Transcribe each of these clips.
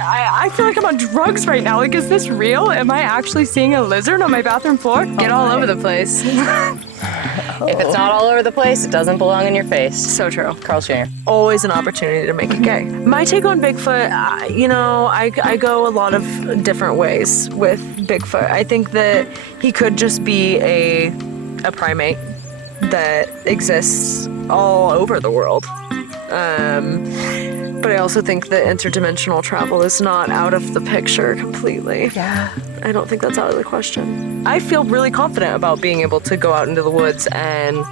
I feel like I'm on drugs right now. Like, is this real? Am I actually seeing a lizard on my bathroom floor? Get all over the place. If it's not all over the place, it doesn't belong in your face. So true. Carl Jr. Always an opportunity to make it gay. My take on Bigfoot, I go a lot of different ways with Bigfoot. I think that he could just be a primate that exists all over the world. But I also think that interdimensional travel is not out of the picture completely. Yeah. I don't think that's out of the question. I feel really confident about being able to go out into the woods and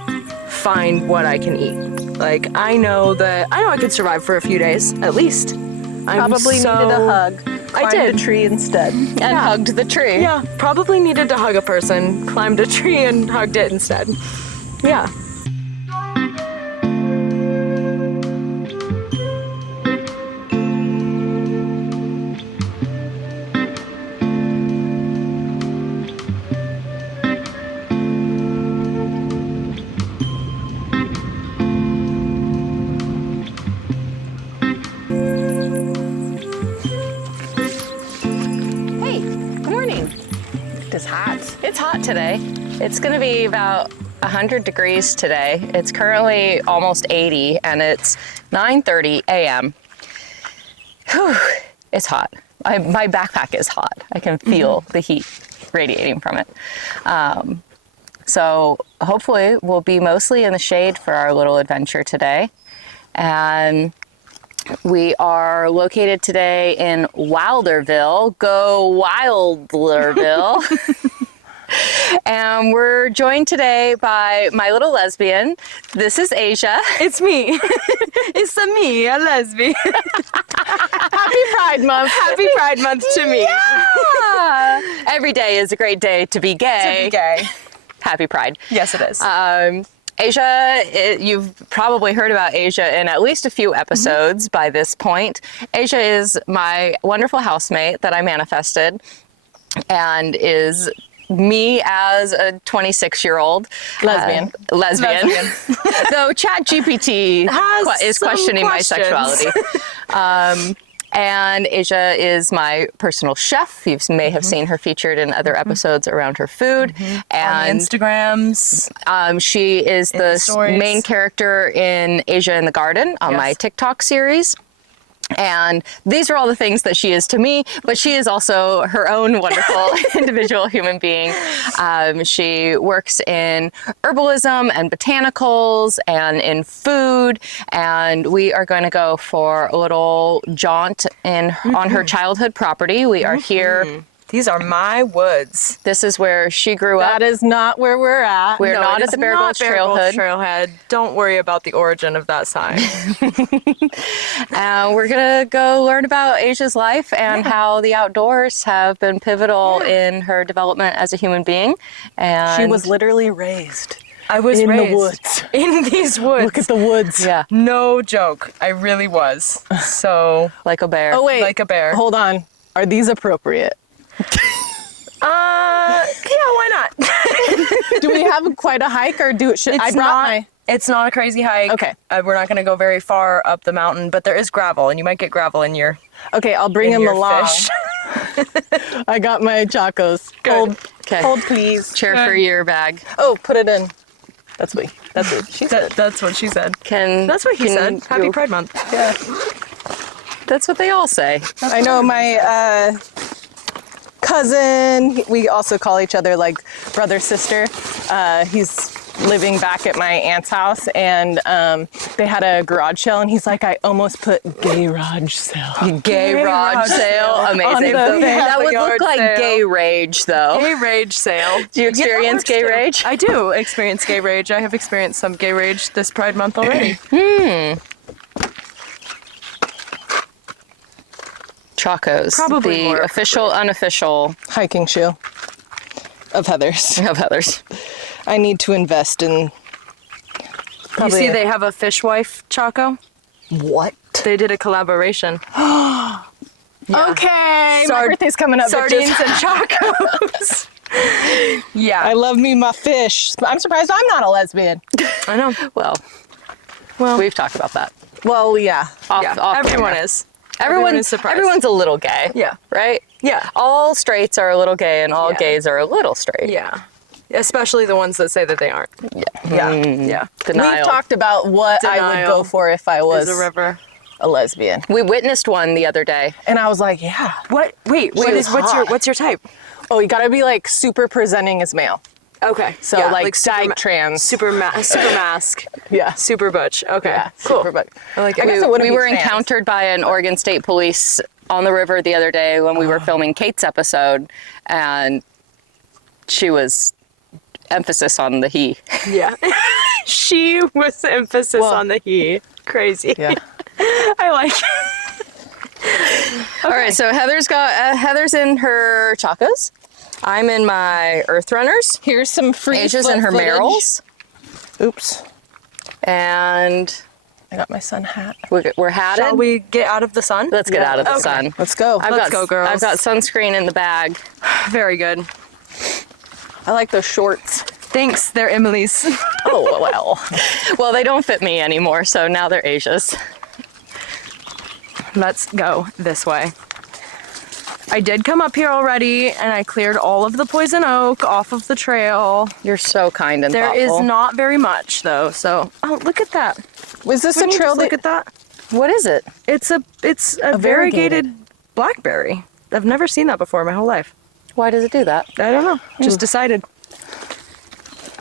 find what I can eat. Like, I know I could survive for a few days, at least. Probably needed a hug. I did. Climbed a tree instead. And hugged the tree. Yeah, probably needed to hug a person, climbed a tree and hugged it instead. Yeah. It's hot. It's hot today. It's gonna be about 100 degrees today. It's currently almost 80 and it's 9:30 a.m. Whew, it's hot. My backpack is hot. I can feel the heat radiating from it. So hopefully we'll be mostly in the shade for our little adventure today. And we are located today in Wilderville. Go Wilderville. And we're joined today by my little lesbian. This is Asia. It's me. It's me, a lesbian. Happy Pride Month. Happy Pride Month to me. Yeah. Every day is a great day to be gay. To be gay. Happy Pride. Yes, it is. Asia, you've probably heard about Asia in at least a few episodes by this point. Asia is my wonderful housemate that I manifested and is me as a 26-year-old lesbian. Though ChatGPT is questioning my sexuality. And Asia is my personal chef. You may have seen her featured in other episodes around her food. And on Instagrams. She is the main character in Asia in the Garden on my TikTok series. And these are all the things that she is to me, but she is also her own wonderful individual human being. She works in herbalism and botanicals and in food, and we are going to go for a little jaunt on her childhood property. We are here. These are my woods. This is where she grew up. That is not where we're at. We're not at the Bear Gulch Trailhead. Don't worry about the origin of that sign. We're gonna go learn about Asia's life and how the outdoors have been pivotal in her development as a human being. And she was literally raised. I was in raised the woods. In these woods. Look at the woods. Yeah. No joke. I really was. So like a bear. Oh wait. Like a bear. Hold on. Are these appropriate? Yeah, why not? Do we have quite a hike or It's not a crazy hike. Okay. We're not going to go very far up the mountain, but there is gravel, and you might get gravel in your Okay, I'll bring him along. fish. I got my chacos. Good. Hold please. Chair for your bag. Oh, put it in. That's what she said. That's what she said. That's what he said. Happy Pride Month. Yeah. That's what they all say. I know my cousin, we also call each other like brother, sister. He's living back at my aunt's house, and they had a garage sale, and he's like, I almost put garage sale. Garage sale. Amazing. That would look like sale. gay rage, though. Gay rage sale. Do you experience gay rage? I do experience gay rage. I have experienced some gay rage this Pride Month already. Chacos. Probably the more official, unofficial Hiking shoe of Heather's. of Heather's. I need to invest in. You see, they have a fishwife Chaco. What? They did a collaboration. Yeah. Okay, my birthday's coming up. Sardines bitches. and Chacos. Yeah. I love me my fish. I'm surprised I'm not a lesbian. I know. Well, we've talked about that. Well, yeah. Off Everyone camera. is. Everyone is surprised. Everyone's a little gay. Yeah. Right? Yeah. All straights are a little gay and all Yeah. gays are a little straight. Yeah. Especially the ones that say that they aren't. Yeah. Yeah. Denial. We've talked about what I would Denial go for if I was Is a river. a lesbian. We witnessed one the other day. And I was like, yeah. What? Wait. was hot. What's your type? Oh, you gotta be like super presenting as male. Okay. So like dyke trans. super mask. Yeah. Super butch. Okay. Yeah. Cool. Super, but I like I guess it. it wouldn't We be were trans. encountered by an Oregon State Police on the river the other day when we were filming Kate's episode, and she was emphasis on the he. Yeah. She was emphasis Well, on the he. Crazy. Yeah. I like it. All right, so Heather's in her chacas. I'm in my Earth Runners. Here's some free Asia's foot in her footage. Merrills. Oops. And I got my sun hat. we're hatted. Shall we get out of the sun? Let's get out of the Okay. sun. Let's go. Let's go, girls. I've got sunscreen in the bag. Very good. I like those shorts. Thanks. They're Emily's. Oh, well. Well, they don't fit me anymore, so now they're Asia's. Let's go this way. I did come up here already, and I cleared all of the poison oak off of the trail. You're so kind and There is thoughtful. not very much, though. So, oh, look at that. Was this Wouldn't a you trail just look at that? What is it? It's a variegated blackberry. I've never seen that before in my whole life. Why does it do that? I don't know. Just decided.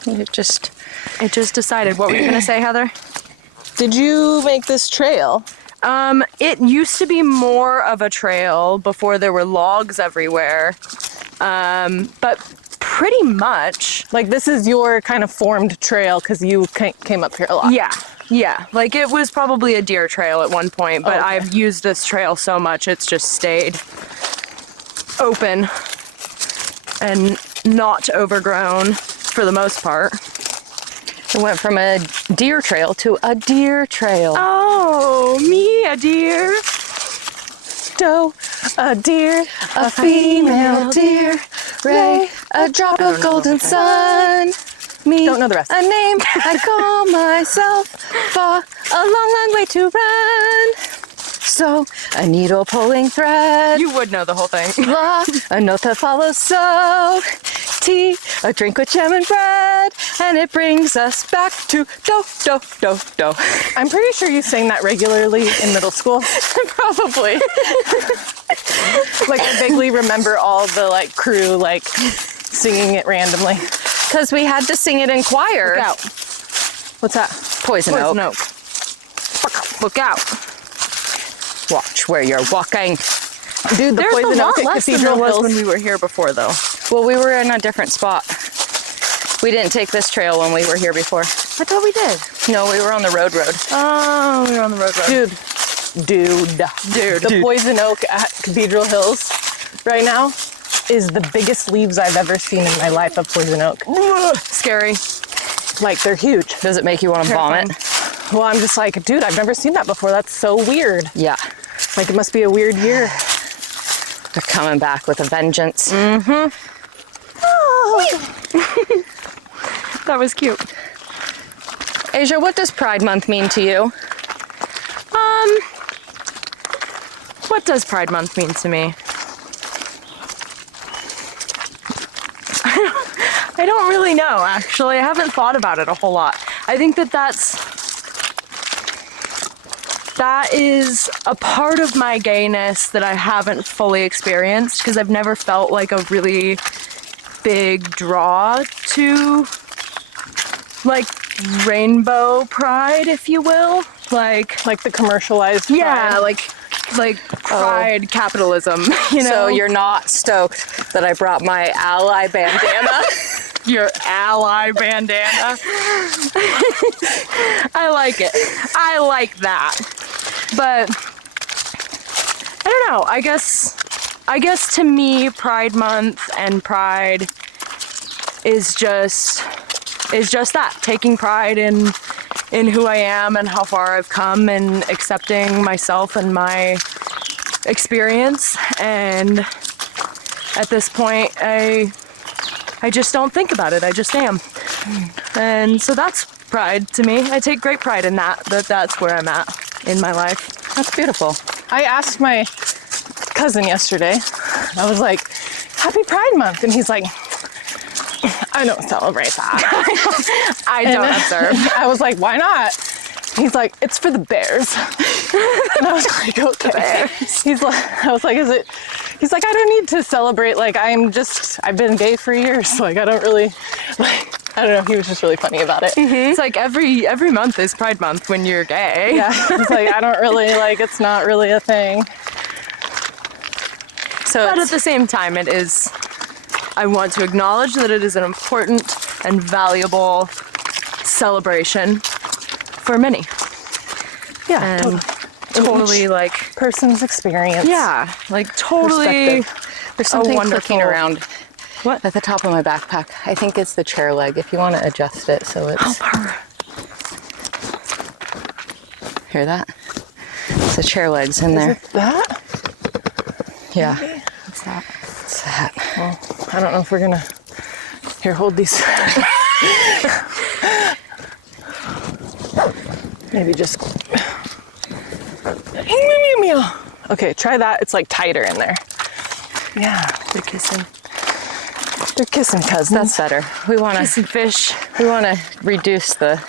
It just It just decided. What were you gonna say, Heather? Did you make this trail? It used to be more of a trail before there were logs everywhere. But pretty much, Like, this is your kind of formed trail because you came up here a lot. yeah. Like it was probably a deer trail at one point, but Oh, okay. I've used this trail so much it's just stayed open and not overgrown for the most part. it went from a deer trail to a deer trail. Oh, me a deer. Doe, a deer, A female deer, ray, a drop of golden sun. Me, Don't know the rest. a name I call myself, for a long, long way to run. So, a needle pulling thread. You would know the whole thing. La, a note that follows so. Tea, a drink with jam and bread. And it brings us back to do, do, do, do. I'm pretty sure you sang that regularly in middle school. Probably. Like, I vaguely remember all the, like, crew, like, singing it randomly. Because we had to sing it in choir. Look out. What's that? Poison oak. Poison oak. Look out. Watch where you're walking. Dude, the There's poison a lot oak at less than there Cathedral was Hills. when we were here before, though. Well, we were in a different spot. We didn't take this trail when we were here before. I thought we did. No, we were on the road. Oh, we were on the road. Dude. Dude. The poison oak at Cathedral Hills right now is the biggest leaves I've ever seen in my life of poison oak. Scary. Like, they're huge. Does it make you want to vomit? Well, I'm just like, dude, I've never seen that before. That's so weird. Yeah. Like, it must be a weird year. They're coming back with a vengeance. That was cute. Asia, what does Pride Month mean to you? What does Pride Month mean to me? I don't really know, actually. I haven't thought about it a whole lot. I think that is a part of my gayness that I haven't fully experienced because I've never felt like a really big draw to like rainbow pride, if you will. Like the commercialized yeah, pride. like pride capitalism, you know? So you're not stoked that I brought my ally bandana? Your ally bandana. I like it. I like that. But I don't know. I guess to me, Pride Month and Pride is just that, taking pride in who I am and how far I've come and accepting myself and my experience. And at this point, I just don't think about it. I just am. And so that's pride to me. I take great pride in that's where I'm at in my life. That's beautiful. I asked my cousin yesterday, I was like, Happy Pride Month. And he's like, I don't celebrate that. I don't observe. I was like, why not? He's like, it's for the bears. And I was like, okay. I was like, is it? He's like, I don't need to celebrate. Like, I've been gay for years. Like, I don't really, like, I don't know. He was just really funny about it. Mm-hmm. It's like every month is Pride Month when you're gay. Yeah. He's like, I don't really, like, it's not really a thing. So, but at the same time, it is, I want to acknowledge that it is an important and valuable celebration for many. Yeah. And totally like person's experience. Yeah. Like totally. There's something wonderful clicking around. What? At the top of my backpack. I think it's the chair leg. If you want to adjust it so it's. Hear that? It's the chair legs in there. Is it that? Yeah. Maybe. What's that? What's that? Well, I don't know if we're gonna. Here, hold these. Maybe just. Okay, try that. It's like tighter in there. Yeah, They're kissing. they're kissing cousins. That's better. We want Kissing to. fish. We want to reduce the.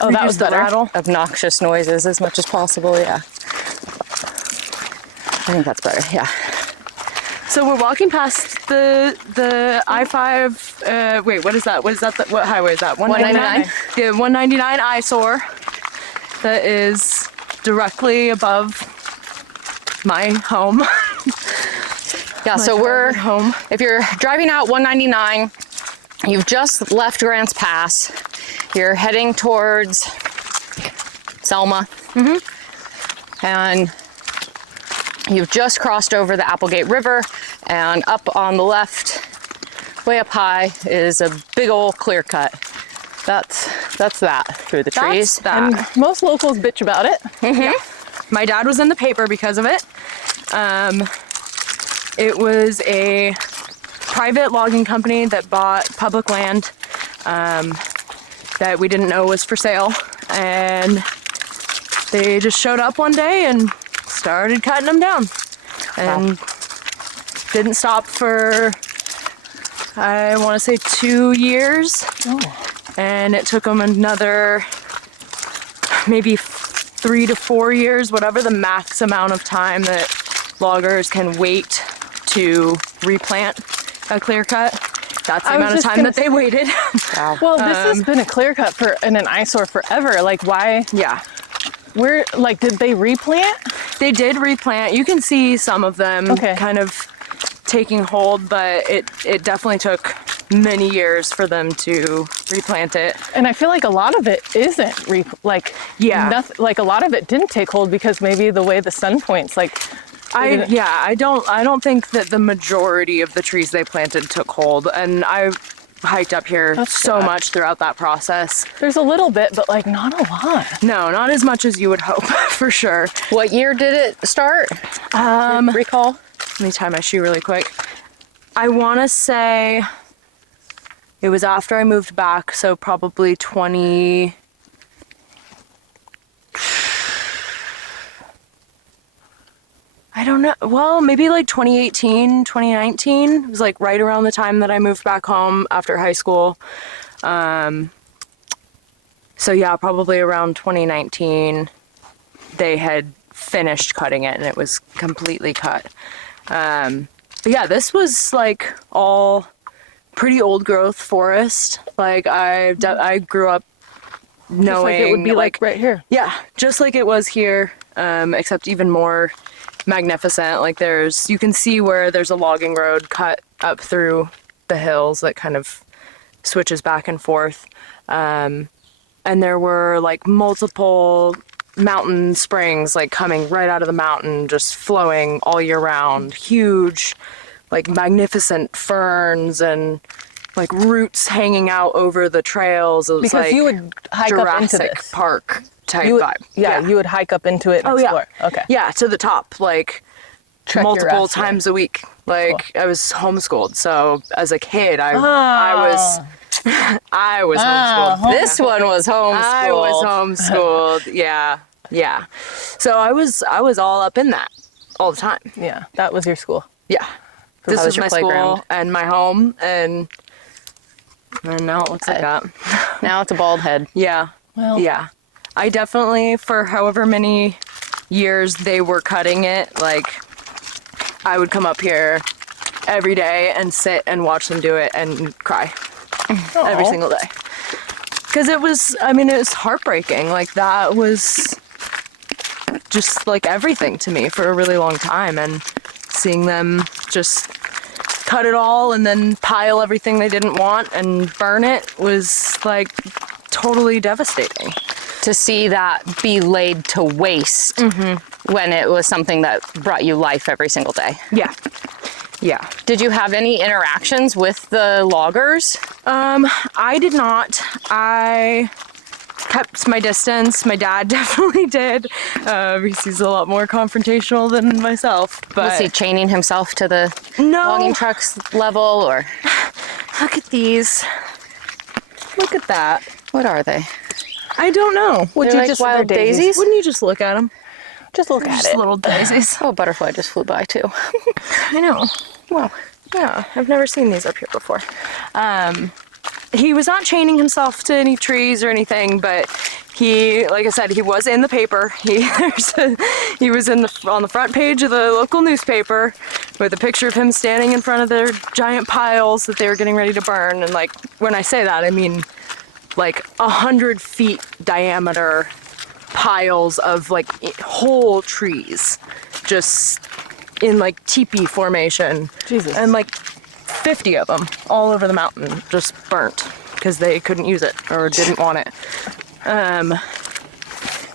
Oh, that was the better. rattle. Obnoxious noises as much as possible. Yeah. I think that's better. Yeah. So we're walking past the I-5. Wait, what is that? What is that? What highway is that? 199? The 199 eyesore that is directly above my home. Yeah. So My we're childhood home. If you're driving out 199, you've just left Grants Pass. You're heading towards Selma. Mm-hmm. And you've just crossed over the Applegate River, and up on the left, way up high, is a big old clear cut. That's that through the trees. That's that. And most locals bitch about it. Mm-hmm. Yeah. My dad was in the paper because of it. It was a private logging company that bought public land that we didn't know was for sale. And they just showed up one day and started cutting them down. And didn't stop for, I want to say 2 years. Oh. And it took them another maybe 3 to 4 years, whatever the max amount of time that loggers can wait to replant a clear cut. That's the amount of time that they waited. Wow. Well, this has been a clear cut and an eyesore forever. Like, why? Yeah. Where, like, did they replant? They did replant. You can see some of them kind of taking hold, but it definitely took many years for them to replant it. And I feel like a lot of it isn't like a lot of it didn't take hold because maybe the way the sun points, like. I don't think that the majority of the trees they planted took hold, and I hiked up here much throughout that process. There's a little bit, but like not a lot. No, not as much as you would hope, for sure. What year did it start? Recall? Let me tie my shoe really quick. I want to say it was after I moved back, so probably 20... I don't know. Well, maybe like 2018, 2019. It was like right around the time that I moved back home after high school. So yeah, probably around 2019, they had finished cutting it and it was completely cut. But yeah, this was like all pretty old growth forest. Like I grew up knowing Just like it would be like right here. Yeah, just like it was here, except even more magnificent. Like you can see where there's a logging road cut up through the hills that kind of switches back and forth. And there were like multiple mountain springs like coming right out of the mountain, just flowing all year round. Huge, like magnificent ferns and like roots hanging out over the trails. It was Because like you would hike up into Jurassic this. Park type You would, vibe. yeah, you would hike up into it and explore. Yeah. Okay. Yeah, to the top, like Trek your multiple ass times a week. Like I was homeschooled, so as a kid, I was homeschooled. This one was homeschooled. I was homeschooled. Yeah. Yeah. So I was all up in that all the time. Yeah, that was your school. Yeah. This That was was your my playground. school and my home, and now it looks like that. Now it's a bald head. Yeah. Well. Yeah. I definitely, for however many years they were cutting it, like, I would come up here every day and sit and watch them do it and cry every single day. Because it was heartbreaking. Like, that was just like everything to me for a really long time. And seeing them just cut it all and then pile everything they didn't want and burn it was like totally devastating. To see that be laid to waste when it was something that brought you life every single day. Yeah. Yeah. Did you have any interactions with the loggers? I did not. I kept my distance. My dad definitely did. He's a lot more confrontational than myself. But Was he chaining himself to the No. logging truck's level, or Look at these. Look at that. what are they? I don't know. Would you just wild daisies? Wouldn't you just look at them? Just look at Just it. little daisies. Oh, a butterfly just flew by too. I know. Wow. Yeah, I've never seen these up here before. He was not chaining himself to any trees or anything, but he, like I said, he was in the paper. He was on the front page of the local newspaper with a picture of him standing in front of their giant piles that they were getting ready to burn. And like, when I say that, I mean like 100 feet diameter piles of like whole trees, just in like teepee formation. Jesus. And like 50 of them all over the mountain just burnt because they couldn't use it or didn't want it.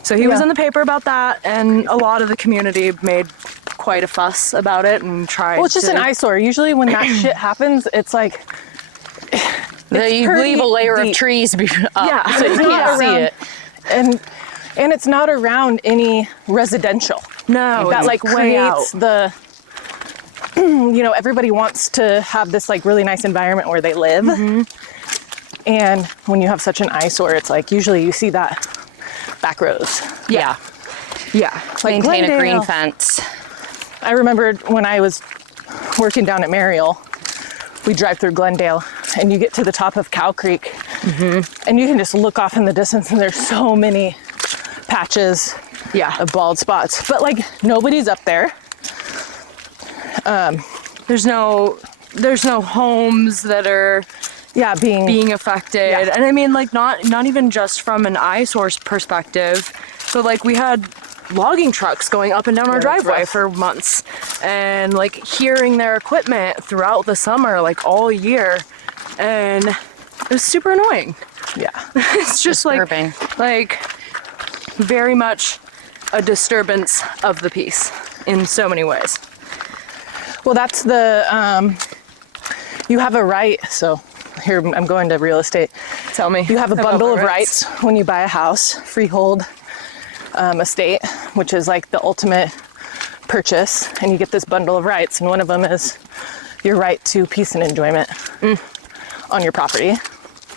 So he was in the paper about that, and a lot of the community made quite a fuss about it and tried Well, it's just an eyesore. Usually when that shit happens, it's like... You leave a layer deep. of trees up Yeah. so you It's not can't see around- it. And it's not around any residential. No, That it's like way out. creates the... everybody wants to have this like really nice environment where they live. And when you have such an eyesore, it's like usually you see that back rows. Yeah. Yeah. Like Maintain a green Glendale. fence. I remembered when I was working down at Mariel, we drive through Glendale and you get to the top of Cow Creek and you can just look off in the distance and there's so many patches of bald spots, but like nobody's up there. There's no homes that are being affected. Yeah. And I mean, like, not even just from an eyesore perspective, but like we had logging trucks going up and down our that's driveway rough. for months, and like hearing their equipment throughout the summer, like all year, and it was super annoying. Yeah. It's just Disturbing. like very much a disturbance of the peace in so many ways. Well, that's the, you have a right. So here I'm going to real estate. Tell me. You have a about bundle my of rights when you buy a house, freehold estate, which is like the ultimate purchase. And you get this bundle of rights. And one of them is your right to peace and enjoyment on your property.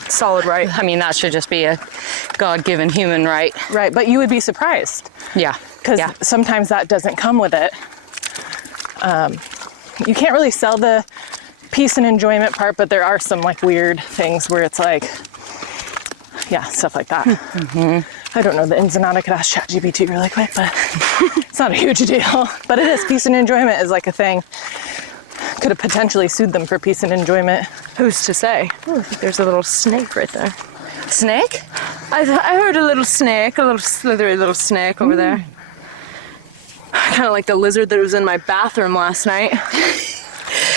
Solid right. I mean, that should just be a God-given human right. Right. But you would be surprised Yeah. because sometimes that doesn't come with it. You can't really sell the peace and enjoyment part, but there are some like weird things where it's like, stuff like that. I don't know the ins and outs. I could ask ChatGPT really quick, but it's not a huge deal. But it is, peace and enjoyment is like a thing. Could have potentially sued them for peace and enjoyment. Who's to say? Ooh, there's a little snake right there. Snake? I heard a little snake, a little slithery little snake over there. Kind of like the lizard that was in my bathroom last night.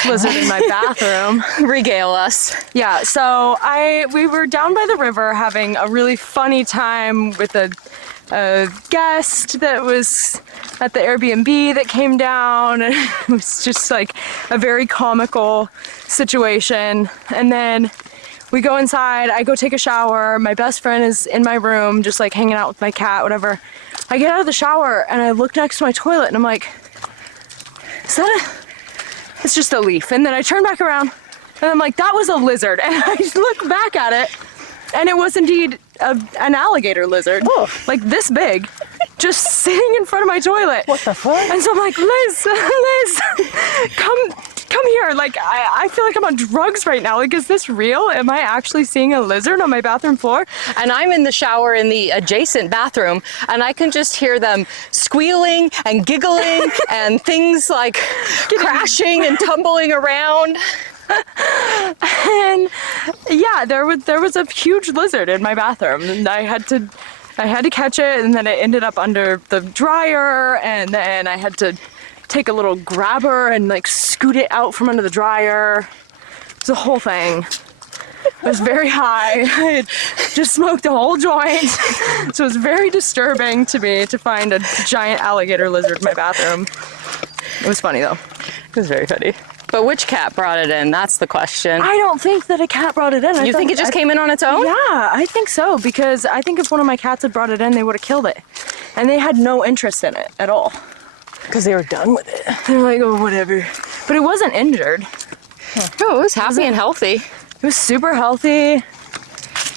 Lizard in my bathroom. Regale us. Yeah, so we were down by the river having a really funny time with a guest that was at the Airbnb that came down, and it was just like a very comical situation. And then we go inside, I go take a shower, my best friend is in my room just like hanging out with my cat, whatever. I get out of the shower and I look next to my toilet and I'm like, it's just a leaf. And then I turn back around and I'm like, that was a lizard. And I look back at it and it was indeed an alligator lizard, like this big. just sitting in front of my toilet. What the fuck? And so I'm like, Liz, come here. Like, I feel like I'm on drugs right now. Like, is this real? Am I actually seeing a lizard on my bathroom floor? And I'm in the shower in the adjacent bathroom, and I can just hear them squealing and giggling and things like crashing and tumbling around. And yeah, there was a huge lizard in my bathroom, and I had to catch it, and then it ended up under the dryer, and then I had to take a little grabber and like scoot it out from under the dryer. It was a whole thing. I was very high. I had just smoked a whole joint. So it was very disturbing to me to find a giant alligator lizard in my bathroom. It was funny though. It was very funny. But which cat brought it in? That's the question. I don't think that a cat brought it in. You think it just came in on its own? Yeah, I think so, because I think if one of my cats had brought it in, they would have killed it. And they had no interest in it at all. Because they were done with it. They're like, oh, whatever. But it wasn't injured. Oh, it was happy and healthy. It was super healthy.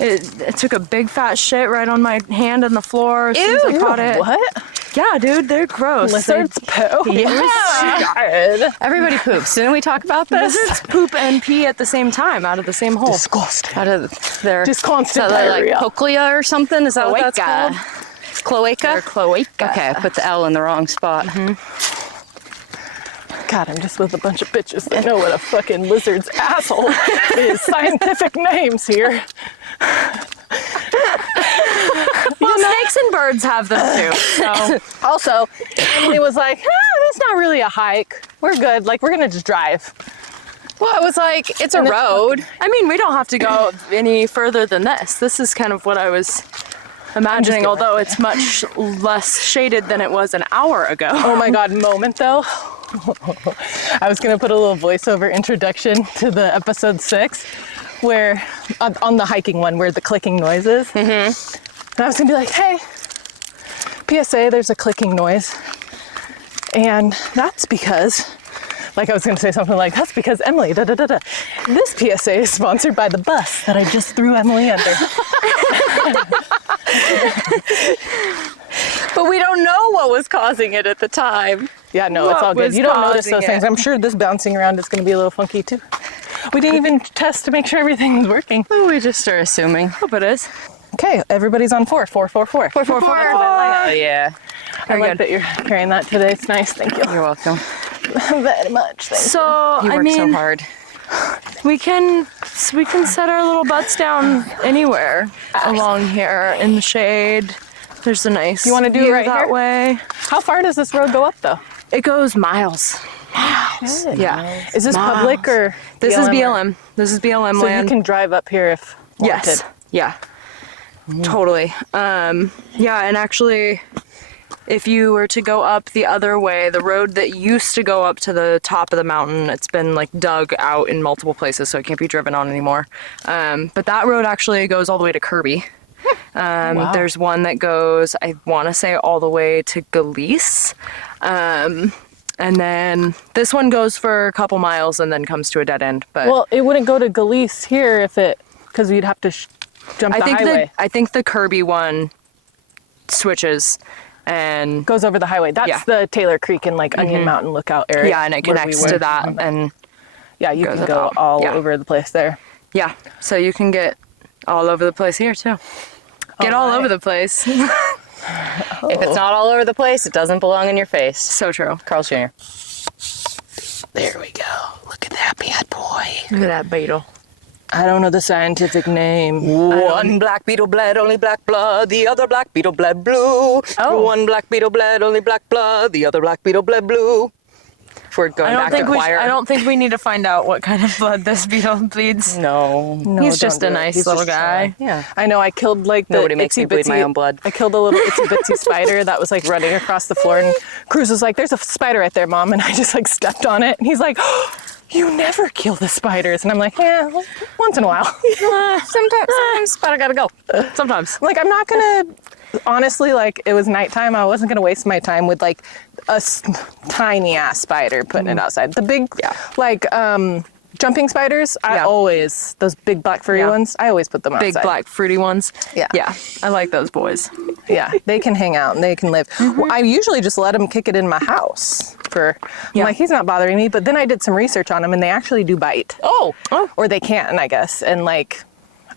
It took a big fat shit right on my hand on the floor as soon as I caught it. What? Yeah, dude, they're gross. Lizards poo? Yeah. Everybody poops. Didn't we talk about this? Lizards poop and pee at the same time out of the same hole. Disgusting. Out of their Just constant like diarrhea. cochlea or something? Is that what that's called? Cloaca? Or cloaca. Okay, I put the L in the wrong spot. God, I'm just with a bunch of bitches that know what a fucking lizard's asshole is. Scientific names here. Well, snakes and birds have them too. So Also, Emily was like, that's not really a hike. We're good. Like, we're going to just drive. Well, it was like, it's a road. I mean, we don't have to go any further than this. This is kind of what I was imagining, although it's much less shaded than it was an hour ago. Oh my God, moment though. I was going to put a little voiceover introduction to the episode 6 where, on the hiking one, where the clicking noise is. And I was going to be like, hey, PSA, there's a clicking noise. And that's because, like I was going to say something like, that's because Emily, da da da da. This PSA is sponsored by the bus that I just threw Emily under. But we don't know what was causing it at the time. Yeah, no, it's all good. You don't notice those things. I'm sure this bouncing around is going to be a little funky too. We didn't even test to make sure everything was working. We just are assuming. Hope it is. Okay, everybody's on 4, 4, 4, 4. 4, 4, 4. Oh, yeah. I like that you're carrying that today. It's nice. Thank you. You're welcome. Very much. Thank So, You I work mean, so hard. we can set our little butts down anywhere along here in the shade. There's a nice You wanna do it view right that here? way. How far does this road go up though? It goes miles. Good. Yeah. Is this public or This is or- BLM. This is BLM So land. you can drive up here if wanted. Yes. Yeah. Totally. Yeah, and actually, if you were to go up the other way, the road that used to go up to the top of the mountain, it's been like dug out in multiple places, so it can't be driven on anymore. But that road actually goes all the way to Kirby. Wow. There's one that goes, I want to say, all the way to Galice. And then this one goes for a couple miles and then comes to a dead end. But Well, it wouldn't go to Galice here if it, because you'd have to jump the highway. I think the Kirby one switches and Goes over the highway. That's Yeah. the Taylor Creek and like Onion Mountain lookout area. yeah, and it where we connects were. to that, and Yeah, you goes can up go top. all Yeah. over the place there. yeah, so you can get all over the place here too. Get all over the place. If it's not all over the place, it doesn't belong in your face. So true. Carl Jr. There we go. Look at that bad boy. Look at that beetle. I don't know the scientific name. One black beetle bled only black blood, the other black beetle bled blue. Oh. One black beetle bled only black blood, the other black beetle bled blue. If we're going back to choir. I don't think we need to find out what kind of blood this beetle bleeds. No. No, He's don't just do a it. nice He's little just guy. Yeah. I know. I killed like the Nobody makes itsy me bleed bitsy. my own blood. I killed a little itsy bitsy spider that was like running across the floor, and Cruz was like, "There's a spider right there, Mom," and I just like stepped on it, and he's like, oh, "You never kill the spiders," and I'm like, "Yeah, once in a while." Sometimes spider gotta go. Sometimes. Like, I'm not gonna. Honestly, like, it was nighttime. I wasn't gonna waste my time with like a tiny ass spider putting it outside. The big, like, Jumping spiders, I always, those big black furry ones, I always put them outside. Big black fruity ones. Yeah. Yeah. I like those boys. Yeah, they can hang out and they can live. Well, I usually just let them kick it in my house I'm like, he's not bothering me. But then I did some research on them and they actually do bite. Oh. Or they can, I guess. And like,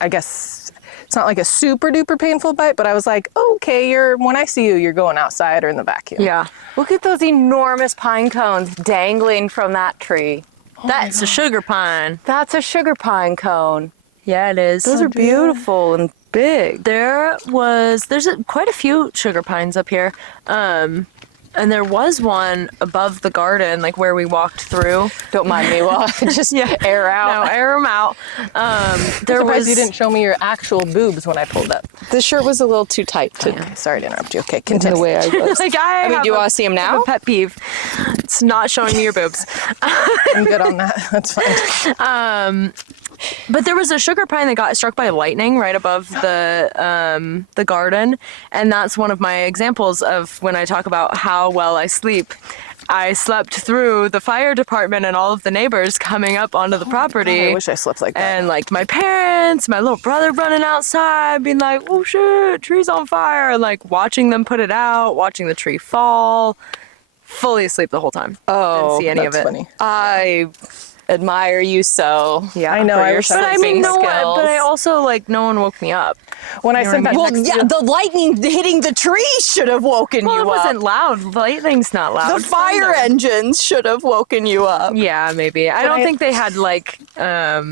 I guess it's not like a super duper painful bite, but I was like, okay, when I see you, you're going outside or in the vacuum. Yeah. Look at those enormous pine cones dangling from that tree. That's a sugar pine. That's a sugar pine cone. Yeah, it is. Those are beautiful and big. There's quite a few sugar pines up here. And there was one above the garden, like where we walked through. Don't mind me while I just air out. No, air them out. You didn't show me your actual boobs when I pulled up. The shirt was a little too tight. Sorry to interrupt you. Okay, In continue. the way I was. like I mean, do you want to see them now? A pet peeve. It's not showing me your boobs. I'm good on that. That's fine. But there was a sugar pine that got struck by lightning right above the garden, and that's one of my examples of when I talk about how well I sleep. I slept through the fire department and all of the neighbors coming up onto the property. God, I wish I slept like that. And like my parents, my little brother running outside, being like, "Oh shit, tree's on fire!" and like watching them put it out, watching the tree fall. Fully asleep the whole time. Oh, didn't see any that's of it. funny. I admire you so. Yeah, I know. for I your wish I But I mean, sleeping no one. skills. But I also like no one woke me up. When I sent that Well, text yeah, the lightning hitting the tree should have woken Well, you it wasn't up. loud. Lightning's not loud. The fire engines should have woken you up. Yeah, maybe. I don't think they had like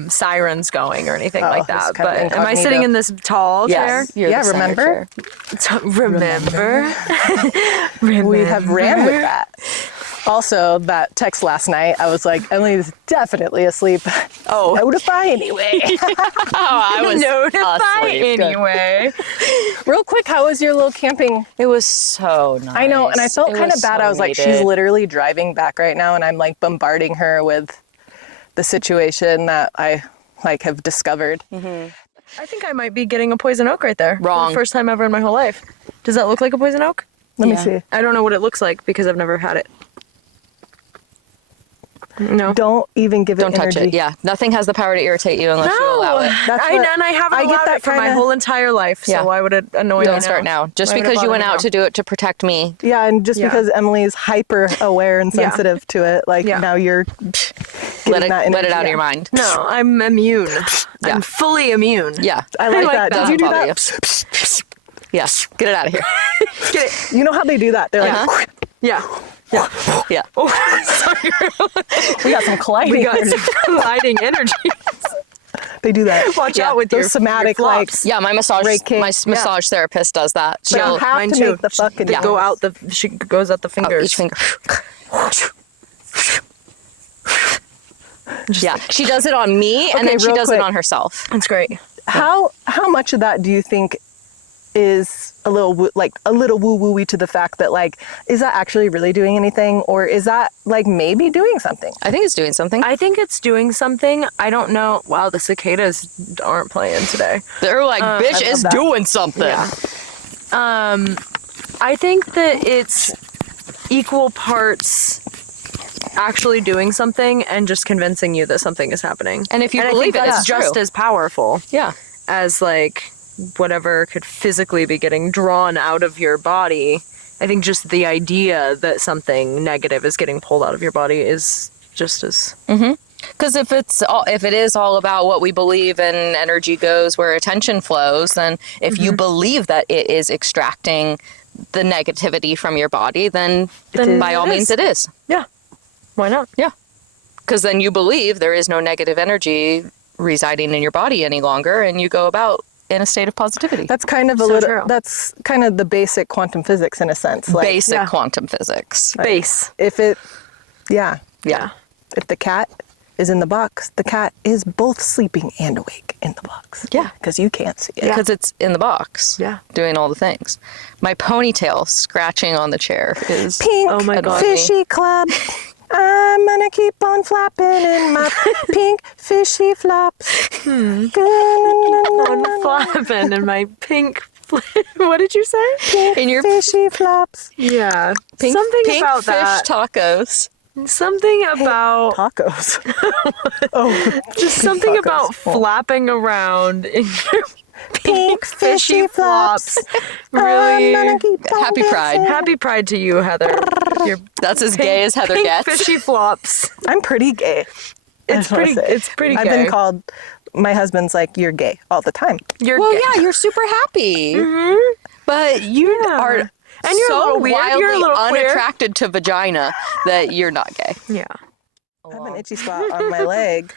sirens going or anything like it's that. kind of But am I incognito. sitting in this tall Yes, chair? you're the center remember? chair. Remember? We have ran with that. Also, that text last night, I was like, Emily is definitely asleep. Oh. Notify anyway. I was Notify asleep. Good. anyway. Real quick, how was your little camping? It was so nice. I know, and I felt It kind of was bad. so I was like, she's needed. literally driving back right now, and I'm like bombarding her with the situation that I like have discovered. I think I might be getting a poison oak right there. Wrong. For the first time ever in my whole life. Does that look like a poison oak? Let me see. I don't know what it looks like because I've never had it. No. Don't even give it Don't touch energy. it. Yeah, nothing has the power to irritate you unless you allow it. That's what- And I haven't I get allowed that it for my kinda- whole entire life. So Yeah. why would it annoy me now? Don't start now. Just Why would it because you bother went me out now? to do it to protect me. Yeah, and just Yeah. because Emily's hyper aware and Yeah. sensitive to it, like Yeah. now you're Let getting it that let it energy out of your mind. No, I'm immune. Yeah. I'm fully immune. Yeah. I like that. Doesn't Did you do bother that? Yes. Get it out of here. Get it? You know how they do that? They're like, Yeah. Yeah. Oh, sorry. we got some colliding. We got energy. some colliding energy. They do that. Watch Yeah. out with Those your somatic, your like, flops. Yeah, my massage Reiki. massage therapist does that. But you She'll have mine to too. make the fucking They go out the. She goes out the fingers. each finger. Yeah, she does it on me, and Okay, then she real does quick. it on herself. That's great. How much of that do you think is a little woo wooey to the fact that like is that actually really doing anything, or is that like maybe doing something? I think it's doing something. I think it's doing something. I don't know. Wow, the cicadas aren't playing today. They're like, bitch, I love it's that. doing something. Yeah. I think that it's equal parts actually doing something and just convincing you that something is happening. And if you I believe think it, that's it's just true. as powerful Yeah. as like whatever could physically be getting drawn out of your body. I think just the idea that something negative is getting pulled out of your body is just as Because if it is all about what we believe and energy goes where attention flows, then if you believe that it is extracting the negativity from your body, then by all means it is. yeah. Why not? Yeah. Because then you believe there is no negative energy residing in your body any longer, and you go about in a state of positivity. That's kind of true. that's kind of the basic quantum physics in a sense. Like, Basic yeah. quantum physics. Base. if it, yeah, Yeah. if the cat is in the box, the cat is both sleeping and awake in the box. Yeah. because you can't see it. Because it's in the box. Yeah. Doing all the things. My ponytail scratching on the chair is Pink Oh my God. fishy club. I'm gonna keep on flapping in my pink fishy flops. On flapping in my pink. What did you say? in your Fishy flops. Yeah. pink, Something pink about fish that. tacos. Something about Tacos. Oh, just something tacos. about flapping around in your pink fishy flops. Really. Happy Pride. Happy Pride to you, Heather. Your That's as gay as Heather pink gets. fishy flops. I'm pretty gay. It's pretty gay. I've been called, my husband's like, you're gay all the time. You're Well, gay. yeah, you're super happy. But you are And you're a so little weird. wildly You're a little queer. unattracted to vagina that you're not gay. Yeah. I have an itchy spot on my leg.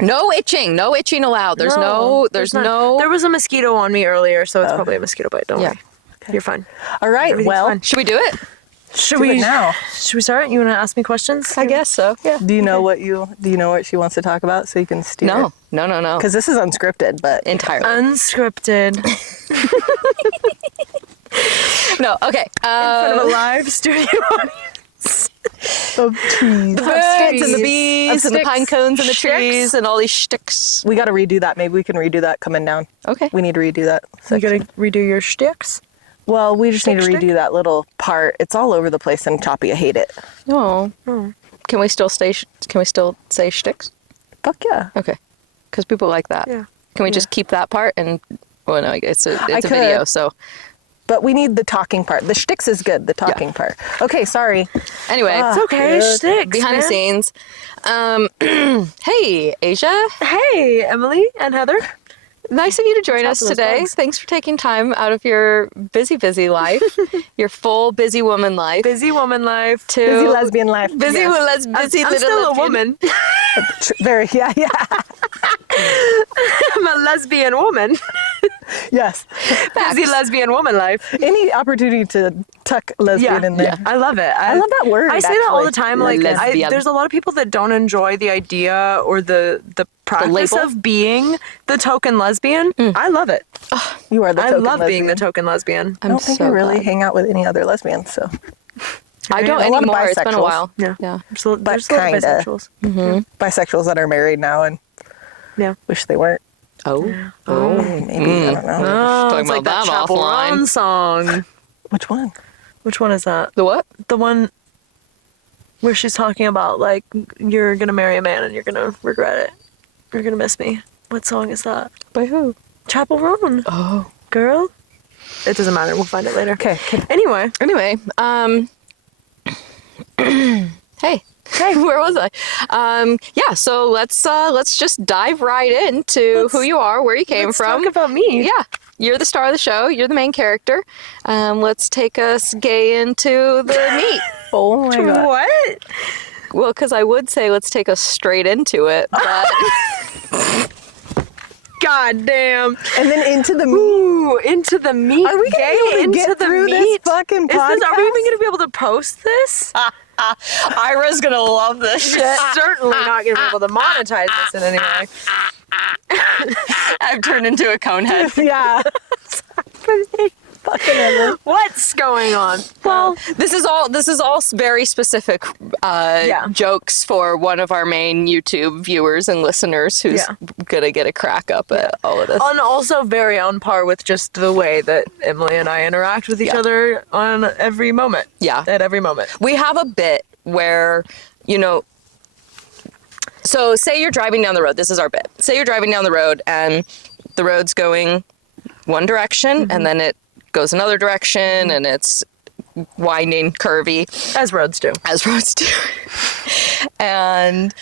No itching. No itching allowed. There's no. There was a mosquito on me earlier, so it's probably a mosquito bite. Don't Yeah. worry. You're fine. All right, Everything's well, fine. Should we do it? Should do we it now. Should we start? You want to ask me questions? I guess so. Yeah. Do you know what she wants to talk about so you can steer? No. Because this is unscripted, but Entirely. Unscripted. No. Okay. In front of a live studio audience. of trees. Birds and the bees and the sticks. pine cones and the Shticks. trees and all these shticks. We got to redo that. Maybe we can redo that coming down. Okay. We need to redo that You section. gotta redo your shticks. Well, we just need to Shtick, redo that little part. It's all over the place and choppy. I hate it. Oh. Can we still say shticks? Fuck yeah. Okay. Because people like that. Yeah. Can we just keep that part and? Well, no, it's a could. video, so But we need the talking part. The shticks is good. The talking part. Okay, sorry. anyway. Ah. It's okay. Good. Shticks. Behind the man. scenes. Hey, Asia. Hey, Emily and Heather. Nice of you to join Top us of those today. bugs. Thanks for taking time out of your busy life, your full busy woman life. Busy woman life. To Busy lesbian life. Busy, Yes. busy I'm little still a lesbian. woman. Very, yeah. I'm a lesbian woman. Yes. Busy lesbian woman life. Any opportunity to tuck lesbian in there. I love it. I love that word, I say that all the actually. time. Like, Lesbian. there's a lot of people that don't enjoy the idea or the practice label? of being the token lesbian. I love it. You are the I token love being the lesbian. token lesbian. I don't think I so really glad. hang out with any other lesbians, so. I don't A lot of anymore. It's been a bisexuals. while. Yeah. Yeah. There's a lot But of bisexuals. Bisexuals that are married now and Yeah. wish they weren't. Oh. Maybe, I don't know. Oh, Talking it's like about that that Chapel offline. Roan song. Which one? Which one is that? The what? The one where she's talking about, like, you're going to marry a man and you're going to regret it. You're going to miss me. What song is that? By who? Chapel Roan. Oh. Girl. It doesn't matter. We'll find it later. Okay. Anyway. Anyway, hey, where was I? Yeah, so let's just dive right into who you are, where you came Let's from. talk about me. Yeah, you're the star of the show. You're the main character. Let's take us gay into the meat. Oh my god. What? Well, because I would say let's take us straight into it, but God damn. And then into the meat. Ooh, into the meat. Are we gonna be able to into get the through meat? this fucking Are we even podcast? going to be able to post this? Ira's gonna love this shit. We're certainly not going to be able to monetize this in any way. I've turned into a conehead. Yeah. Fucking ever. What's going on? Well, This is all very specific jokes for one of our main YouTube viewers and listeners who's gonna get a crack up at all of this. and also very on par with just the way that Emily and I interact with each other on every moment. Yeah. At every moment. We have a bit where, so say you're driving down the road. This is our bit. Say you're driving down the road and the road's going one direction and then it goes another direction and it's winding, curvy. As roads do. As roads do. And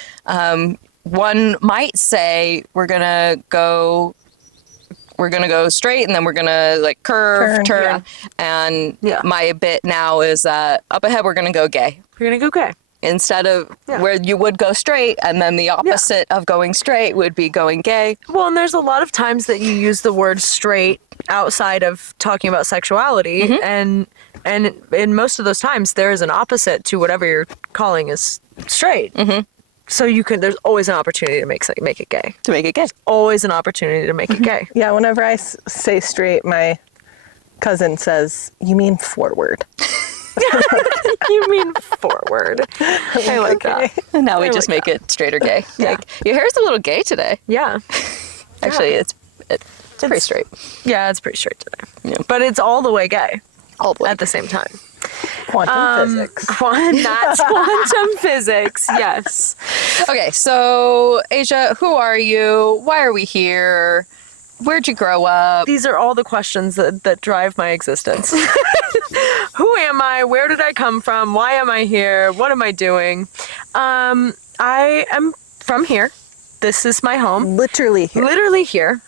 one might say we're gonna go straight and then we're gonna like curve, turn. And my bit now is that up ahead we're gonna go gay. We're going to go gay. Instead of where you would go straight and then the opposite of going straight would be going gay. Well, and there's a lot of times that you use the word straight outside of talking about sexuality, and in most of those times there is an opposite to whatever you're calling is straight. So there's always an opportunity to make it gay. To make it gay. Always an opportunity to make it gay. Yeah, whenever I say straight, my cousin says, "You mean forward." You mean forward. I like that. And now we I just like make it straight or gay. Yeah. Like, your hair's a little gay today. Yeah. Actually, it's pretty straight. Yeah, it's pretty straight today. Yeah. But it's all the way gay All the way. at the same time. Quantum physics. That's quantum physics, yes. Okay, so Asia, who are you? Why are we here? Where'd you grow up? These are all the questions that drive my existence. Who am I? Where did I come from? Why am I here? What am I doing? I am from here. This is my home. Literally here. Literally here.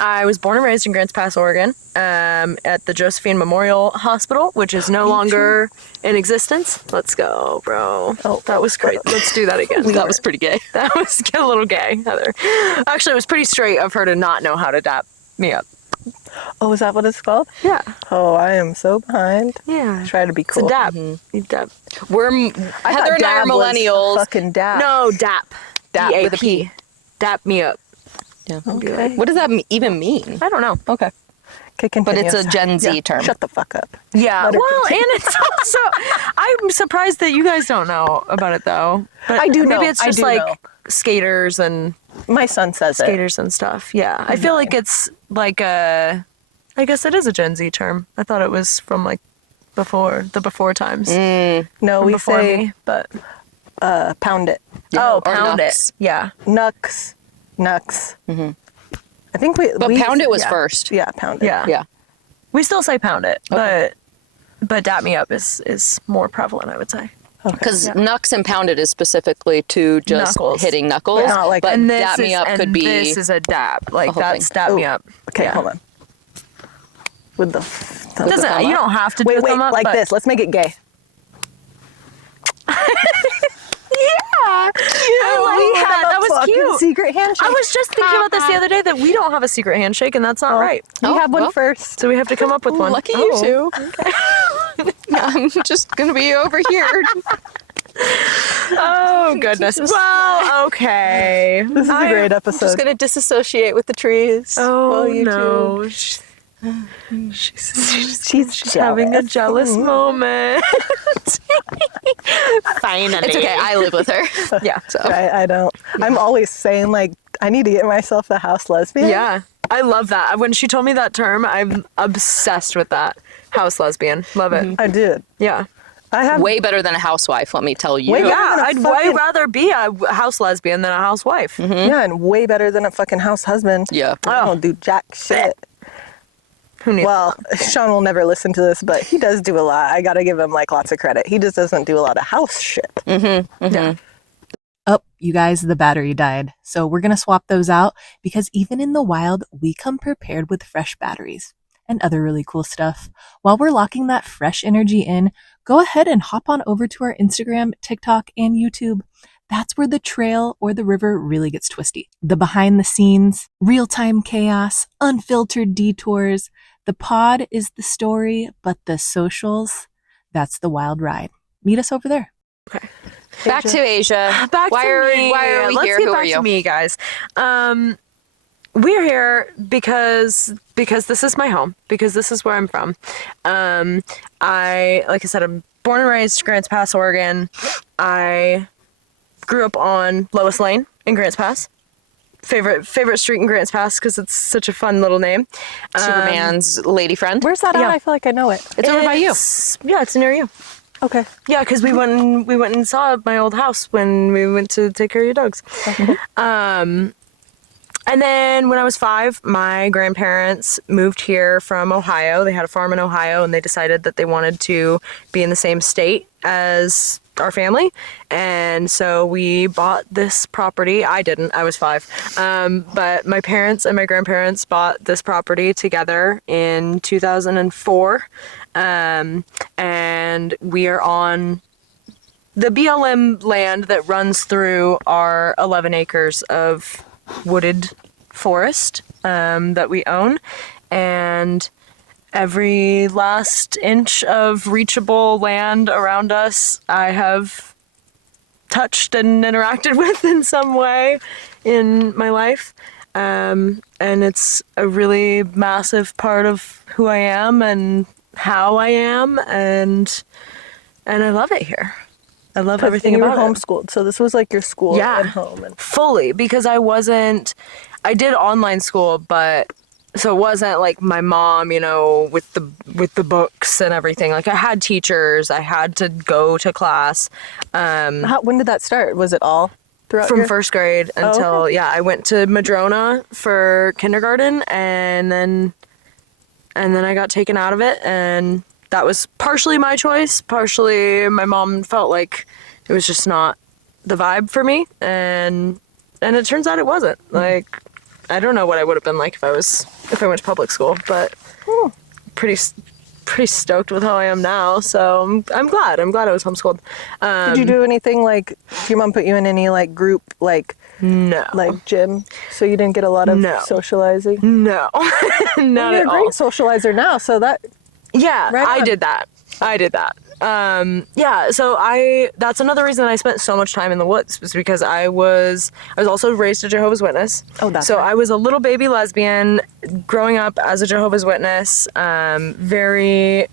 I was born and raised in Grants Pass, Oregon, at the Josephine Memorial Hospital, which is no longer in existence. Let's go, bro. Oh, that was great. Let's do that again. That was pretty gay. That was a little gay, Heather. Actually, it was pretty straight of her to not know how to dap me up. Oh, is that what it's called? Yeah. Oh, I am so behind. Yeah. Try to be cool. It's a dap. You dap. Heather and I are millennials. Fucking dap. No, dap. Dap with a P. Dap me up. Yeah. Okay. What does that even mean? I don't know. Okay. Okay, continue. But it's a Gen Z term. Shut the fuck up. Yeah. Let her Well, continue. and it's also, I'm surprised that you guys don't know about it though. But I do know. Maybe it's I just do like know. skaters and My son says it. skaters and stuff. Yeah. I feel like it's like I guess it is a Gen Z term. I thought it was from like before times. No, From we before say me, but pound it. oh, or pound nuts. it. Yeah. Nux. I think But pound it was first. Yeah, pound it. Yeah. Yeah. We still say pound it, but dap me up is more prevalent, I would say. Because knucks and pounded is specifically to just Knuckles. hitting knuckles. Not like- but And this dap me is- up and could be. This is a dap. Like whole that's thing. dap me Ooh. up. Okay, Yeah. hold on. With the It doesn't. You don't have to do wait, a thumb up, like but this. Let's make it gay. That was cute. Secret handshake. I was just thinking about this the other day that we don't have a secret handshake, and that's not right. We Oh, have one well. first. So we have to come up with one. Lucky you two. I'm just gonna be over here. Oh goodness. Well, okay. This is a great episode. Just gonna disassociate with the trees. Oh while you no. She's having a jealous moment. Finally. It's okay. I live with her. Yeah. So I don't. I'm always saying like I need to get myself a house lesbian. Yeah. I love that. When she told me that term, I'm obsessed with that. House lesbian. Love it. I did. Yeah. I have way better than a housewife. Let me tell you. Way better Yeah, than a I'd way fucking- rather be a house lesbian than a housewife. yeah, and way better than a fucking house husband. Yeah. I don't do jack shit. Who knew? Well, Sean will never listen to this, but he does do a lot. I gotta give him like lots of credit. He just doesn't do a lot of house shit. Yeah. Oh, you guys, the battery died. So we're going to swap those out because even in the wild, we come prepared with fresh batteries and other really cool stuff. While we're locking that fresh energy in, go ahead and hop on over to our Instagram, TikTok, and YouTube. That's where the trail or the river really gets twisty. The behind the scenes, real-time chaos, unfiltered detours. The pod is the story, but the socials, that's the wild ride. Meet us over there. Okay. Back to Asia. Back why to are me. we Let's here? get Who back are you? to me, guys. We're here because this is my home. Because this is where I'm from. Like I said, I'm born and raised Grants Pass, Oregon. I grew up on Lois Lane in Grants Pass. Favorite street in Grants Pass because it's such a fun little name. Superman's lady friend. Where's that Yeah. at? I feel like I know it. It's over by you. Yeah, it's near you. Okay. Yeah, because we went and saw my old house when we went to take care of your dogs. And then when I was 5, my grandparents moved here from Ohio. They had a farm in Ohio, and they decided that they wanted to be in the same state as our family. And so we bought this property. I didn't. I was 5. But my parents and my grandparents bought this property together in 2004. And we are on the BLM land that runs through our 11 acres of wooded forest that we own, and every last inch of reachable land around us I have touched and interacted with in some way in my life, and it's a really massive part of who I am and how I am, and I love it here. I love everything you were about it. homeschooled, so this was like your school Yeah. and home. And Fully, because I did online school, but So it wasn't like my mom, you know, with the books and everything. Like I had teachers, I had to go to class. When did that start? Was it all throughout From your... first grade until, I went to Madrona for kindergarten, and then I got taken out of it, and that was partially my choice, partially my mom felt like it was just not the vibe for me, and it turns out it wasn't. Like, I don't know what I would have been like if I went to public school, but pretty stoked with how I am now. So I'm glad I was homeschooled. Did you do anything like, did your mom put you in any like group, like, no, like gym? So you didn't get a lot of socializing? No, not You're at a all. great socializer now, so that... Yeah, Right I on. did that. So that's another reason I spent so much time in the woods, was because I was also raised a Jehovah's Witness. Oh, that's so right. I was a little baby lesbian growing up as a Jehovah's Witness, very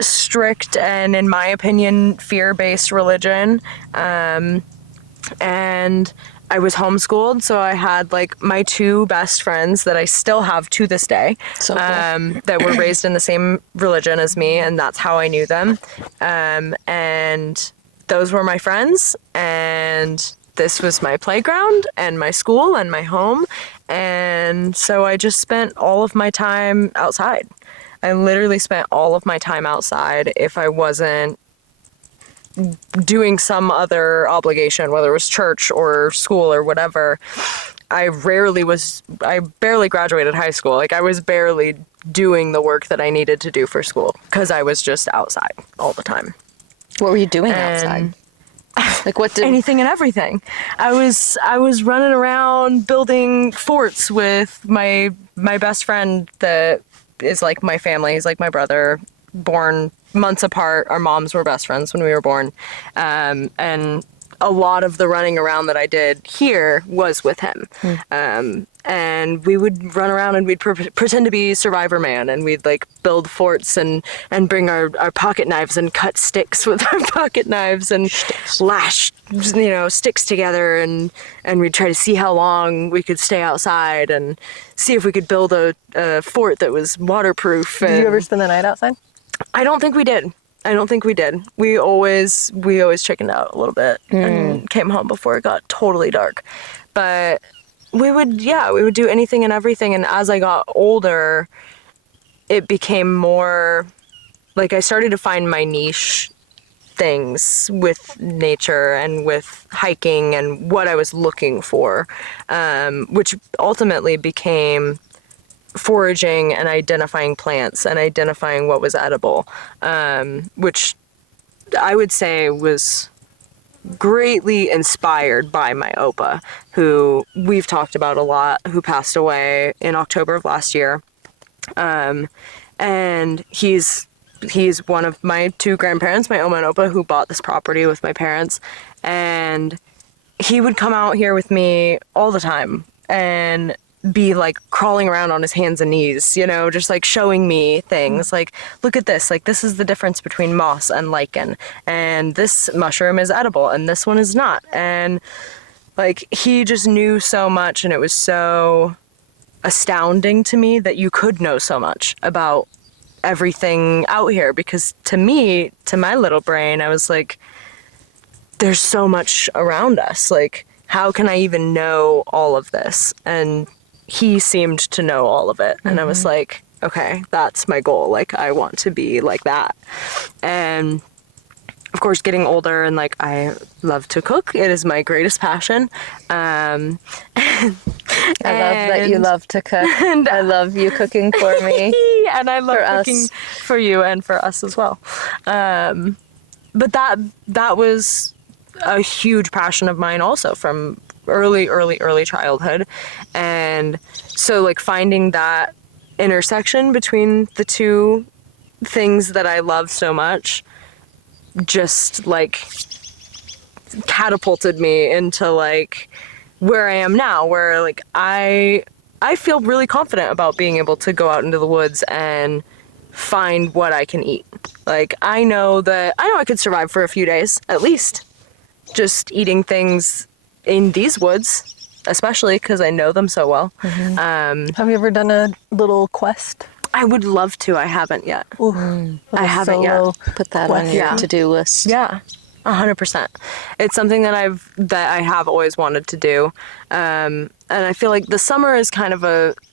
strict and, in my opinion, fear-based religion. And I was homeschooled, so I had like my two best friends that I still have to this day, So cool. that were raised in the same religion as me, and that's how I knew them. And those were my friends, and this was my playground and my school and my home. And so I just spent all of my time outside. I literally spent all of my time outside if I wasn't doing some other obligation, whether it was church or school or whatever. I barely graduated high school. Like, I was barely doing the work that I needed to do for school because I was just outside all the time. What were you doing And outside? Like, what did... Anything and everything. I was running around building forts with my best friend that is like my family. He's like my brother, born months apart. Our moms were best friends when we were born. And a lot of the running around that I did here was with him. And we would run around and we'd pretend to be Survivor Man, and we'd like build forts and bring our pocket knives and cut sticks with our pocket knives and lash, sticks together, and we'd try to see how long we could stay outside and see if we could build a fort that was waterproof. Did you ever spend the night outside? I don't think we did. We always chickened out a little bit and came home before it got totally dark. But we would do anything and everything. And as I got older, it became more like I started to find my niche things with nature and with hiking and what I was looking for, which ultimately became foraging and identifying plants and identifying what was edible, which I would say was greatly inspired by my Opa, who we've talked about a lot, who passed away in October of last year. And he's one of my two grandparents, my Oma and Opa, who bought this property with my parents. And he would come out here with me all the time and be like crawling around on his hands and knees, just like showing me things like, look at this, like this is the difference between moss and lichen, and this mushroom is edible and this one is not. And like, he just knew so much, and it was so astounding to me that you could know so much about everything out here, because to me, to my little brain, I was like, there's so much around us, like how can I even know all of this? And he seemed to know all of it. And I was like, okay, that's my goal. Like, I want to be like that. And of course, getting older, and like, I love to cook. It is my greatest passion. I love that you love to cook. And I love you cooking for me. And I love cooking for you and for us as well. But that was a huge passion of mine also from early childhood. And so like finding that intersection between the two things that I love so much just like catapulted me into like where I am now, where like I feel really confident about being able to go out into the woods and find what I can eat. Like, I know I could survive for a few days at least just eating things in these woods, especially because I know them so well. Have you ever done a little quest? I would love to. I haven't yet. I haven't yet. Put that on your to-do list. Yeah, 100%. It's something that I have always wanted to do, and I feel like the summer is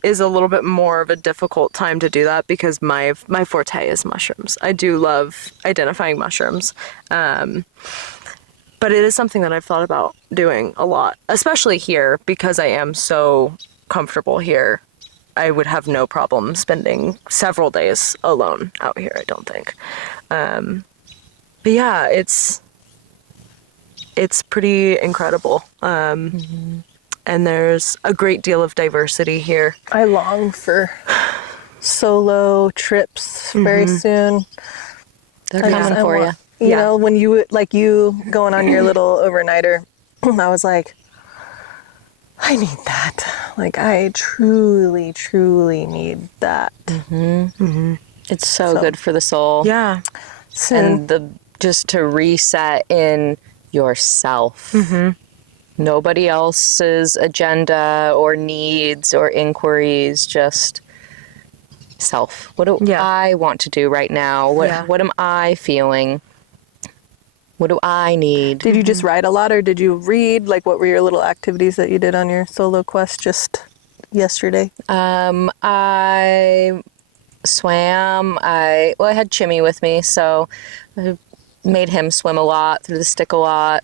is a little bit more of a difficult time to do that because my forte is mushrooms. I do love identifying mushrooms, but it is something that I've thought about doing a lot, especially here because I am so comfortable here. I would have no problem spending several days alone out here, I don't think. But yeah, it's pretty incredible. And there's a great deal of diversity here. I long for solo trips very soon. They're coming for you. You know, when you going on your little overnighter, I was like, I need that. Like, I truly, truly need that. It's so good for the soul. Yeah. And just to reset in yourself. Nobody else's agenda or needs or inquiries, just self. What do I want to do right now? What am I feeling? What do I need? Did you just write a lot, or did you read? Like, what were your little activities that you did on your solo quest just yesterday? I swam. I had Chimmy with me, so I made him swim a lot, threw the stick a lot.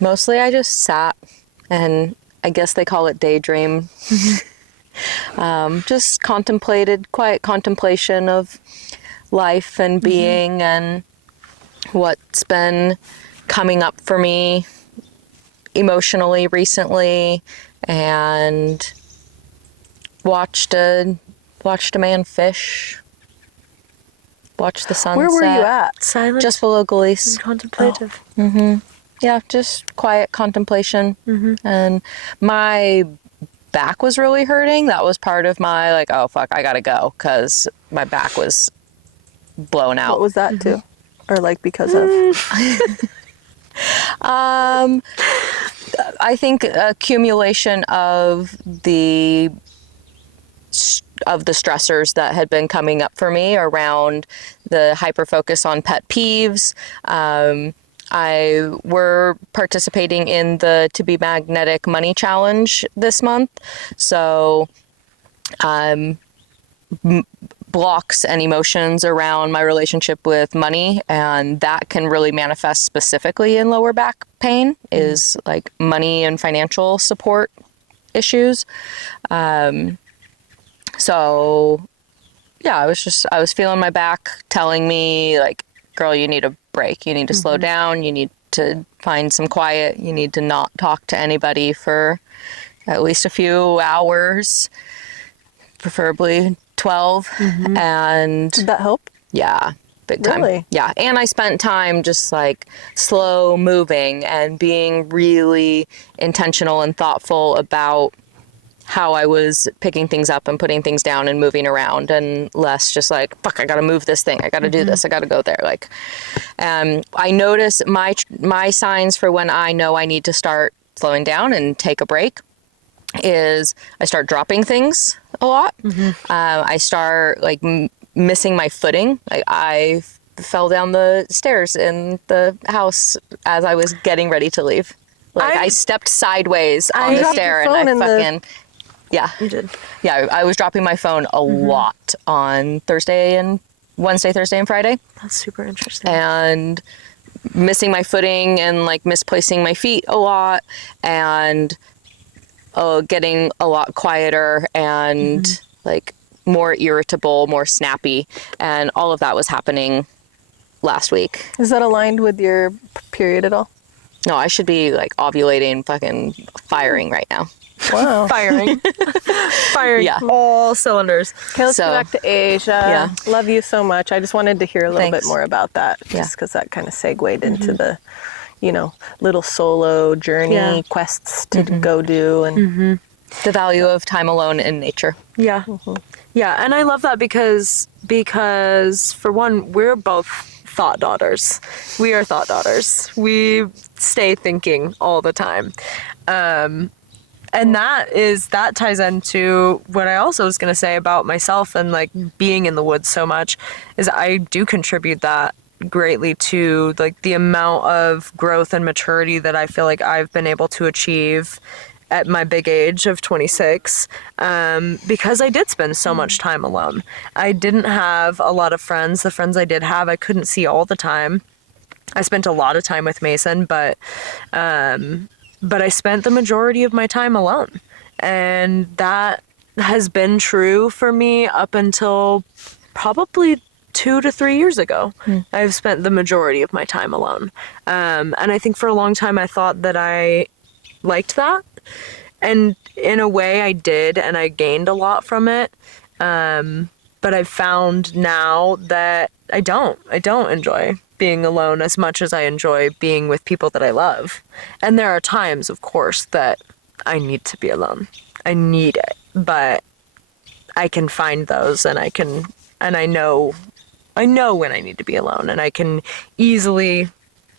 Mostly I just sat, and I guess they call it daydream. Just contemplated, quiet contemplation of life and being and what's been coming up for me emotionally recently, and watched a man fish, watched the sunset. Where were you at? Silent. Just below Gullies. Contemplative. Yeah, just quiet contemplation. And my back was really hurting. That was part of my, like, oh, fuck, I gotta go, because my back was blown out. What was that too? Or like because of? I think accumulation of the stressors that had been coming up for me around the hyper focus on pet peeves. We're participating in the To Be Magnetic Money Challenge this month. So, blocks and emotions around my relationship with money, and that can really manifest specifically in lower back pain, is like money and financial support issues. So yeah, I was feeling my back telling me, like, girl, you need a break. You need to slow down. You need to find some quiet. You need to not talk to anybody for at least a few hours, preferably 12. And Did that help? yeah, big time. Really? Yeah. And I spent time just like slow moving and being really intentional and thoughtful about how I was picking things up and putting things down and moving around, and less just like, fuck, I gotta move this thing. I gotta do this. I gotta go there. Like, I notice my signs for when I know I need to start slowing down and take a break is I start dropping things a lot. I start like missing my footing. Like, I fell down the stairs in the house as I was getting ready to leave. Like, I stepped sideways on the stair, and I fucking... Yeah. You did. Yeah, I was dropping my phone a lot on Wednesday, Thursday, and Friday. That's super interesting. And missing my footing and like misplacing my feet a lot, and getting a lot quieter and like more irritable, more snappy. And all of that was happening last week. Is that aligned with your period at all? No, I should be like ovulating, fucking firing right now. Wow. Firing. Yeah. All cylinders. Okay, let's go back to Asia. Yeah. Love you so much. I just wanted to hear a little bit more about that, Yeah. just because that kind of segued into the, little solo journey quests to go do. And The value of time alone in nature. Yeah. Yeah, and I love that because for one, we're both thought daughters. We are thought daughters. We stay thinking all the time. And that ties into what I also was going to say about myself and like being in the woods so much, is I do contribute that greatly to like the amount of growth and maturity that I feel like I've been able to achieve at my big age of 26, because I did spend so much time alone. I didn't have a lot of friends. The friends I did have, I couldn't see all the time. I spent a lot of time with Mason, but I spent the majority of my time alone. And that has been true for me up until probably 2 to 3 years ago. I've spent the majority of my time alone. And I think for a long time I thought that I liked that. And in a way I did, and I gained a lot from it. But I've found now that I don't enjoy being alone as much as I enjoy being with people that I love. And there are times, of course, that I need to be alone. I need it. But I can find those, and I know when I need to be alone, and I can easily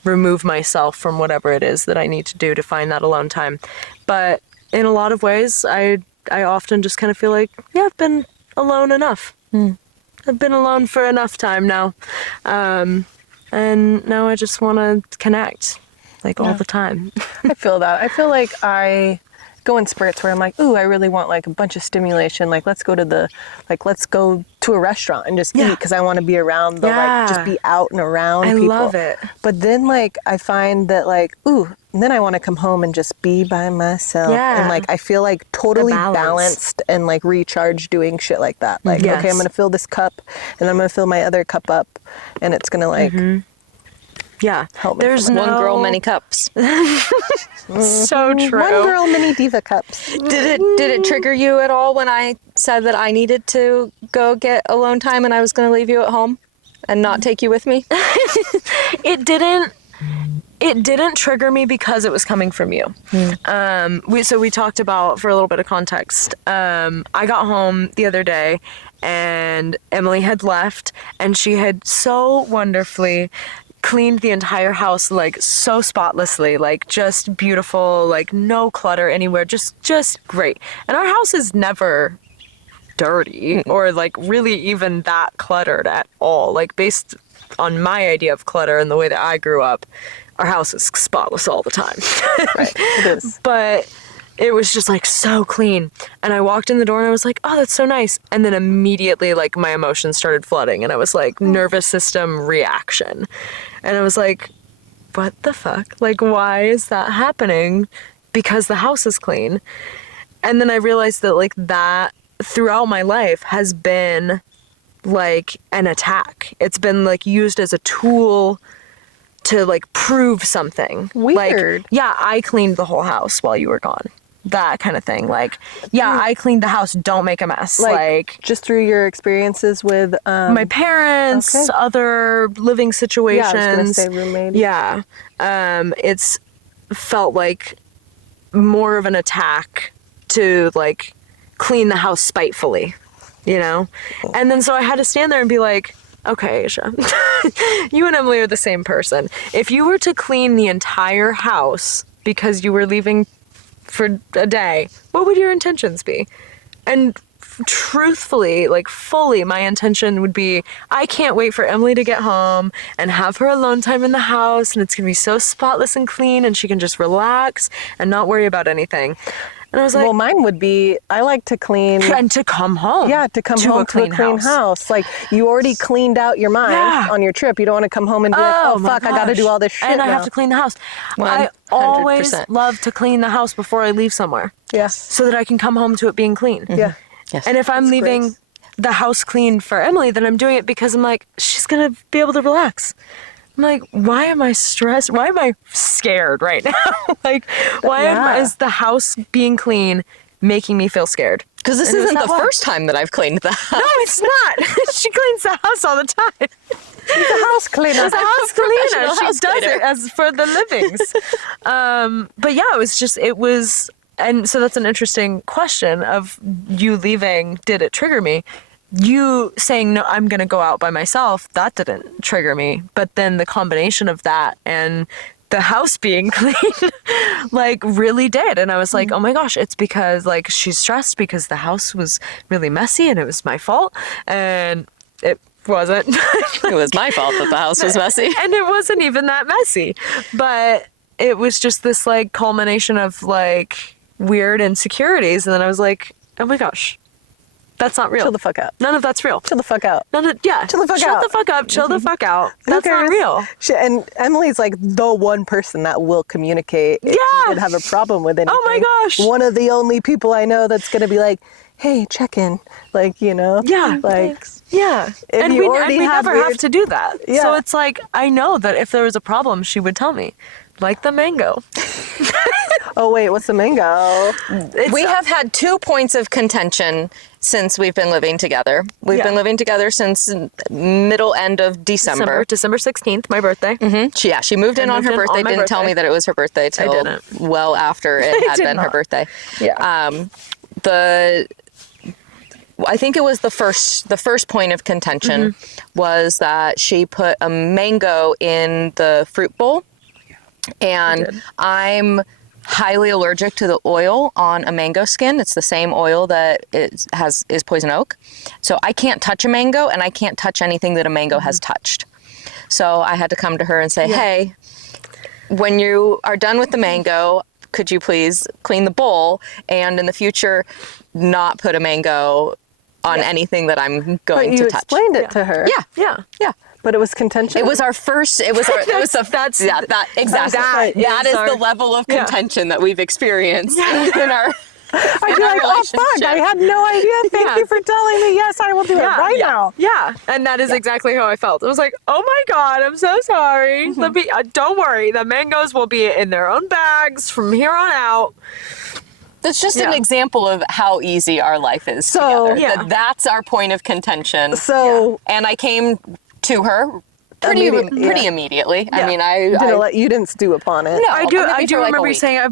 remove myself from whatever it is that I need to do to find that alone time. But in a lot of ways, I often just kind of feel like, yeah, I've been alone enough. I've been alone for enough time now. And now I just want to connect, like, all the time. I feel that. I feel like I go in spurts where I'm like, ooh, I really want like a bunch of stimulation. Like, let's go to a restaurant and just eat, because I want to be around like, just be out and around people. I love it. But then like, I find that like, ooh, and then I want to come home and just be by myself. Yeah. And like, I feel like totally balanced and like recharged doing shit like that. Like, okay, I'm going to fill this cup and I'm going to fill my other cup up, and it's going to like, help me. There's one girl, many cups. So true. One girl, many diva cups. Did it trigger you at all when I said that I needed to go get alone time and I was going to leave you at home and not take you with me? It didn't trigger me because it was coming from you. We talked about, for a little bit of context, I got home the other day and Emily had left, and she had so wonderfully cleaned the entire house, like so spotlessly, like just beautiful, like no clutter anywhere, just great. And our house is never dirty or like really even that cluttered at all. Like, based on my idea of clutter and the way that I grew up, our house is spotless all the time. Right, it is. But it was just like so clean. And I walked in the door and I was like, oh, that's so nice. And then immediately like my emotions started flooding, and I was like, nervous system reaction. And I was like, what the fuck? Like, why is that happening? Because the house is clean. And then I realized that like that throughout my life has been like an attack. It's been like used as a tool to like prove something. Weird. Like, yeah, I cleaned the whole house while you were gone. That kind of thing. Like, yeah, I cleaned the house. Don't make a mess. Like just through your experiences with my parents, other living situations. Yeah, I was gonna say roommate. Yeah, it's felt like more of an attack to like clean the house spitefully, you know. And then so I had to stand there and be like, okay, Asia, you and Emily are the same person. If you were to clean the entire house because you were leaving for a day, what would your intentions be? And truthfully, like fully, my intention would be, I can't wait for Emily to get home and have her alone time in the house, and it's gonna be so spotless and clean, and she can just relax and not worry about anything. And I was like, well, mine would be, I like to clean. And to come home. Yeah, to come home to a clean house. Like, you already cleaned out your mind on your trip. You don't want to come home and be like, oh fuck, I got to do all this shit and now. I have to clean the house. 100%. I always love to clean the house before I leave somewhere. Yeah. So that I can come home to it being clean. Yeah. Yes. And if I'm leaving the house clean for Emily, then I'm doing it because I'm like, she's going to be able to relax. I'm like, why am I stressed? Why am I scared right now? Like, why is the house being clean making me feel scared? Because this isn't the first time that I've cleaned the house. No, it's not. She cleans the house all the time. She's a house cleaner. She's a house cleaner. She house does cleaner. it as for the livings. But yeah, it was, and so that's an interesting question of you leaving. Did it trigger me? you saying, no, I'm going to go out by myself, that didn't trigger me. But then the combination of that and the house being clean, like, really did. And I was like, oh my gosh, it's because, like, she's stressed because the house was really messy and it was my fault. And it wasn't. It was my fault that the house was messy. And it wasn't even that messy. But it was just this, like, culmination of, like, weird insecurities. And then I was like, oh my gosh, that's not real. Chill the fuck out. None of that's real. Chill the fuck out. Chill the fuck out. Shut the fuck up. Chill the fuck out. That's not real. And Emily's like the one person that will communicate if she did have a problem with anything. Oh my gosh. One of the only people I know that's going to be like, hey, check in. Like, you know? Yeah. Like, yeah. And you we already never have to do that. Yeah. So it's like, I know that if there was a problem, she would tell me. Like the mango. Oh, wait, what's the mango? We have had 2 points of contention since we've been living together. We've been living together since middle end of December. December 16th, my birthday. Mm-hmm. She moved in on her birthday. Didn't tell me that it was her birthday till well after it had been her birthday. Yeah. I think it was the first point of contention was that she put a mango in the fruit bowl. And I'm highly allergic to the oil on a mango skin. It's the same oil that is poison oak. So I can't touch a mango, and I can't touch anything that a mango has touched. So I had to come to her and say, hey, when you are done with the mango, could you please clean the bowl, and in the future not put a mango on anything that I'm going to touch. You explained it to her. Yeah. But it was contention. It was our first. That is the level of contention that we've experienced in our. I'd be like, oh fuck, I had no idea. Thank you for telling me. Yes, I will do it right now. Yeah, and that is exactly how I felt. I was like, oh my God, I'm so sorry. Don't worry, the mangoes will be in their own bags from here on out. That's just an example of how easy our life is together. That's our point of contention. So, and I came to her pretty immediately. Yeah. I mean, you didn't stew upon it. No, I do remember you saying I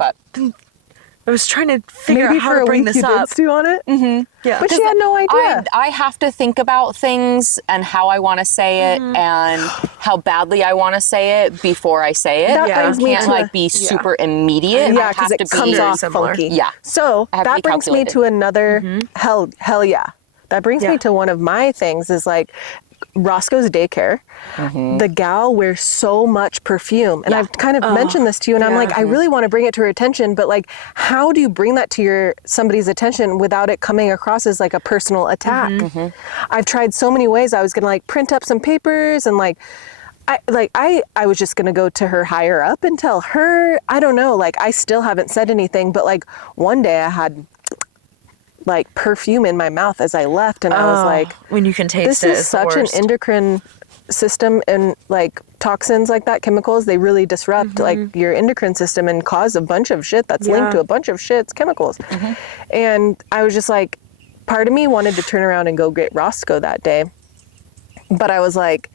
was trying to figure out how to bring this up. Did stew on it? Mm-hmm. Yeah, but she had no idea. I have to think about things and how I want to say it and how badly I want to say it before I say it. That can't be super immediate. Yeah, because it comes off funky. Yeah. So that brings me to another hell yeah. That brings me to one of my things is like Roscoe's daycare. The gal wears so much perfume, and I've kind of mentioned this to you, and I'm like, I really want to bring it to her attention, but like, how do you bring that to somebody's attention without it coming across as like a personal attack? I've tried so many ways. I was gonna like print up some papers and I was just gonna go to her higher up and tell her. I don't know. Like, I still haven't said anything, but like one day I had like perfume in my mouth as I left, and I was like, when you can taste this is such an endocrine system, and like toxins like that, chemicals, they really disrupt like your endocrine system and cause a bunch of shit that's linked to a bunch of shit's chemicals. And I was just like, part of me wanted to turn around and go get Roscoe that day, but I was like,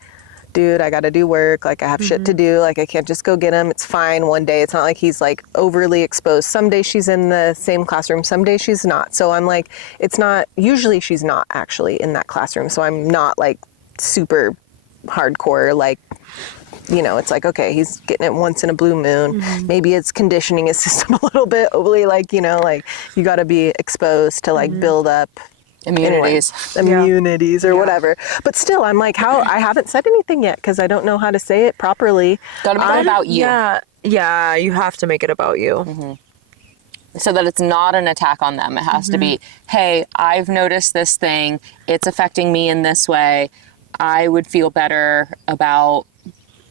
dude, I gotta do work. Like, I have shit to do. Like, I can't just go get him. It's fine one day. It's not like he's like overly exposed. Some days she's in the same classroom. Some days she's not. So I'm like, usually she's not actually in that classroom. So I'm not like super hardcore, like, you know, it's like, okay, he's getting it once in a blue moon. Maybe it's conditioning his system a little bit, like, you know, like you gotta be exposed to like build up immunities or whatever. But still, I'm like, I haven't said anything yet because I don't know how to say it properly. Gotta make it about you. Yeah, you have to make it about you. So that it's not an attack on them. It has to be, hey, I've noticed this thing. It's affecting me in this way. I would feel better about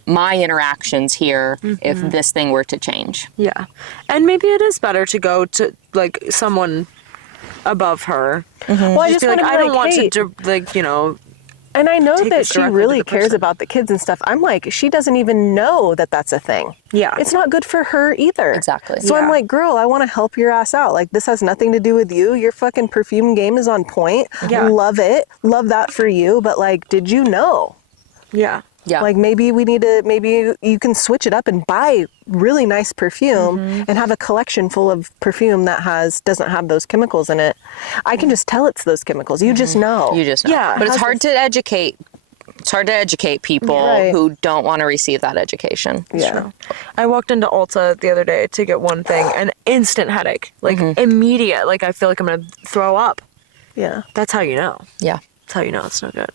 my interactions here if this thing were to change. Yeah. And maybe it is better to go to like someone above her. Well, I just want to be I don't want hey, to like, you know. And I know that she really cares about the kids and stuff. I'm like, she doesn't even know that that's a thing. Yeah. It's not good for her either. Exactly. So I'm like, girl, I want to help your ass out. Like, this has nothing to do with you. Your fucking perfume game is on point. Yeah. Love it. Love that for you. But like, did you know? Yeah. Yeah. Like maybe you can switch it up and buy really nice perfume and have a collection full of perfume that doesn't have those chemicals in it. I can just tell it's those chemicals. You just know. You just know. Yeah, But it's hard to educate. It's hard to educate people who don't want to receive that education. Yeah. I walked into Ulta the other day to get one thing, and instant headache, like immediate. Like I feel like I'm gonna throw up. Yeah. That's how you know. Yeah. That's how you know it's no good.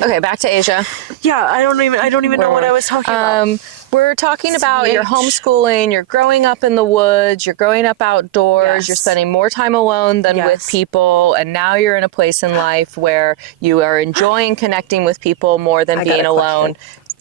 Okay, back to Asia. Yeah, I don't even know what I was talking about. We're talking about your homeschooling, you're growing up in the woods, you're growing up outdoors, you're spending more time alone than with people, and now you're in a place in life where you are enjoying connecting with people more than being alone.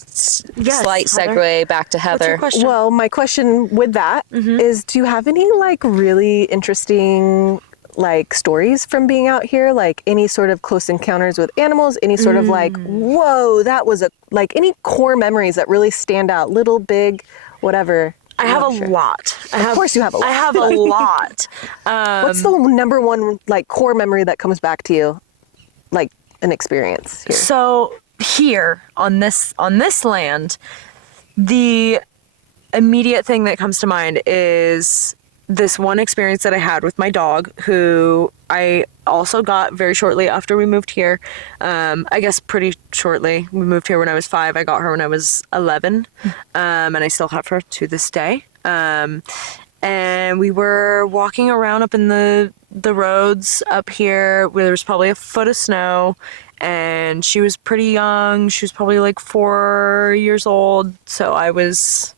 Slight segue back to Heather. Well, my question with that is, do you have any like really interesting like stories from being out here, like any sort of close encounters with animals, any sort of like, whoa, that was like any core memories that really stand out, little, big, whatever? I have a lot. Of course you have a lot. I have a lot. What's the number one like core memory that comes back to you, like an experience here? So here on this land, the immediate thing that comes to mind is this one experience that I had with my dog, who I also got very shortly after we moved here. I guess pretty shortly. We moved here when I was 5. I got her when I was 11. And I still have her to this day. And we were walking around up in the roads up here where there was probably a foot of snow. And she was pretty young. She was probably like 4 years old. So I was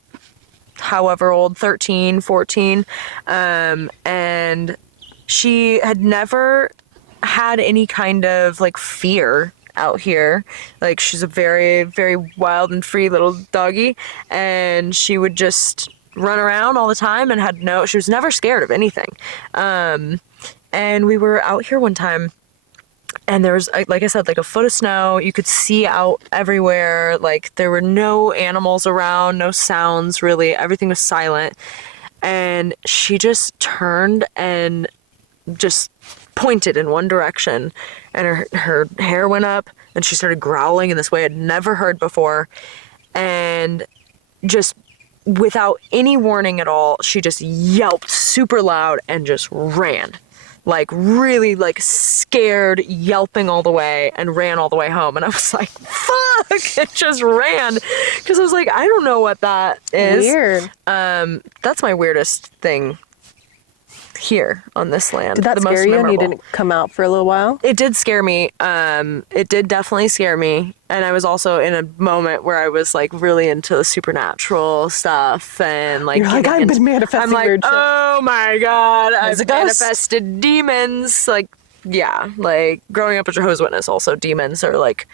however old, 13, 14. And she had never had any kind of like fear out here. Like she's a very, very wild and free little doggy. And she would just run around all the time and she was never scared of anything. And we were out here one time, and there was, like I said, like a foot of snow. You could see out everywhere. Like there were no animals around, no sounds really. Everything was silent. And she just turned and just pointed in one direction. And her hair went up and she started growling in this way I'd never heard before. And just without any warning at all, she just yelped super loud and just ran. Like really like scared, yelping all the way, and ran all the way home. And I was like, fuck, it just ran. Because I was like, I don't know what that is. Weird. That's my weirdest thing here on this land. Did that scare you and you didn't come out for a little while? It did scare me. It did definitely scare me. And I was also in a moment where I was like really into the supernatural stuff and like, I've been manifesting. I'm like, weird shit. oh my God, There's I've a ghost. manifested demons. Like, yeah, like growing up as a Jehovah's Witness, also demons are like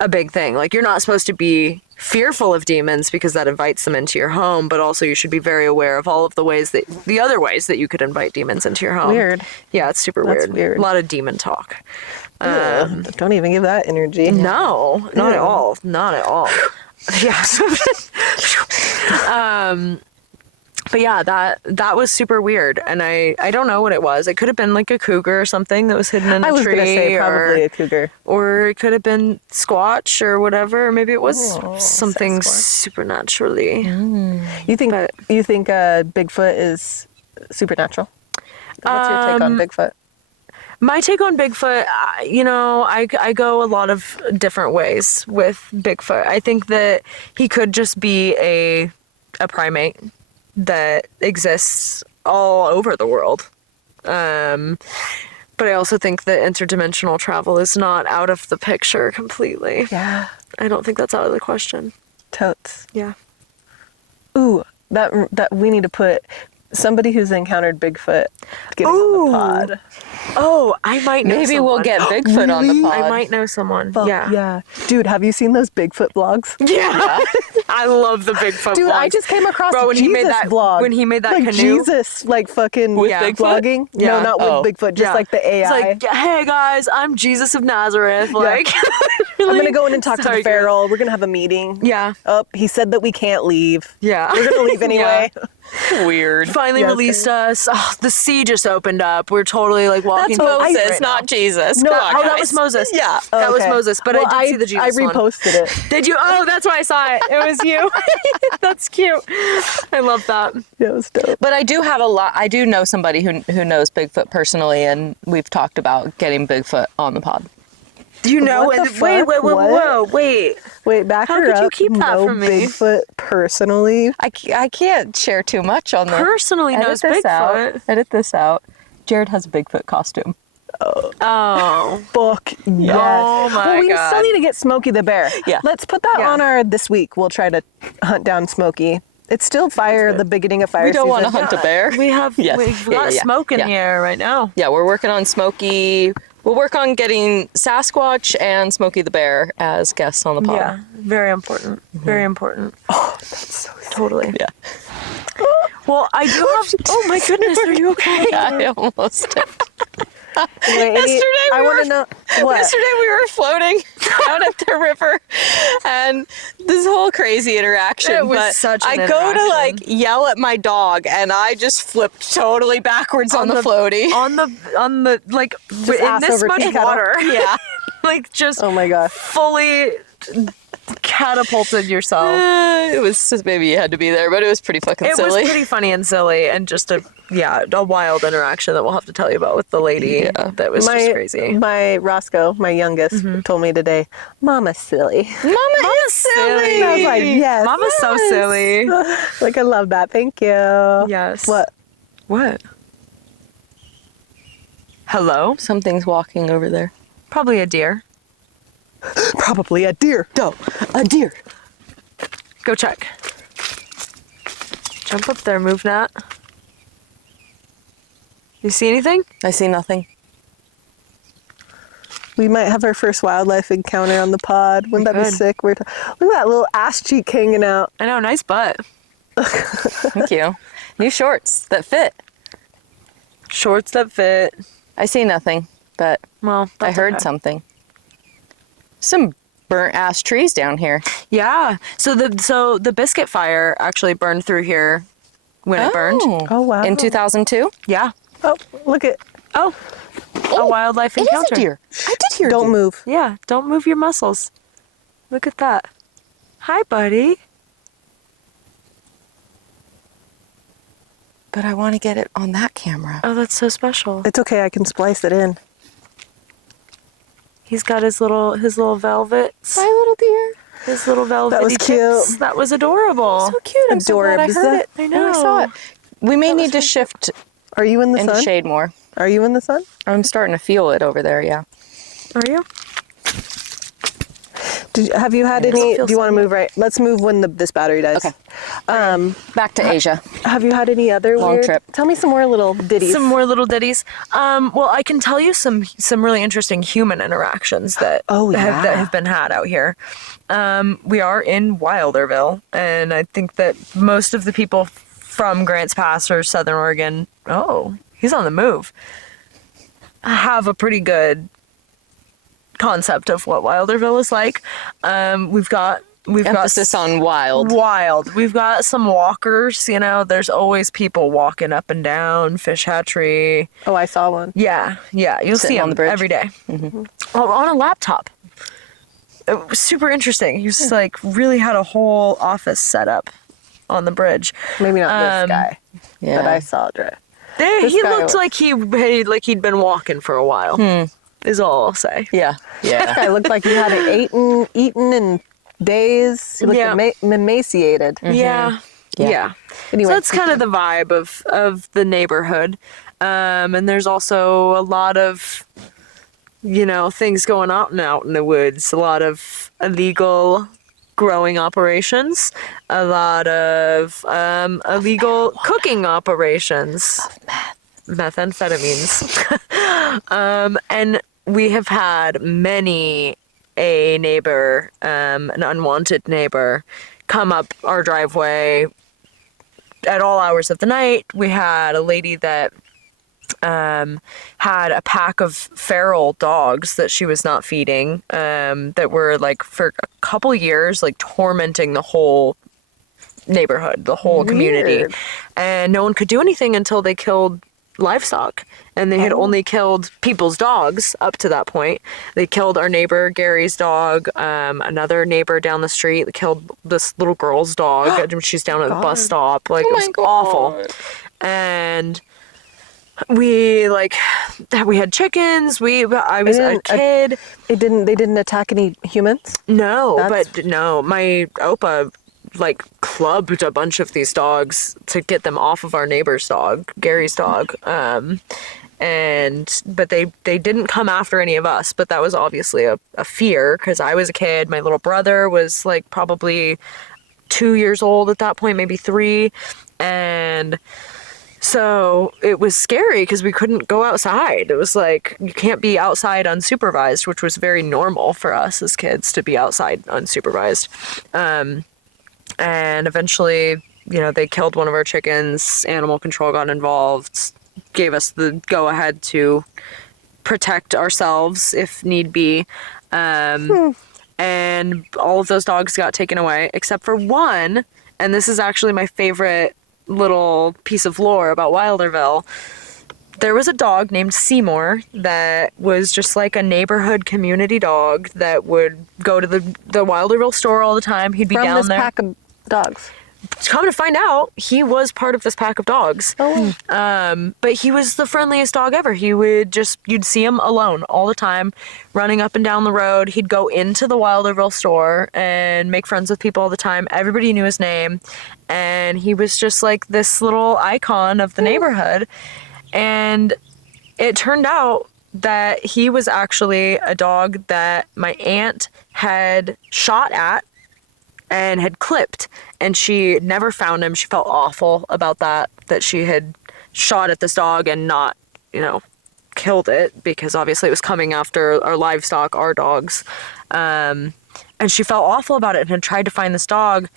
a big thing. Like you're not supposed to be fearful of demons because that invites them into your home, but also you should be very aware of all of the other ways that you could invite demons into your home. Weird. Yeah, it's super That's weird. weird. A lot of demon talk. Don't even give that energy. No, not at all. Not at all. Yeah. But yeah, that was super weird, and I don't know what it was. It could have been like a cougar or something that was hidden in a tree. I was gonna say probably a cougar, or it could have been Squatch or whatever. Maybe it was something supernaturally. You think Bigfoot is supernatural? What's your take on Bigfoot? My take on Bigfoot, I go a lot of different ways with Bigfoot. I think that he could just be a primate that exists all over the world. But I also think that interdimensional travel is not out of the picture completely. Yeah. I don't think that's out of the question. Totes. Yeah. Ooh, that we need to put somebody who's encountered Bigfoot getting on the pod. Oh, I might know Maybe someone. we'll get Bigfoot on the pod. I might know someone. Fuck Yeah. yeah. Dude, have you seen those Bigfoot vlogs? Yeah. I love the Bigfoot Dude, vlogs. I just came across Bro, when Jesus he made that vlog. when he made that like canoe. Jesus, like fucking With Yeah. Bigfoot? vlogging. Yeah. No, not with Bigfoot, just like the AI. It's like, hey guys, I'm Jesus of Nazareth. Like, I'm gonna go in and talk to Sorry, the Pharaoh. We're gonna have a meeting. Yeah. Oh, he said that we can't leave. Yeah. We're gonna leave anyway. Weird. finally released us. Oh, the sea just opened up. We're totally like walking. That's through the sea Moses, right not now. Jesus. No, Come on, that guys. was Moses. Yeah. That was Okay. Moses. But Well, I did see the Jesus I one. reposted it. Did you? Oh, that's why I saw it. It was you. That's cute. I love that. Yeah, it was dope. But I do have a lot. I do know somebody who knows Bigfoot personally, and we've talked about getting Bigfoot on the pod. You know, What the and wait, fuck? What? wait. Wait, back How her could up. you keep that no from me? Bigfoot personally. I can't share too much on this. Personally knows this Bigfoot. out. Edit this out. Jared has a Bigfoot costume. Oh. Fuck yes. Oh my Well, we God. still need to get Smokey the bear. Yeah. Let's put that Yeah. on our this week. We'll try to hunt down Smokey. It's still the beginning of fire We don't want to season. hunt a bear. We have Yes. we've Yeah, got yeah, smoke in yeah. here right now. Yeah, we're working on Smokey. We'll work on getting Sasquatch and Smokey the bear as guests on the pod. Yeah, very important. Very important. Oh, that's so sick. Totally. Yeah. Well, I do have. Oh my goodness, are you okay? I almost did. Wait, Yesterday I we want were- to know what. Yesterday we were floating down at the river, and this whole crazy interaction. It was but such an I go to interaction. like yell at my dog, and I just flipped totally backwards on the floaty. On the like in ass this over much tea kettle. water. Yeah. Like just Oh my gosh. fully catapulted yourself. It was just, maybe you had to be there, but it was pretty fucking It silly. was pretty funny and silly, and just a wild interaction that we'll have to tell you about with the lady. Yeah. That was just crazy. My Roscoe, my youngest, told me today, Mama's silly. Mama is silly. And I was like, yes. Mama's so silly. Like, I love that. Thank you. Yes. What? What? Hello? Something's walking over there. Probably a deer. Probably a deer. No, a deer. Go check. Jump up there, move Nat. You see anything? I see nothing. We might have our first wildlife encounter on the pod. Wouldn't that be could. sick? Look at that little ass cheek hanging out. I know, nice butt. Thank you. New shorts that fit. Shorts that fit. I see nothing, but Well, I that's heard okay. something. Some burnt ass trees down here. Yeah. So the biscuit fire actually burned through here when it burned. Oh, wow. In 2002? Yeah. Oh, look at. Oh. A wildlife It is encounter. a deer. I did hear a Don't deer. move. Yeah. Don't move your muscles. Look at that. Hi, buddy. But I want to get it on that camera. Oh, that's so special. It's okay. I can splice it in. He's got his little velvets. My little deer. His little velvety That was tips. cute. That was adorable. So cute. I'm so glad I Adorbs. heard it. I when I saw know. it. We may need to shift Are you in the into sun? shade more. Are you in the sun? I'm starting to feel it over there, yeah. Are you? Have you had any? feel Do you want to so move right? Let's move when this battery dies. Okay. Back to Asia. Have you had any other Long weird? trip. Tell me some more little ditties. Some more little ditties. Well, I can tell you some really interesting human interactions that that have been had out here. We are in Wilderville, and I think that most of the people from Grants Pass or Southern Oregon, he's on the move, have a pretty good concept of what Wilderville is like. We've got Emphasis on wild. wild. We've got some walkers, there's always people walking up and down Fish Hatchery. Oh, I saw one. Yeah, you'll see Sitting on him the bridge. every day. Oh, on a laptop. It was super interesting. He just really had a whole office set up on the bridge. Maybe not this guy Yeah. that I saw drive. He guy looked was- like he'd been walking for a while. Is all I'll say. Yeah. This Yeah. guy looked like he hadn't eaten in days. He looked Yeah. emaciated. Yeah. Yeah. Anyway, So that's kind of the vibe of the neighborhood. And there's also a lot of, things going on out in the woods. A lot of illegal growing operations. A lot of illegal cooking operations. Methamphetamines. And we have had many a neighbor, an unwanted neighbor, come up our driveway at all hours of the night. We had a lady that had a pack of feral dogs that she was not feeding, that were for a couple years tormenting the whole neighborhood, the whole community. Weird. And no one could do anything until they killed livestock. And they had only killed people's dogs up to that point. They killed our neighbor Gary's dog, another neighbor down the street. They killed this little girl's dog. She's down at the bus stop. Like, it was awful. And we had chickens. I was a kid. They didn't attack any humans? No, my Opa clubbed a bunch of these dogs to get them off of our neighbor's dog, Gary's dog. But they didn't come after any of us, but that was obviously a fear because I was a kid. My little brother was probably 2 years old at that point, maybe 3. And so it was scary because we couldn't go outside. It was you can't be outside unsupervised, which was very normal for us as kids to be outside unsupervised. And eventually, they killed one of our chickens. Animal control got involved, gave us the go-ahead to protect ourselves if need be. And all of those dogs got taken away, except for one. And this is actually my favorite little piece of lore about Wilderville. There was a dog named Seymour that was just a neighborhood community dog that would go to the Wilderville store all the time. He'd be down there. From this pack of dogs? Come to find out, he was part of this pack of dogs. Oh. But he was the friendliest dog ever. You'd see him alone all the time, running up and down the road. He'd go into the Wilderville store and make friends with people all the time. Everybody knew his name. And he was just this little icon of the neighborhood. And it turned out that he was actually a dog that my aunt had shot at and had clipped, and she never found him. She felt awful about that she had shot at this dog and not, killed it, because obviously it was coming after our livestock, our dogs. And she felt awful about it and had tried to find this dog,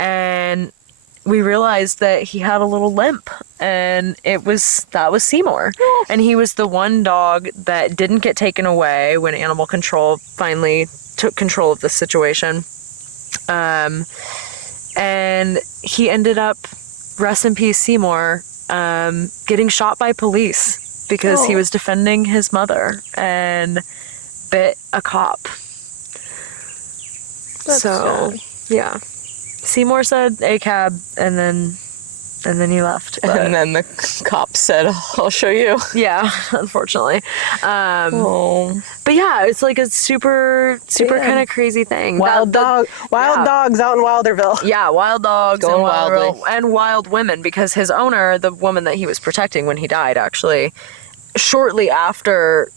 and we realized that he had a little limp, and that was Seymour. Oh. And he was the one dog that didn't get taken away when animal control finally took control of the situation. And he ended up, rest in peace, Seymour, getting shot by police because he was defending his mother and bit a cop. That's sad. Yeah. Seymour said ACAB, and then he left. But, and then the cop said, I'll show you. Yeah, unfortunately. But yeah, it's a super kind of crazy thing. Wild dogs out in Wilderville. Yeah, wild dogs going wildly. And wild women, because his owner, the woman that he was protecting when he died, actually, shortly after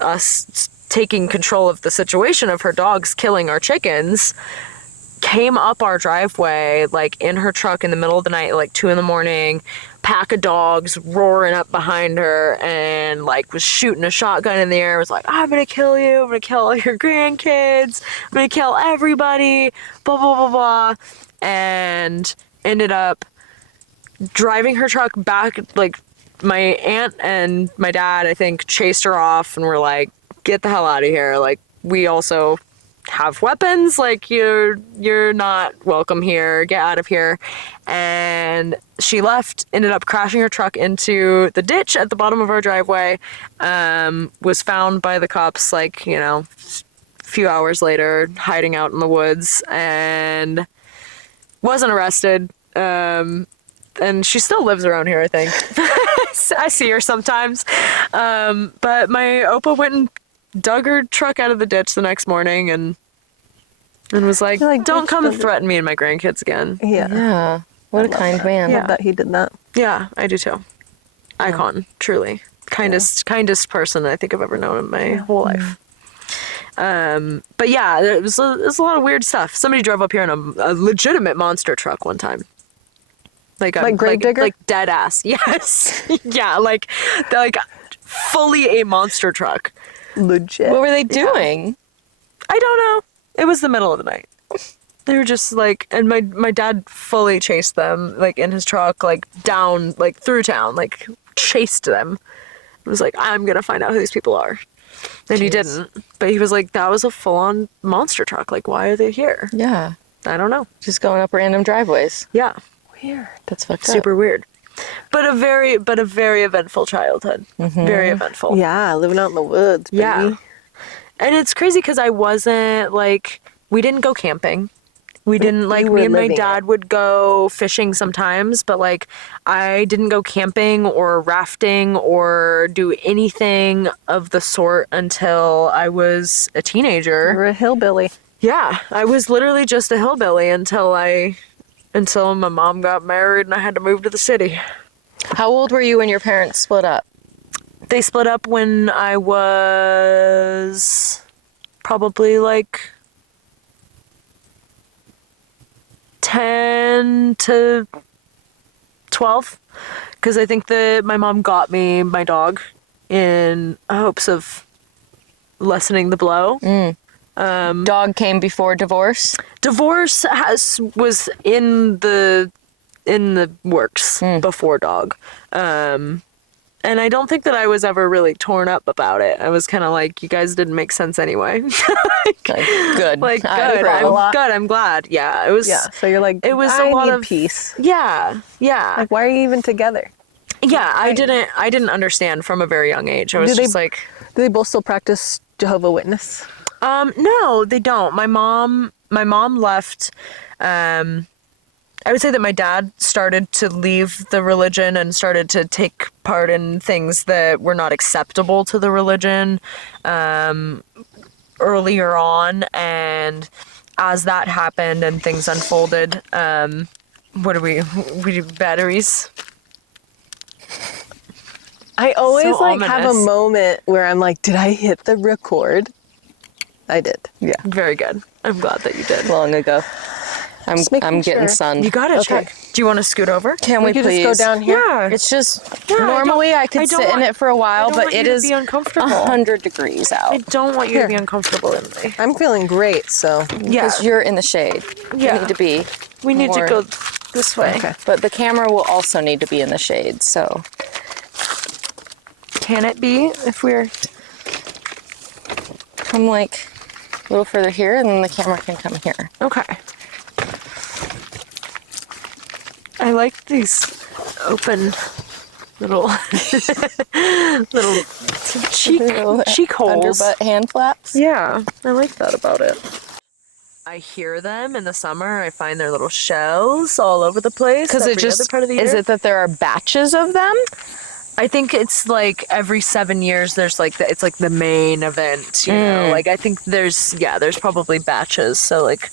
us taking control of the situation of her dogs killing our chickens, came up our driveway in her truck in the middle of the night at 2 a.m, pack of dogs roaring up behind her, and was shooting a shotgun in the air. Was I'm gonna kill you, I'm gonna kill all your grandkids, I'm gonna kill everybody, blah blah blah blah. And ended up driving her truck back. My aunt and my dad, I think, chased her off and were get the hell out of here. We also have weapons, you're not welcome here, get out of here. And she left, ended up crashing her truck into the ditch at the bottom of our driveway, was found by the cops a few hours later, hiding out in the woods, and wasn't arrested. And she still lives around here, I think. I see her sometimes. But my Opa went and dug her truck out of the ditch the next morning and was don't come and threaten me and my grandkids again. Yeah. What a kind man. I love that he did that. Yeah, I do too. Icon, truly. Kindest person I think I've ever known in my whole life. But yeah, it was a lot of weird stuff. Somebody drove up here in a legitimate monster truck one time. Like Gravedigger? Like dead ass. Yes. Yeah, fully a monster truck. Legit. What were they doing? I don't know. It was the middle of the night. They were just and my dad fully chased them, in his truck, down, through town, chased them. It was I'm gonna find out who these people are. And he didn't. But he was that was a full-on monster truck. Why are they here? Yeah. I don't know. Just going up random driveways. Yeah. Weird. That's fucked up. Super weird. But a very eventful childhood. Very eventful. Yeah, living out in the woods, baby. Yeah. And it's crazy because I wasn't like, we didn't go camping. We didn't like, me and my dad would go fishing sometimes, but like I didn't go camping or rafting or do anything of the sort until I was a teenager. You're a hillbilly. Yeah, I was literally just a hillbilly until my mom got married and I had to move to the city. How old were you when your parents split up? They split up when I was probably like 10 to 12, because I think that my mom got me my dog in hopes of lessening the blow. Dog came before divorce? Divorce was in the works before dog. And I don't think that I was ever really torn up about it. I was kind of like, you guys didn't make sense anyway. Good. Like, good. I'm glad. Yeah, it was. Yeah, so you're like, it was I a lot need of peace. Yeah, yeah, Like, why are you even together? yeah. I didn't understand from a very young age. I was just like, do they both still practice Jehovah's Witness? No, they don't. My mom left. I would say that my dad started to leave the religion and started to take part in things that were not acceptable to the religion earlier on. And as that happened and things unfolded, what do we do? Batteries? I always So like have a ominous. moment where I'm like, did I hit the record? I did. Yeah. Very good. I'm glad that you did. Long ago. making I'm getting sure. sunned. You gotta check. Do you want to scoot over? Can we could please? just go down here. Yeah. It's just Yeah, normally I could I don't sit in want- it for a while, I don't but want you it to is be uncomfortable. 100 degrees out. I don't want you Here. to be uncomfortable in me. I'm feeling great, so. Yeah. Because you're in the shade. Yeah. You need to be. We need to more- go this way. Okay. But the camera will also need to be in the shade, so. Can it be if we're... Come like a little further here, and then the camera can come here. Okay. I like these open little little cheek holes. Underbutt hand flaps. Yeah, I like that about it. I hear them in the summer. I find their little shells all over the place. Because it every just other part of the is year. it that there are batches of them? I think it's like every 7 years there's like it's like the main event, you know. Like I think there's probably batches. So like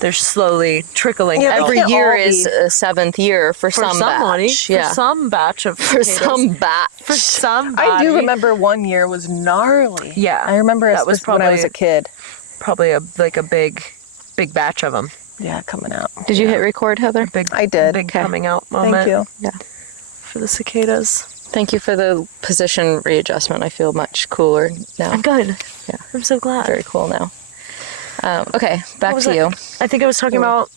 they're slowly trickling Yeah, out. Every can't year all is a 7th year for some somebody, batch. Yeah. for some batch of For potatoes. some batch. For some I do body. remember one year was gnarly. Yeah, I remember that was when I was a kid. probably a big batch of them. Yeah, coming out. Did you hit record, Heather? I did. Big Okay. coming out moment. Thank you. Yeah. For the cicadas. Thank you for the position readjustment. I feel much cooler now. Good. Yeah. I'm so glad. Very cool now. Okay, back was to it? you. I think I was talking about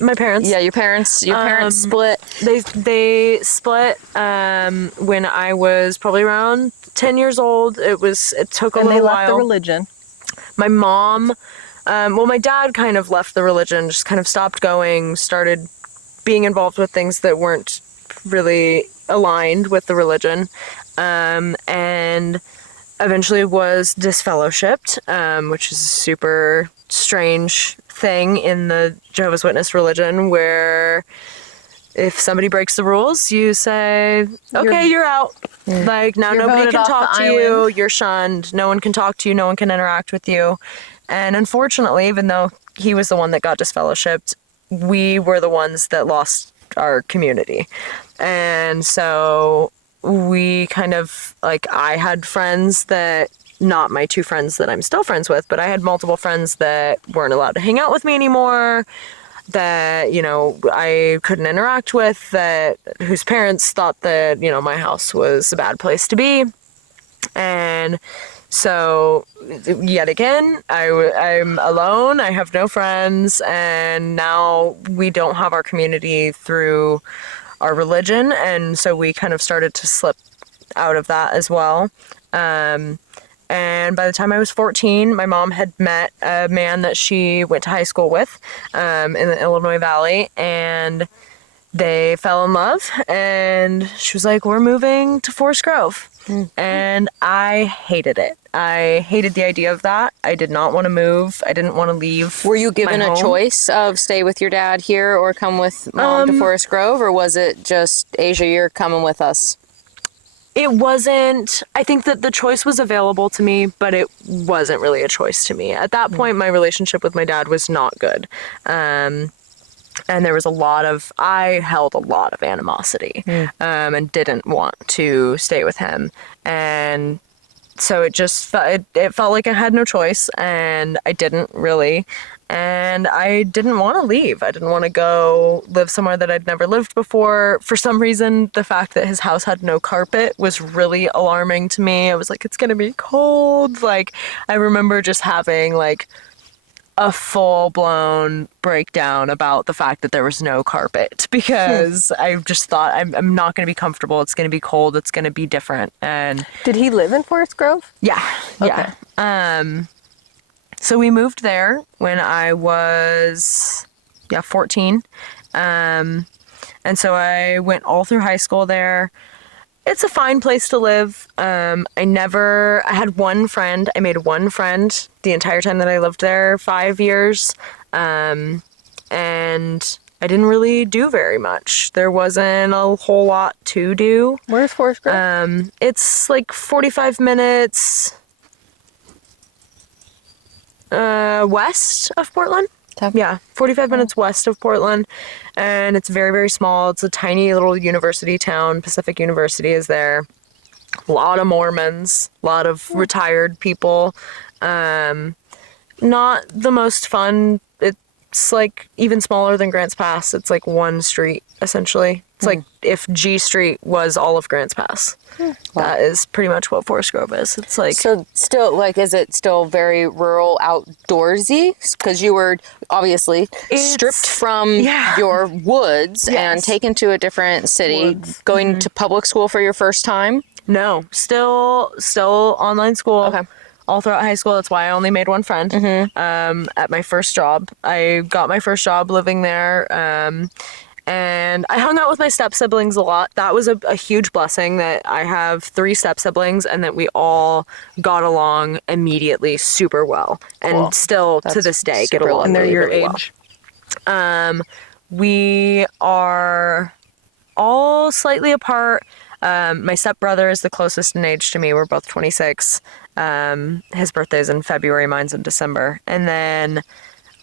my parents. Yeah, your parents split. They split when I was probably around 10 years old. It took a And they little left the while. religion. My mom, my dad kind of left the religion, just kind of stopped going, started being involved with things that weren't really aligned with the religion, and eventually was disfellowshipped, which is a super strange thing in the Jehovah's Witness religion, where if somebody breaks the rules, you say, okay, you're out. Like, now You're nobody voted can off talk the to you. island. You're shunned. No one can talk to you. No one can interact with you. And unfortunately, even though he was the one that got disfellowshipped, we were the ones that lost our community. And so we kind of, like, I had friends that, not my two friends that I'm still friends with, but I had multiple friends that weren't allowed to hang out with me anymore, that, you know, I couldn't interact with, that whose parents thought that, you know, my house was a bad place to be. And so yet again, I'm alone. I have no friends, and now we don't have our community through our religion, and so we kind of started to slip out of that as well. And by the time I was 14, my mom had met a man that she went to high school with in the Illinois Valley, and they fell in love, and she was like, we're moving to Forest Grove. And I hated it. I hated the idea of that. I did not want to move. I didn't want to leave. Were you given my a home. choice of stay with your dad here or come with mom to Forest Grove, or was it just, Asia, you're coming with us? It wasn't, I think that the choice was available to me, but it wasn't really a choice to me. At that point, my relationship with my dad was not good. And there was I held a lot of animosity, and didn't want to stay with him. And so it felt like I had no choice, and I didn't really. And I didn't want to leave. I didn't want to go live somewhere that I'd never lived before. For some reason, the fact that his house had no carpet was really alarming to me. I was like, it's going to be cold. Like, I remember just having like a full-blown breakdown about the fact that there was no carpet, because I just thought I'm not going to be comfortable. It's going to be cold. It's going to be different. And Did he live in Forest Grove? yeah. Okay. So we moved there when I was 14. And so I went all through high school there. It's a fine place to live. I had one friend. I made one friend the entire time that I lived there, 5 years. And I didn't really do very much. There wasn't a whole lot to do. Where's Forest Grove? It's like 45 minutes west of Portland. Yeah, 45 minutes west of Portland, and it's very, very small. It's a tiny little university town. Pacific University is there. A lot of Mormons, a lot of retired people. Not the most fun. It's like even smaller than Grants Pass. It's like one street, essentially. It's like if G Street was all of Grants Pass. Wow. That is pretty much what Forest Grove is. It's like... So still, like, is it still very rural, outdoorsy? Because you were obviously stripped from your woods and taken to a different city, going to public school for your first time? No, still online school. Okay. All throughout high school. That's why I only made one friend. At my first job. I got my first job living there. And I hung out with my step-siblings a lot. That was a huge blessing, that I have 3 step-siblings and that we all got along immediately super well. Cool. And still, to this day, get along and they're really, your really age? Well. We are all slightly apart. My stepbrother is the closest in age to me. We're both 26. His birthday's in February, mine's in December. And then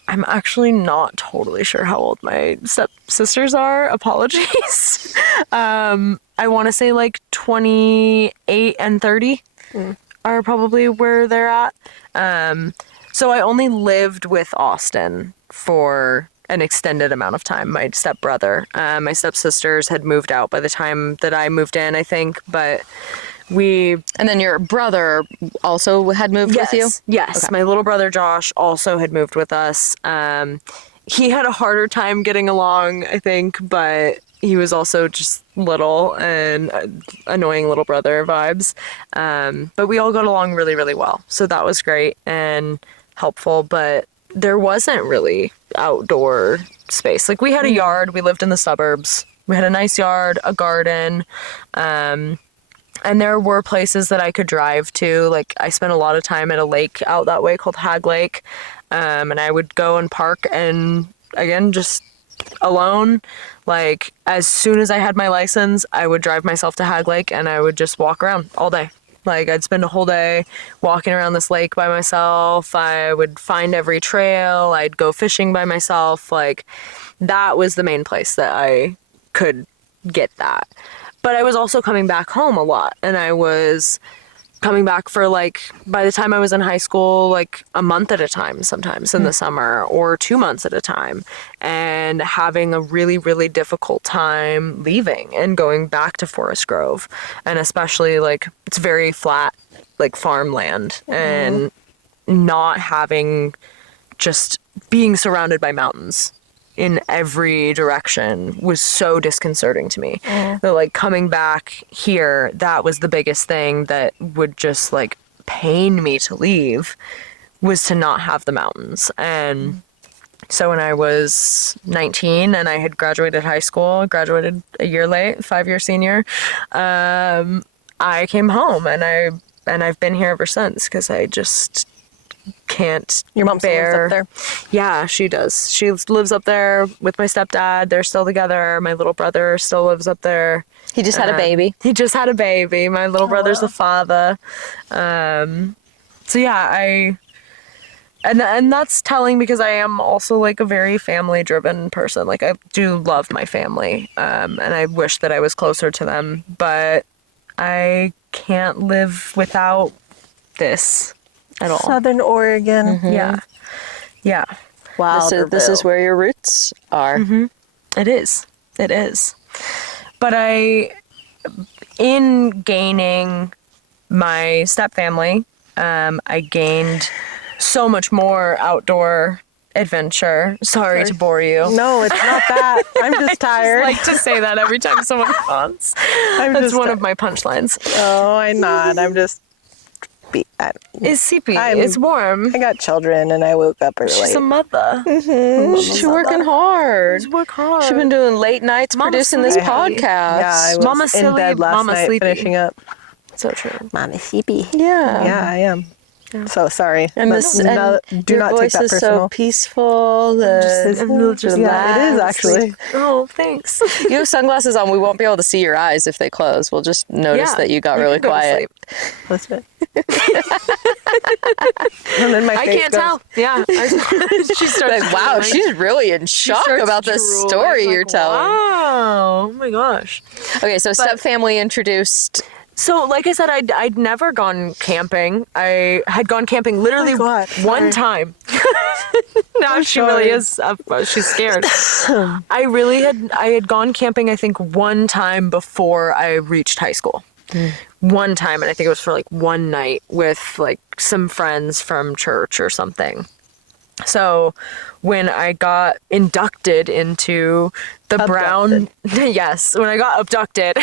I'm actually not totally sure how old my stepsisters are. Apologies. I want to say like 28 and 30 are probably where they're at. So I only lived with Austin for an extended amount of time. My stepbrother, my stepsisters had moved out by the time that I moved in, I think, but and then your brother also had moved with you? Yes. Okay. My little brother Josh also had moved with us. He had a harder time getting along, I think, but he was also just little and annoying little brother vibes. But we all got along really, really well. So that was great and helpful, but there wasn't really outdoor space. Like, we had a yard. We lived in the suburbs. We had a nice yard, a garden, and there were places that I could drive to. Like, I spent a lot of time at a lake out that way called Hag Lake. And I would go and park, and again, just alone. Like, as soon as I had my license, I would drive myself to Hag Lake and I would just walk around all day. Like, I'd spend a whole day walking around this lake by myself. I would find every trail. I'd go fishing by myself. Like, that was the main place that I could get that. But I was also coming back home a lot, and I was coming back for, like, by the time I was in high school, like a month at a time sometimes in the summer, or 2 months at a time, and having a really, really difficult time leaving and going back to Forest Grove. And especially, like, it's very flat, like, farmland, and not having, just being surrounded by mountains in every direction was so disconcerting to me. That, like, coming back here, that was the biggest thing that would just, like, pain me to leave was to not have the mountains. And so when I was 19 and I had graduated high school, graduated a year late, 5-year senior, I came home and I've been here ever since because I just can't Your mom still lives bear. up there? Yeah, she does. She lives up there with my stepdad. They're still together. My little brother still lives up there. He just had a baby. He just had a baby. My little brother's the father. So yeah, and that's telling because I am also like a very family driven person. Like I do love my family. And I wish that I was closer to them, but I can't live without this at all. Southern Oregon. Yeah. Yeah. This is where your roots are. It is. It is. But in gaining my stepfamily, I gained so much more outdoor adventure. Sorry to bore you. No, it's not that. I'm just tired. I like to say that every time someone calls. That's one of my punchlines. Oh, I'm not. I'm just... It's sleepy. It's warm. I got children and I woke up early. She's a mother. She's working hard. She's work hard. She's been doing late nights producing this podcast. Yeah, I was Mama in silly, bed last Mama night sleepy. finishing up. So true. Mama sleepy. Yeah. Yeah, I am. Yeah. So sorry. And But this do and your not voice take that is personal. so peaceful. Just yeah, it is actually. Oh, thanks. You have sunglasses on. We won't be able to see your eyes if they close. We'll just notice that you got really can go to quiet. sleep. Listen. And then my I face can't goes, tell. Yeah. She starts Like, wow, drooling. she's really in shock starts about this drooling. story It's you're like, telling. Wow. Oh my gosh. Okay, so stepfamily introduced. So, like I said, I'd never gone camping. I had gone camping literally one time. Now she really is. She's scared. I had gone camping, I think, one time before I reached high school. One time, and I think it was for like one night with like some friends from church or something. So when I got inducted into the Brown, yes, when I got abducted,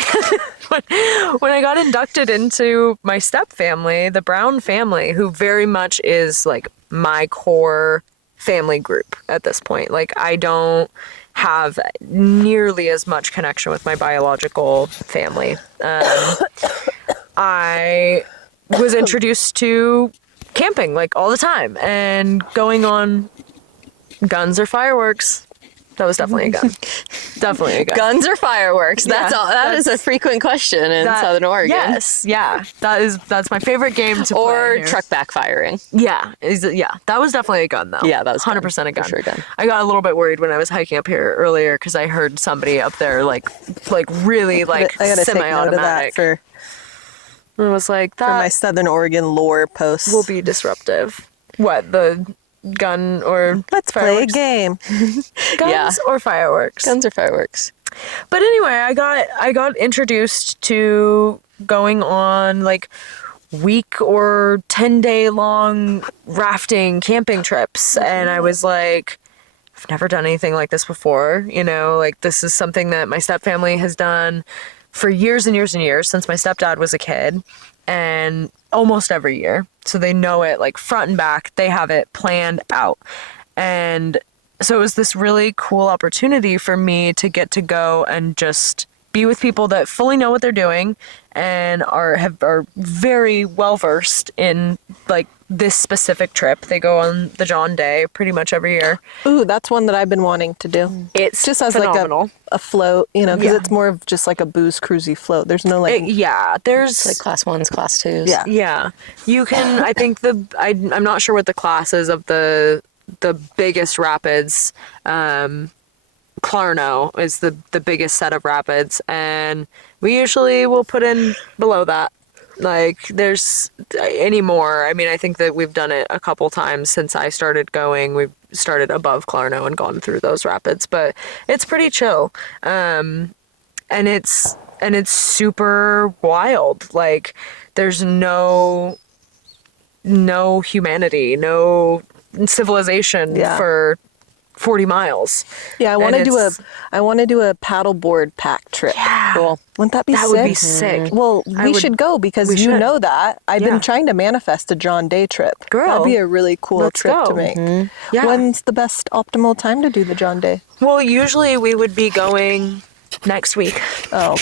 when I got inducted into my step family, the Brown family, who very much is like my core family group at this point. Like I don't have nearly as much connection with my biological family. I was introduced to camping like all the time and going on guns or fireworks. That was definitely a gun. Definitely a gun. Guns or fireworks? Yeah, That's all. That is a frequent question in Southern Oregon. Yes, yeah. That's my favorite game to play. Or here. truck backfiring. Yeah, that was definitely a gun though. Yeah, that was 100% a gun. For sure a gun. I got a little bit worried when I was hiking up here earlier because I heard somebody up there like really like I gotta take note of that semi-automatic. for And it was like my that Southern Oregon lore posts. will be disruptive. What, the gun or Let's play a fireworks? game. Guns Yeah. or fireworks? Guns or fireworks? But anyway, I got introduced to going on like week or 10-day long rafting camping trips, and I was like, I've never done anything like this before, you know, like this is something that my stepfamily has done for years and years and years since my stepdad was a kid, and almost every year. So they know it like front and back. They have it planned out. And so it was this really cool opportunity for me to get to go and just be with people that fully know what they're doing and are very well versed in like this specific trip. They go on the John Day pretty much every year. Ooh, that's one that I've been wanting to do. It's Just as phenomenal. like a float, you know, because Yeah. it's more of just like a booze cruisy float. There's no like There's Like class 1s, class 2s. Yeah. Yeah, you can. I think I'm not sure what the class is of the biggest rapids. Clarno is the biggest set of rapids, and we usually will put in below that. Like there's anymore. I mean, I think that we've done it a couple times since I started going. We've started above Clarno and gone through those rapids, but it's pretty chill. And it's super wild. Like there's no humanity, no civilization for 40 miles. Yeah, I want And to do it's- a paddleboard pack trip. Yeah. Cool. Wouldn't that be That sick? would be sick. Well, I we would- should go because we you should. know that. I've Yeah. been trying to manifest a John Day trip. Girl, That'd be a really cool let's trip go. to make. Yeah. When's the best optimal time to do the John Day? Well, usually we would be going next week. Oh.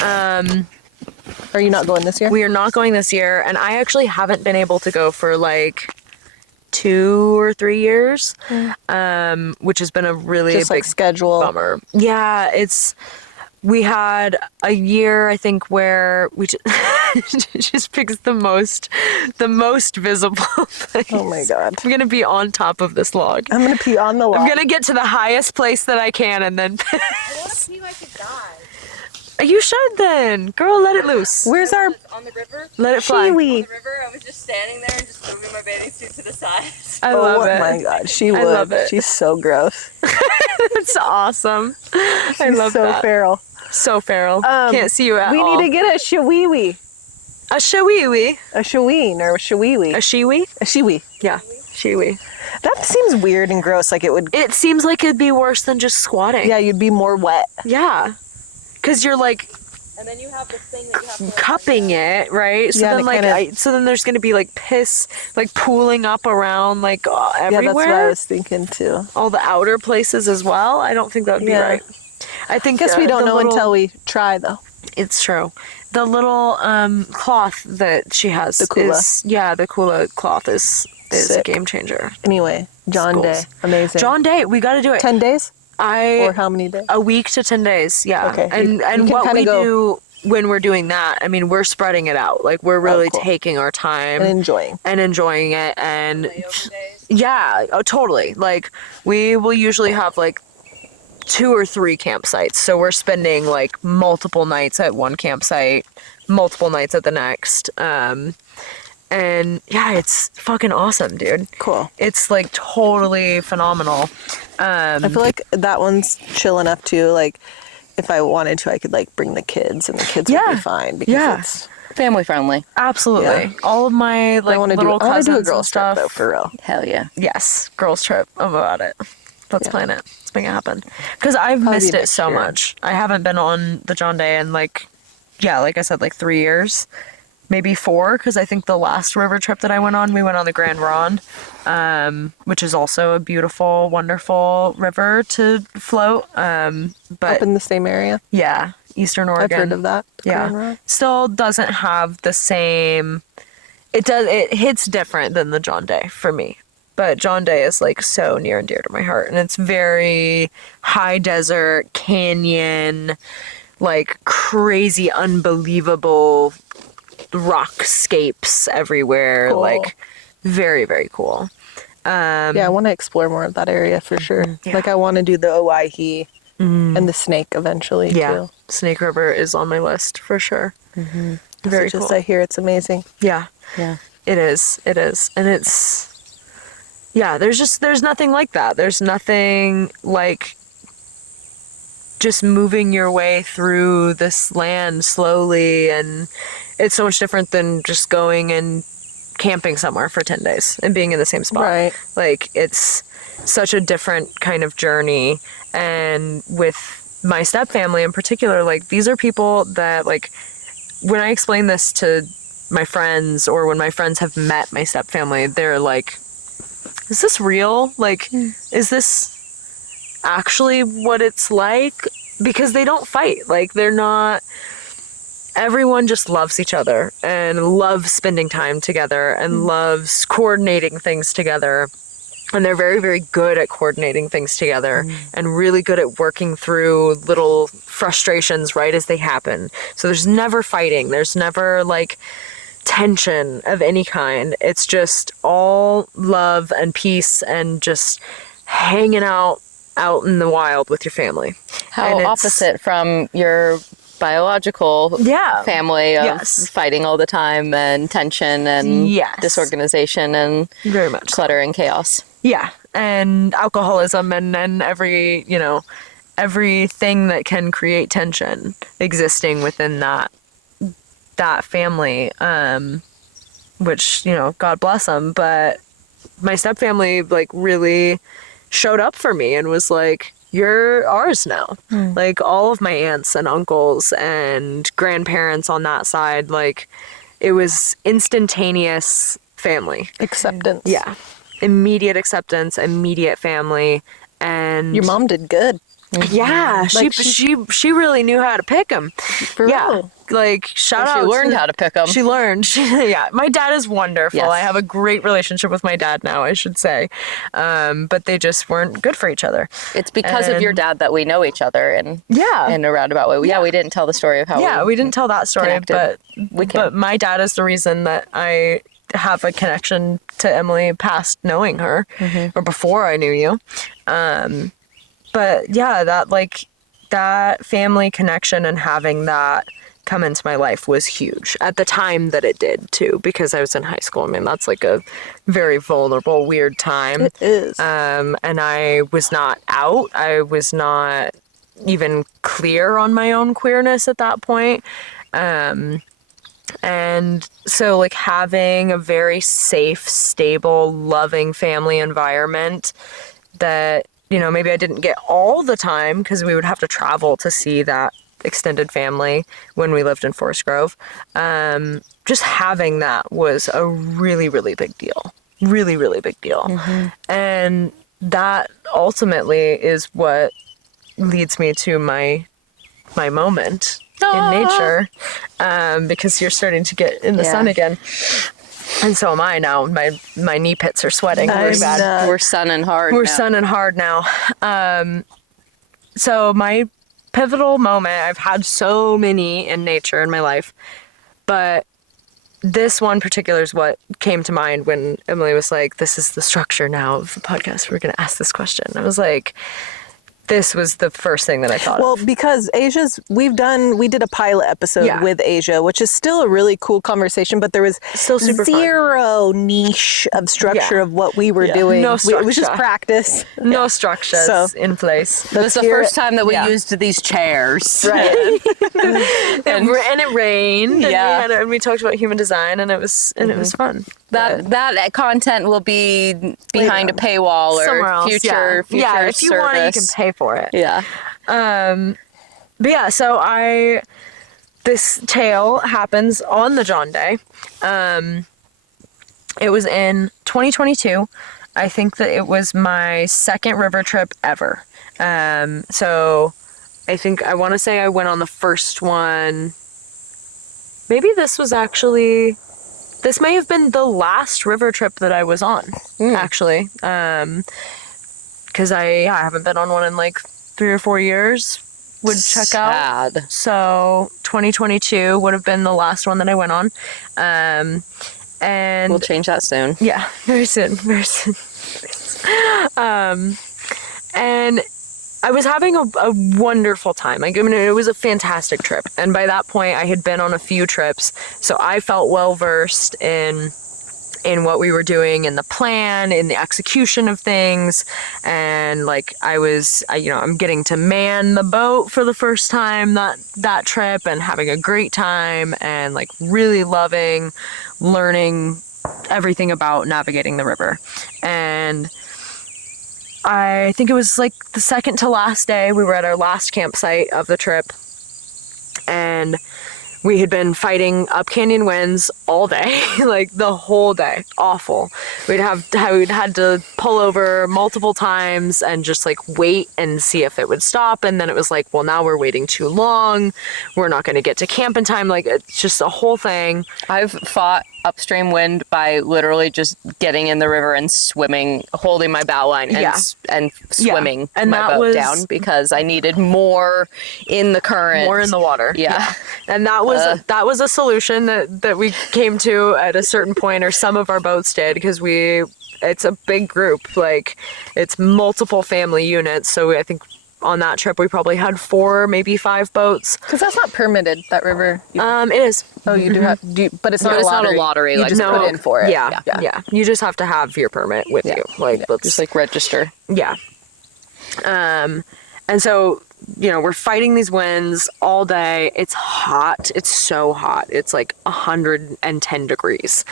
Are you not going this year? We are not going this year, and I actually haven't been able to go for like 2 or 3 years, which has been a really Just big like schedule. bummer. Yeah, we had a year, I think, where we just picks the most visible place. Oh my God. I'm gonna be on top of this log. I'm gonna pee on the log. I'm gonna get to the highest place that I can and then I don't see like a guy. You should then. Girl, let it loose. Where's our On the river? Let it fly. Shiwi? The river, I was just standing there and just moving my bathing suit to the side. I love Oh it. my God, she would. I love it. She's so gross. It's awesome. I She's love so that. feral. So feral. Can't see you at We all. need to get a shiwi. A shiwi. A shaween or a shiwi. A shiwi? A shiwi. Yeah. Shiwi. That seems weird and gross. Like it would. It seems like it'd be worse than just squatting. Yeah, you'd be more wet. Yeah. Because you're like And then you have this thing that you have to cupping it, right? So Yeah, then and it like kinda- so then there's gonna be like piss like pooling up around like Yeah, everywhere. that's what I was thinking too. All the outer places as well. I don't think that would be Yeah. right. I think Guess we don't the know little- until we try though. It's true. The little cloth that she has The Kula. the Kula cloth is a Sick. game changer. Anyway, John Schools. Day, amazing. John Day, we got to do it. 10 days I or how many days? a week to 10 days. Yeah. Okay. And You and can what kinda we go- do when we're doing that, I mean, we're spreading it out. Like we're really cool. taking our time And enjoying. and enjoying it and yoga days. yeah, oh, totally. Like we will usually have like 2 or 3 campsites. So we're spending like multiple nights at one campsite, multiple nights at the next. And yeah, it's fucking awesome, dude. Cool. It's like totally phenomenal. I feel like that one's chill enough too. Like if I wanted to, I could like bring the kids and the kids would Yeah. be fine because Yeah. it's. Family friendly. Absolutely. Yeah. All of my I like want to do. little I want cousins to do a and girls trip stuff. though, for real. Hell yeah. Yes, girls trip. I'm about it. Let's Yeah. plan it. Let's make it happen. Because I've Probably missed it next so year. much. I haven't been on the John Day in like I said, like 3 years, maybe 4. Because I think the last river trip that I went on, we went on the Grand Ronde, which is also a beautiful, wonderful river to float. But Up in the same area. yeah, Eastern Oregon. I've heard of that. Yeah, Grand Ronde. still doesn't have the same. It hits different than the John Day for me. But John Day is like so near and dear to my heart, and it's very high desert canyon, like crazy, unbelievable rockscapes everywhere. Cool. Like very, very cool. Yeah, I want to explore more of that area for sure. Mm-hmm. Yeah. Like I want to do the Owyhee and the Snake eventually Yeah, too. Snake River is on my list for sure. Very So just cool. I hear it's amazing. Yeah. Yeah. It is. And there's nothing like that. There's nothing like just moving your way through this land slowly, and it's so much different than just going and camping somewhere for 10 days and being in the same spot. Right. Like it's such a different kind of journey. And with my step family in particular, like these are people that like when I explain this to my friends or when my friends have met my step family, they're like, is this real? Like, is this actually what it's like? Because they don't fight. Like, they're not. Everyone just loves each other and loves spending time together and loves coordinating things together. And they're very, very good at coordinating things together and really good at working through little frustrations right as they happen. So there's never fighting. There's never like tension of any kind. It's just all love and peace and just hanging out in the wild with your family. How And it's- opposite from your biological Yeah. family of Yes. fighting all the time and tension and Yes. disorganization and Very much so. clutter and chaos. Yeah, and alcoholism and every, everything that can create tension existing within that family, which, God bless them, but my stepfamily like really showed up for me and was like, you're ours now. Like all of my aunts and uncles and grandparents on that side, like it was instantaneous family. Acceptance. Yeah. Immediate acceptance, immediate family. And Your mom did good. yeah, Like she really knew how to pick them. real. Like shout out. She learned how to pick them. She learned. Yeah, my dad is wonderful. Yes. I have a great relationship with my dad now, I should say. But they just weren't good for each other. It's because of your And- dad that we know each other in Yeah. a roundabout way. Yeah, we didn't tell the story of how Yeah, we didn't tell that story, connected. but my dad is the reason that I have a connection to Emily past knowing her or before I knew you. But yeah, that family connection and having that come into my life was huge at the time that it did too, because I was in high school. I mean, that's like a very vulnerable, weird time. It is. And I was not out. I was not even clear on my own queerness at that point. And so like having a very safe, stable, loving family environment that, you know, maybe I didn't get all the time because we would have to travel to see that extended family when we lived in Forest Grove. Just having that was a really, really big deal. Really, really big deal. And that ultimately is what leads me to my moment in nature, because you're starting to get in the sun again. And so am I now. My knee pits are sweating really bad. We're sunning hard. We're now. sunning hard now. So my pivotal moment, I've had so many in nature in my life, but this one particular is what came to mind when Emily was like, this is the structure now of the podcast. We're going to ask this question. I was like, this was the first thing that I thought Well, of. because we did a pilot episode with Asia, which is still a really cool conversation, but there was Still super fun. zero niche of structure of what we were doing. No It was just structure. practice. No structures So- in place. It was the hear first it. time that we Yeah. used these chairs. Right. And it rained. Yeah. And we talked about human design, and it was fun. That content will be behind a paywall or Somewhere else. future Yeah, if you want it, you can service. pay for it. Yeah. But yeah, so this tale happens on the John Day. It was in 2022. I think that it was my second river trip ever. So I want to say I went on the first one. Maybe this may have been the last river trip that I was on, actually. Because I haven't been on one in like 3 or 4 years. Would check out. Sad. So 2022 would have been the last one that I went on. And We'll change that soon. yeah, very soon. And I was having a wonderful time. Like, I mean, it was a fantastic trip. And by that point, I had been on a few trips. So I felt well versed in what we were doing, in the plan, in the execution of things. And like I'm getting to man the boat for the first time that trip, and having a great time, and like really learning everything about navigating the river. And I think it was like the second to last day. We were at our last campsite of the trip, and we had been fighting up canyon winds all day, like the whole day. Awful. We'd had to pull over multiple times and just like wait and see if it would stop. And then it was like, well, now we're waiting too long. We're not going to get to camp in time. Like, it's just a whole thing. I've fought upstream wind by literally just getting in the river and swimming, holding my bow line and swimming And my that boat was- down because I needed more in the current. More in the water. Yeah. And that was a solution that we came to at a certain point, or some of our boats did, because it's a big group. Like, it's multiple family units. So I think on that trip we probably had 4, maybe 5 boats. Because that's not permitted, that river. It is. Oh, you do have, but it's not It's a lottery. not a lottery. You Like, just no. put in for it. Yeah. You just have to have your permit with you. Like, Just like register. yeah. And so, we're fighting these winds all day. It's hot. It's so hot. It's like 110 degrees.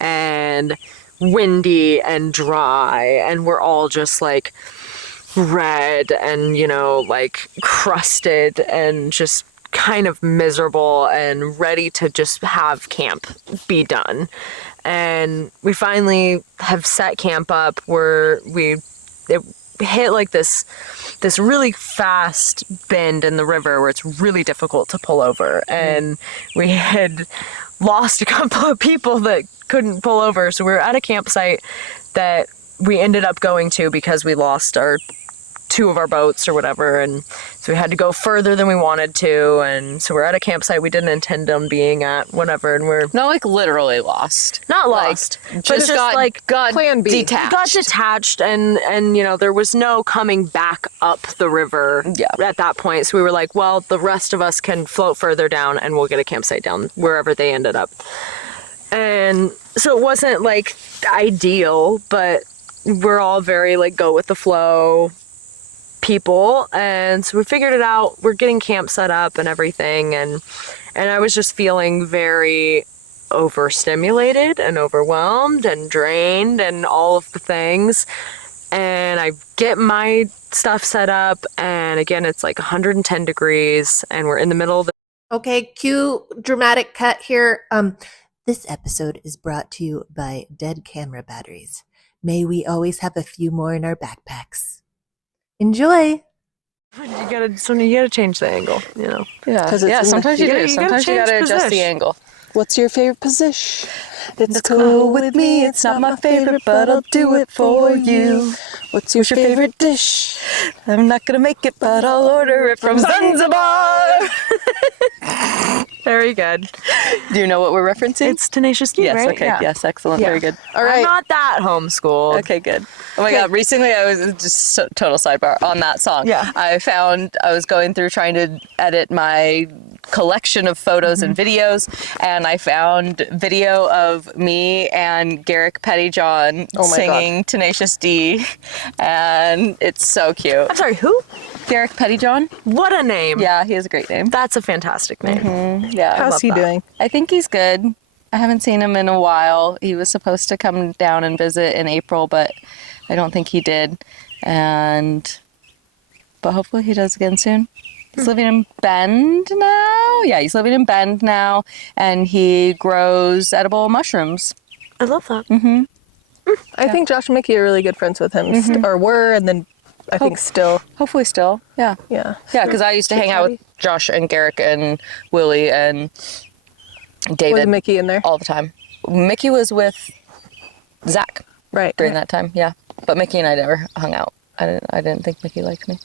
And windy and dry, and we're all just like red and, you know, like crusted and just kind of miserable and ready to just have camp be done. And we finally have set camp up where it hit like this really fast bend in the river where it's really difficult to pull over. And we had lost a couple of people that couldn't pull over. So we were at a campsite that we ended up going to because we lost two of our boats or whatever, and so we had to go further than we wanted to, and so we're at a campsite we didn't intend on being at, whatever, and we're Not like literally lost. not lost, but Just got Plan B. detached. got detached, and you know, there was no coming back up the river at that point, so we were like, well, the rest of us can float further down and we'll get a campsite down wherever they ended up. And so it wasn't like ideal, but we're all very like go with the flow people, and so we figured it out. We're getting camp set up and everything, and I was just feeling very overstimulated and overwhelmed and drained and all of the things. And I get my stuff set up, and again, it's like 110 degrees, and we're in the middle of the Okay, cue dramatic cut here. This episode is brought to you by Dead Camera Batteries. May we always have a few more in our backpacks. Enjoy! you gotta change the angle, you know. Yeah, sometimes you do. Sometimes you gotta adjust the angle. What's your favorite position? It's cool with me. It's not my favorite, but I'll do it for you. What's your favorite dish? I'm not gonna make it, but I'll order it from Zanzibar. Very good. Do you know what we're referencing? It's Tenacious D, yes. right? Okay. Yeah. Yes. Excellent. Yeah. Very good. All right. I'm not that homeschooled. Okay, good. Oh my God, recently I was just total sidebar on that song. Yeah. I was going through trying to edit my collection of photos and videos, and I found video of me and Garrick Pettyjohn singing Tenacious D, and it's so cute. I'm sorry, who? Garrick Pettyjohn? What a name. Yeah, he has a great name. That's a fantastic name. Yeah. How's he doing? I think he's good. I haven't seen him in a while. He was supposed to come down and visit in April, but I don't think he did. But hopefully he does again soon. He's living in Bend now. Yeah, he's living in Bend now, and he grows edible mushrooms. I love that. I think Josh and Mickey are really good friends with him, or were, and then I think still. Hopefully still. Yeah. Yeah. Yeah, because I used to hang out with Josh and Garrick and Willie and David. Was Mickey in there? All the time. Mickey was with Zach Right. during that time, yeah. But Mickey and I never hung out. I didn't think Mickey liked me.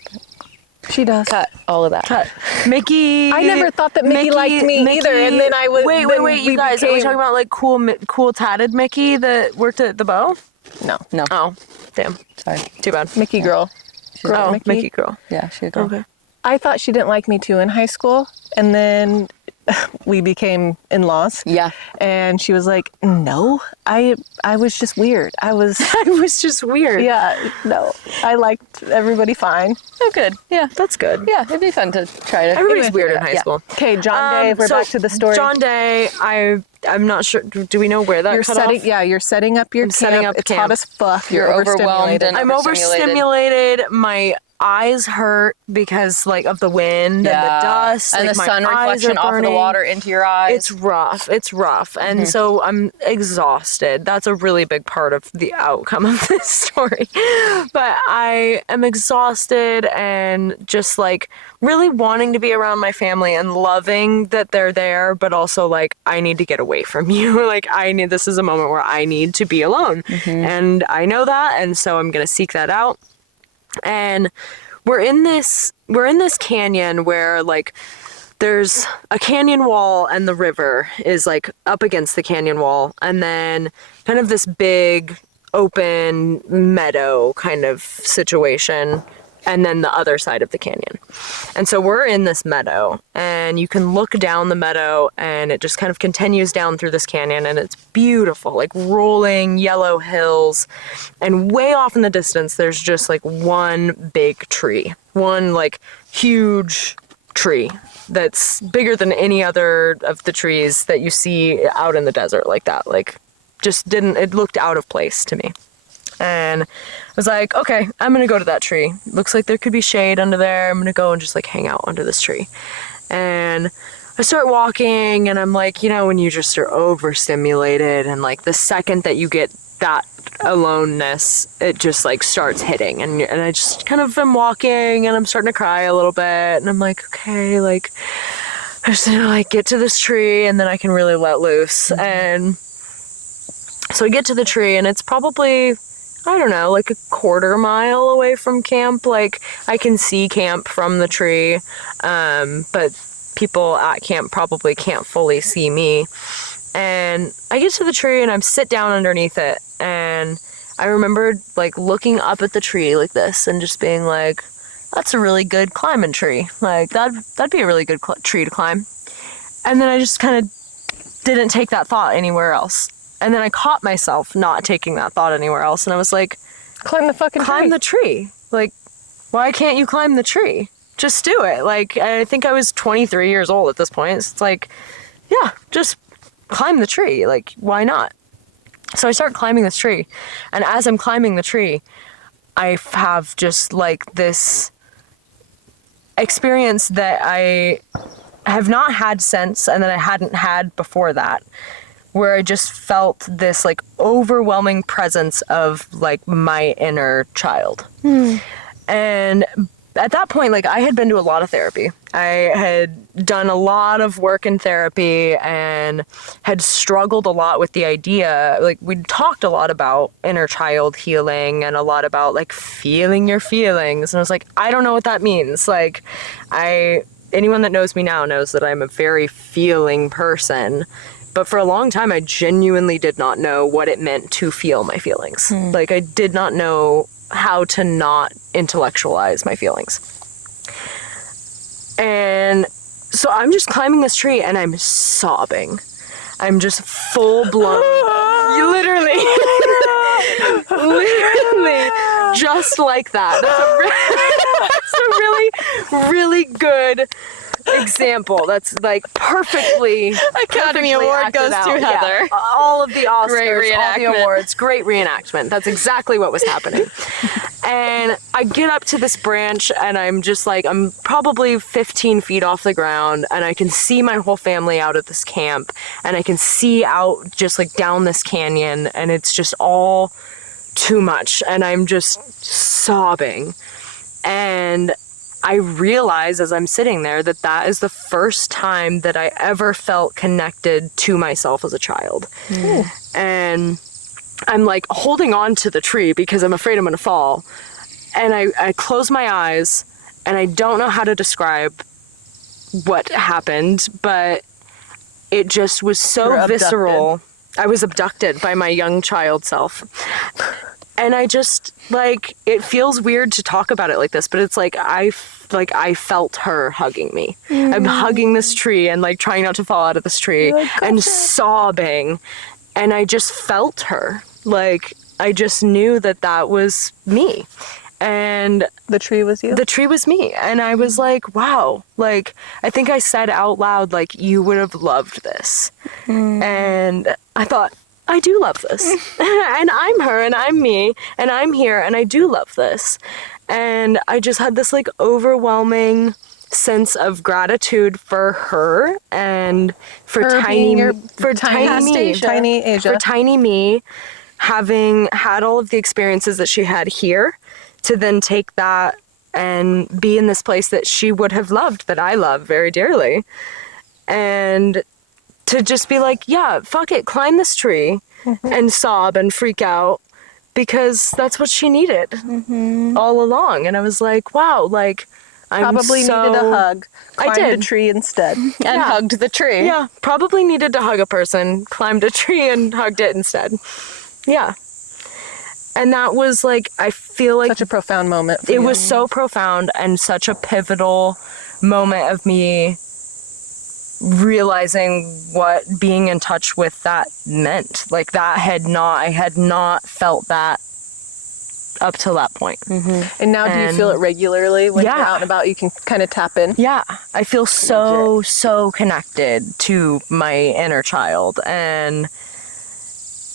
But She does. cut all of that. Cut. Mickey. I never thought that Mickey liked me either, and then I was. Wait, you guys, are we talking about like cool tatted Mickey that worked at the Bow? No. Oh, damn. Sorry. Too bad. Mickey girl. Oh, Mickey. Mickey girl. Yeah, she a girl. Okay. I thought she didn't like me too in high school, and then we became in-laws. Yeah. And she was like, "No, I was just weird. I was just weird. yeah, no. I liked everybody fine." Oh, good. Yeah. That's good. Yeah, it'd be fun to try to. Everybody's weird in high Yeah. school. Okay, John Day, we're back to the story. John Day, I'm not sure. Do we know where that you're cut setting off? yeah, you're setting up your I'm camp. setting up it's camp. hot as fuck. You're overwhelmed overstimulated. and I'm overstimulated. My eyes hurt because like of the wind and the dust and like, the my sun eyes reflection are off of the burning. water into your eyes. It's rough and so I'm exhausted. That's a really big part of the outcome of this story. But I am exhausted and just like really wanting to be around my family and loving that they're there, but also like I need to get away from you. Like this is a moment where I need to be alone. And I know that, and so I'm gonna seek that out. And we're in this canyon where like there's a canyon wall and the river is like up against the canyon wall, and then kind of this big open meadow kind of situation, and then the other side of the canyon. And so we're in this meadow, and you can look down the meadow, and it just kind of continues down through this canyon, and it's beautiful, like rolling yellow hills. And way off in the distance, there's just like one big tree, one like huge tree that's bigger than any other of the trees that you see out in the desert like that. Like just didn't, it looked out of place to me. And I was like, okay, I'm gonna go to that tree. Looks like there could be shade under there. I'm gonna go and just like hang out under this tree. And I start walking, and I'm like, you know, when you just are overstimulated, and like the second that you get that aloneness, it just like starts hitting, and I just kind of am walking, and I'm starting to cry a little bit, and I'm like, okay, like I just need to like get to this tree, and then I can really let loose. And so I get to the tree, and it's probably, I don't know, like a quarter mile away from camp. Like I can see camp from the tree, but people at camp probably can't fully see me. And I get to the tree, and I sit down underneath it, and I remembered like looking up at the tree like this and just being like, that's a really good climbing tree. Like that'd be a really good tree to climb. And then I just kind of didn't take that thought anywhere else. And then I caught myself not taking that thought anywhere else, and I was like, climb the tree. Like, why can't you climb the tree? Just do it. Like, I think I was 23 years old at this point. It's like, yeah, just climb the tree. Like, why not? So I start climbing this tree. And as I'm climbing the tree, I have just like this experience that I have not had since, and that I hadn't had before that, where I just felt this like overwhelming presence of like my inner child. And at that point, like I had been to a lot of therapy. I had done a lot of work in therapy and had struggled a lot with the idea. Like we'd talked a lot about inner child healing and a lot about like feeling your feelings. And I was like, I don't know what that means. Like anyone that knows me now knows that I'm a very feeling person. But for a long time, I genuinely did not know what it meant to feel my feelings. Like I did not know how to not intellectualize my feelings. And so I'm just climbing this tree, and I'm sobbing. I'm just full blown, literally, just like that. That's a really, really good example. That's like perfectly Academy Award goes to Heather. Yeah. All of the Oscars, Great all the reenactment. awards, great reenactment. That's exactly what was happening. And I get up to this branch, and I'm just like, I'm probably 15 feet off the ground, and I can see my whole family out at this camp, and I can see out just like down this canyon, and it's just all too much, and I'm just sobbing. And I realize as I'm sitting there that that is the first time that I ever felt connected to myself as a child. And I'm like holding on to the tree because I'm afraid I'm going to fall. And I close my eyes, and I don't know how to describe what happened, but it just was so visceral. I was abducted by my young child self. And I just, like, it feels weird to talk about it like this, but it's like I felt her hugging me. I'm hugging this tree and, like, trying not to fall out of this tree and sobbing. And I just felt her. Like, I just knew that that was me. And the tree was you? The tree was me. And I was like, wow. Like, I think I said out loud, like, you would have loved this. And I thought, I do love this. And I'm her, and I'm me, and I'm here, and I do love this. And I just had this like overwhelming sense of gratitude for her and for her tiny me having had all of the experiences that she had here, to then take that and be in this place that she would have loved, that I love very dearly. And to just be like, yeah, fuck it, climb this tree and sob and freak out, because that's what she needed all along. And I was like, wow, like, I'm probably needed a hug. Climbed I did. a tree instead. And hugged the tree. Yeah, probably needed to hug a person, climbed a tree and hugged it instead. Yeah. And that was like, I feel like such a profound moment for it you. was so profound and such a pivotal moment of me realizing what being in touch with that meant. Like, I had not felt that up till that point. And now do you feel it regularly when you're out and about? You can kind of tap in? Yeah, I feel so connected to my inner child. And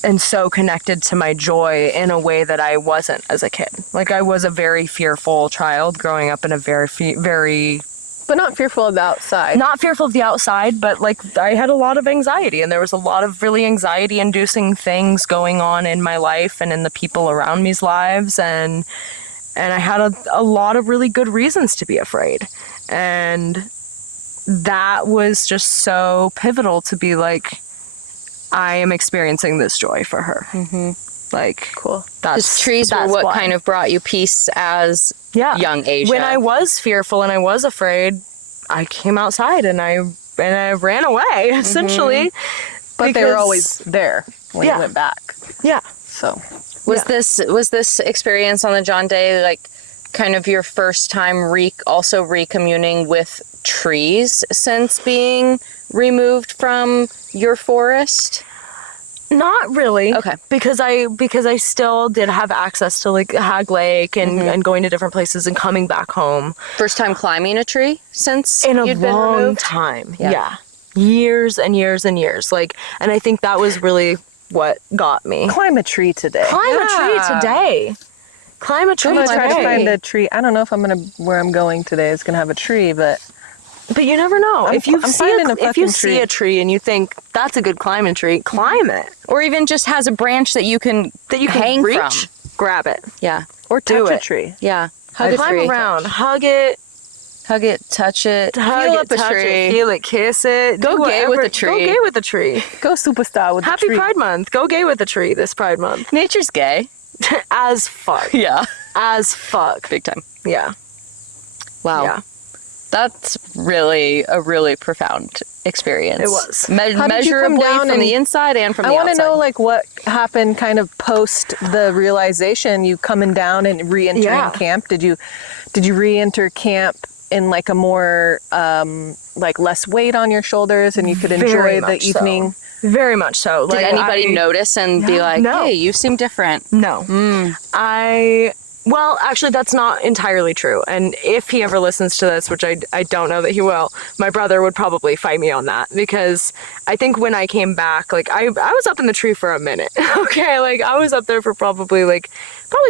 and so connected to my joy in a way that I wasn't as a kid. Like, I was a very fearful child growing up in a very But not fearful of the outside. not fearful of the outside, but like I had a lot of anxiety, and there was a lot of really anxiety inducing things going on in my life and in the people around me's lives, and I had a lot of really good reasons to be afraid. And that was just so pivotal to be like, I am experiencing this joy for her. Like, Cool. These trees were what why. kind of brought you peace as young Asia. When I was fearful and I was afraid, I came outside and I ran away, essentially. But they were always there when you went back. Yeah. So Was this experience on the John Day like kind of your first time also recommuning with trees since being removed from your forest? Not really. Okay. Because I still did have access to like Hag Lake and going to different places and coming back home. First time climbing a tree since In a you'd been long removed? time. Yeah. Yeah. Years and years and years. Like, and I think that was really what got me. climb a tree today. Climb a tree today. Climb a tree I'm gonna try to today. find a tree. I don't know if where I'm going today is gonna have a tree, but But you never know. I'm finding a If you fucking see tree. a tree and you think that's a good climbing tree, climb it. Or even just has a branch that you can hang reach, from. grab it. Yeah. or Do touch a it. tree. Yeah. Hug a Climb tree. around, hug it, Hug it, touch it, hug feel it, up a touch tree. it, feel it, kiss it. Go do gay with whatever. a tree. Go gay with a tree. Go superstar with Happy the tree. Pride Month. Go gay with a tree this Pride Month. Nature's gay. As fuck. Yeah. As fuck. Big time. Yeah. Wow. Yeah. That's really a really profound experience. It was. How did you come Measurably down from and- the inside and from the I outside. want to know like what happened kind of post the realization, you coming down and re-entering Yeah. camp. Did you re-enter camp in like a more like less weight on your shoulders and you could Very enjoy the much so. evening? Very much so. Did anybody notice and be like, No. hey, you seem different? No. Well, actually, that's not entirely true. And if he ever listens to this, which I don't know that he will, my brother would probably fight me on that, because I think when I came back, like I was up in the tree for a minute. Okay. Like I was up there for probably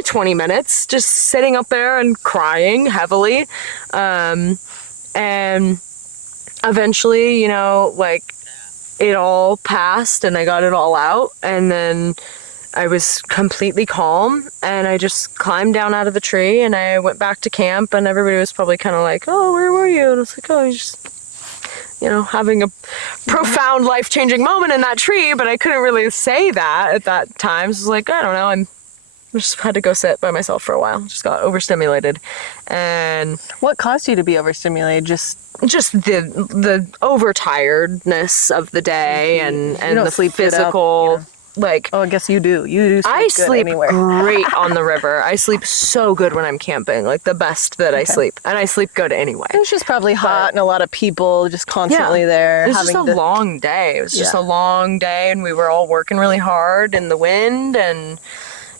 20 minutes, just sitting up there and crying heavily. And eventually, it all passed and I got it all out. And then I was completely calm and I just climbed down out of the tree and I went back to camp, and everybody was probably kind of like, oh, where were you? And I was like, oh, you're just, having a profound life-changing moment in that tree, but I couldn't really say that at that time. So I was like, I don't know, I just had to go sit by myself for a while. Just got overstimulated. And What caused you to be overstimulated? Just the overtiredness of the day and don't the sleep good out, physical, I guess you do. You do sleep I good sleep anywhere. great on the river. I sleep so good when I'm camping, like the best that I sleep. And I sleep good anyway. It was just probably hot and a lot of people just constantly there. It was just a having to- long day. It was just Yeah. a long day, and we were all working really hard in the wind, and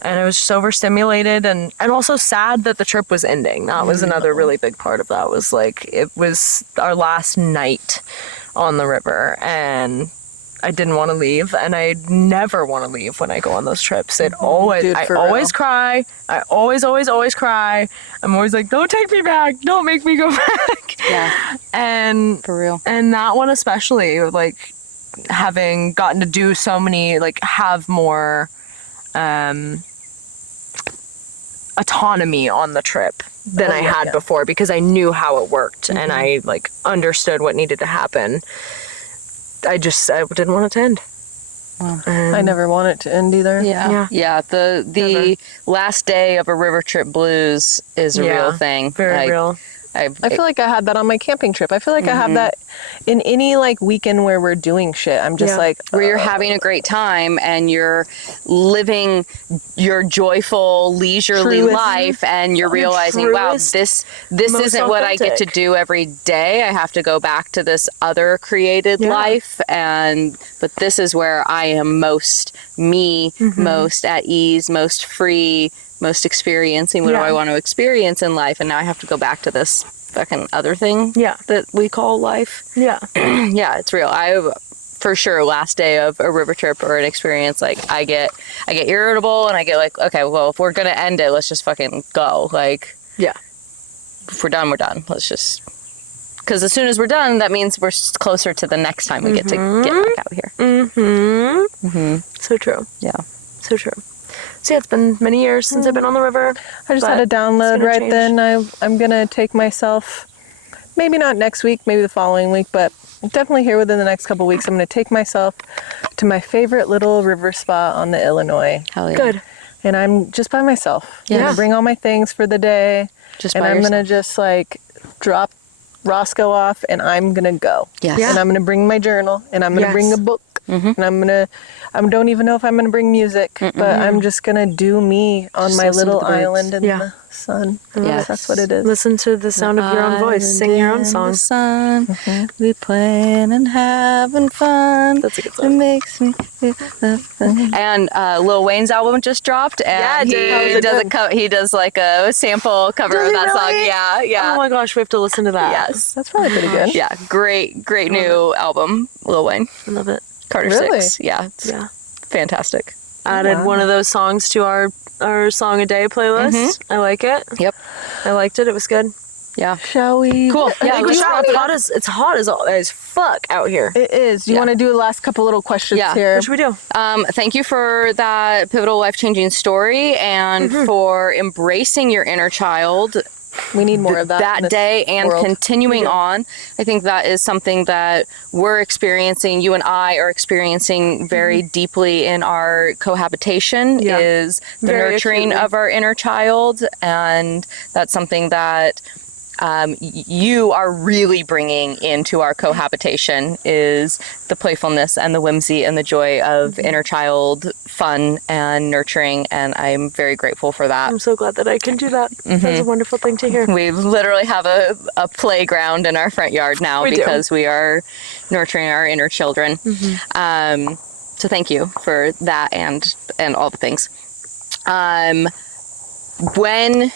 I was just overstimulated and also sad that the trip was ending. That was another really big part of that. Was like, it was our last night on the river, and I didn't want to leave, and I never want to leave when I go on those trips. I for always real. cry. I always cry. I'm always like, don't take me back. Don't make me go back. Yeah, And for real. And that one especially, like having gotten to do so many, like have more autonomy on the trip than I had before, because I knew how it worked and I like understood what needed to happen. I didn't want it to end. I never want it to end either. Yeah. The last day of a river trip blues is a real thing. Very real. I feel like I had that on my camping trip. I feel like I have that in any like weekend where we're doing shit. I'm just like, where you're having a great time and you're living your joyful, leisurely Truest- life, and you're realizing, wow, truest, this most isn't what I get to authentic. do every day. I have to go back to this other created life, but this is where I am most me, most at ease, most free, most experiencing what do I want to experience in life, and now I have to go back to this fucking other thing that we call life. Yeah. Yeah, it's real. I for sure last day of a river trip or an experience, like I get irritable and I get like, okay, well, if we're gonna end it, let's just fucking go. Like, Yeah. if we're done, we're done. Let's just, because as soon as we're done, that means we're closer to the next time we get to get back out here. So true. Yeah. So true. So yeah, it's been many years since I've been on the river. I just but had a download it's gonna right change. then. I'm going to take myself, maybe not next week, maybe the following week, but definitely here within the next couple weeks. I'm going to take myself to my favorite little river spot on the Illinois. Hell yeah. Good. And I'm just by myself. I'm Yeah. going to bring all my things for the day. Just and by I'm yourself. going to just like drop Roscoe off and I'm going to go. Yes. Yeah. And I'm going to bring my journal and I'm going to Yes. bring a book. And I don't even know if I'm going to bring music, but I'm just going to do me on my listen to little the birds. island in Yeah. the sun. Yes. That's what it is. Listen to the sound of your own voice. Sing your own song. Sun, we playing and having fun. That's a good It song. makes me feel And Lil Wayne's album just dropped, and Yeah, he does like a sample cover Does of he that song. really? Yeah. Oh my gosh, we have to listen to that. Yes. That's probably pretty good. Yeah. Great new album, Lil Wayne. I love it. Carter Really? 6. Yeah. It's Yeah. fantastic. Added one of those songs to our song a day playlist. I like it. Yep. I liked it. It was good. Yeah. Shall we? Cool. I Yeah. think we let's should. wrap it up. It's hot as fuck out here. It is. You Yeah. want to do the last couple little questions Yeah. here? What should we do? Thank you for that pivotal life-changing story and for embracing your inner child We need more of that. in that this day and world. continuing on. I think that is something that we're experiencing, you and I are experiencing very deeply in our cohabitation, Yeah. is the Very nurturing acutely. of our inner child. And that's something that you are really bringing into our cohabitation, is the playfulness and the whimsy and the joy of inner child fun and nurturing, and I'm very grateful for that. I'm so glad that I can do that. That's a wonderful thing to hear. We literally have a playground in our front yard now We do. because we are nurturing our inner children. So thank you for that and all the things. When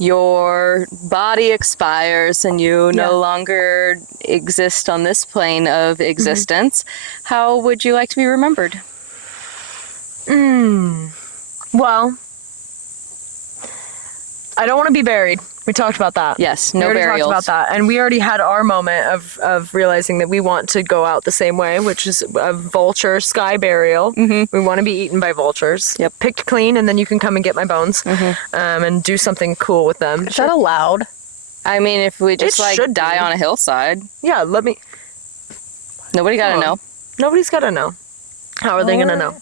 your body expires and you no longer exist on this plane of existence, how would you like to be remembered? Well, I don't want to be buried. We talked about that. Yes, We no already burials. talked about that. And we already had our moment of realizing that we want to go out the same way, which is a vulture sky burial. We want to be eaten by vultures. Yep. Picked clean, and then you can come and get my bones and do something cool with them. Is that allowed? I mean, if we just like should die be. on a hillside, Yeah, let me. nobody got to know. Nobody's got to know. How are they going to know?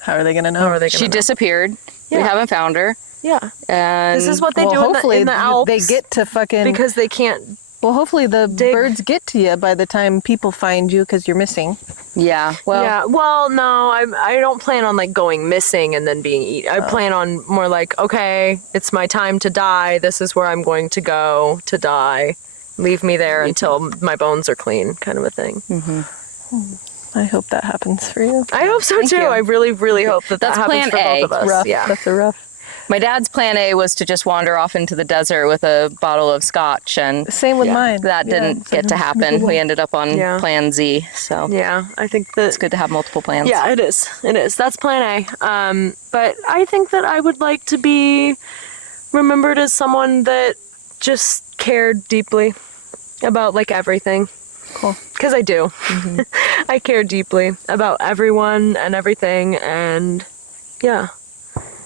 How are they going to know? How are they going to She know? disappeared. We Yeah. haven't found her. Yeah. And This is what they well, do hopefully in the Alps. they get to fucking. because they can't. well, hopefully the dig. birds get to you by the time people find you because you're missing. yeah, well, Yeah. Well, no, I don't plan on like going missing and then being eaten. I plan on more like, okay, it's my time to die. This is where I'm going to go to die. Leave me there until my bones are clean, kind of a thing. I hope that happens for you. I hope so too. you. I really, really hope that That's happens plan for A. both of us. Rough. Yeah. That's a rough. my dad's plan A was to just wander off into the desert with a bottle of scotch, and Same with Yeah. mine. that Yeah, didn't get to happen. We ended up on Yeah. plan Z, so Yeah. I think that. it's good to have multiple plans. Yeah, it is. It is. That's plan A. But I think that I would like to be remembered as someone that just cared deeply about like everything. Cool. Because I do. I care deeply about everyone and everything, and yeah.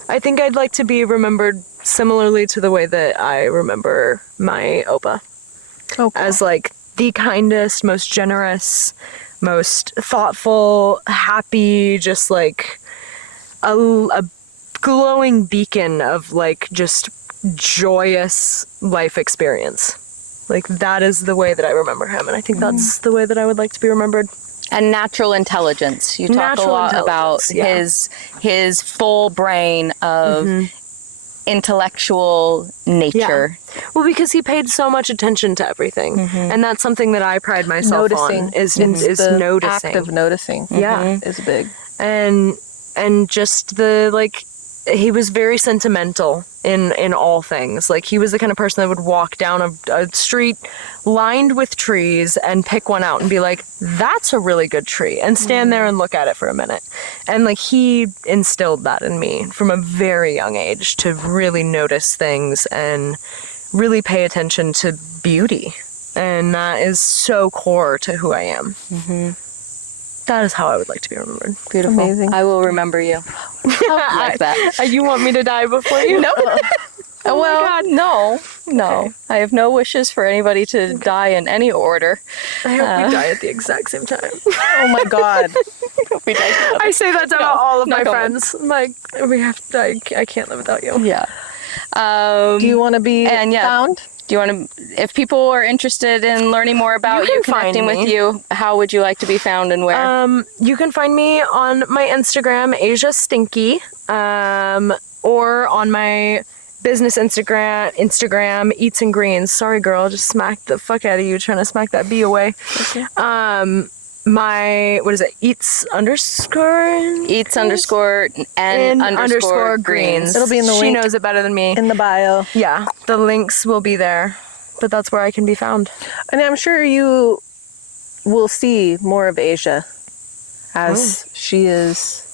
I think I'd like to be remembered similarly to the way that I remember my Opa. Oh, cool. As like the kindest, most generous, most thoughtful, happy, just like a glowing beacon of like just joyous life experience. Like that is the way that I remember him, and I think that's the way that I would like to be remembered. And natural intelligence. You talk Natural a lot about intelligence, yeah. his full brain of intellectual nature. Well, because he paid so much attention to everything, and that's something that I pride myself Noticing on is the noticing. act of noticing. Yeah. is big. and just the like he was very sentimental in all things. Like, he was the kind of person that would walk down a street lined with trees and pick one out and be like, that's a really good tree, and stand there and look at it for a minute. And like, he instilled that in me from a very young age, to really notice things and really pay attention to beauty. And that is so core to who I am. That is how I would like to be remembered. Beautiful. Amazing. I will remember you. Like that. You want me to die before you? No. Well, no. I have no wishes for anybody to die in any order. I hope we die at the exact same time. Oh my God. I say that to all of my friends. I'm like, we have to die. I can't live without you. Yeah. Do you want to be found? Do you want to, if people are interested in learning more about you, connecting with you, how would you like to be found and where? You can find me on my Instagram, Asia Stinky, or on my business Instagram, Eats and Greens. Sorry, girl, just smacked the fuck out of you trying to smack that bee away. My, what is it? Eats underscore and underscore greens. It'll be in the link. She knows it better than me. In the bio. Yeah, the links will be there, but that's where I can be found. And I'm sure you will see more of Asia as she's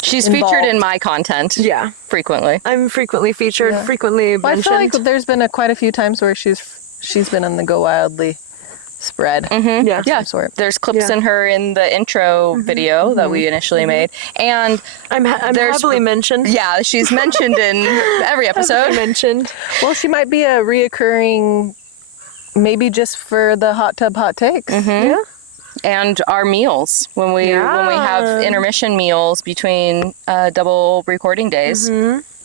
involved. featured in my content. Yeah. Frequently. I'm frequently featured, frequently Well, I mentioned. feel like there's been quite a few times where she's been on the Go Wildly spread. Yeah. Yeah. Sort. There's clips in her in the intro video that we initially made. And I'm heavily mentioned. yeah, she's mentioned in every episode. Mentioned. Well, she might be a reoccurring, maybe just for the hot tub hot takes. Yeah. And our meals when we have intermission meals between double recording days.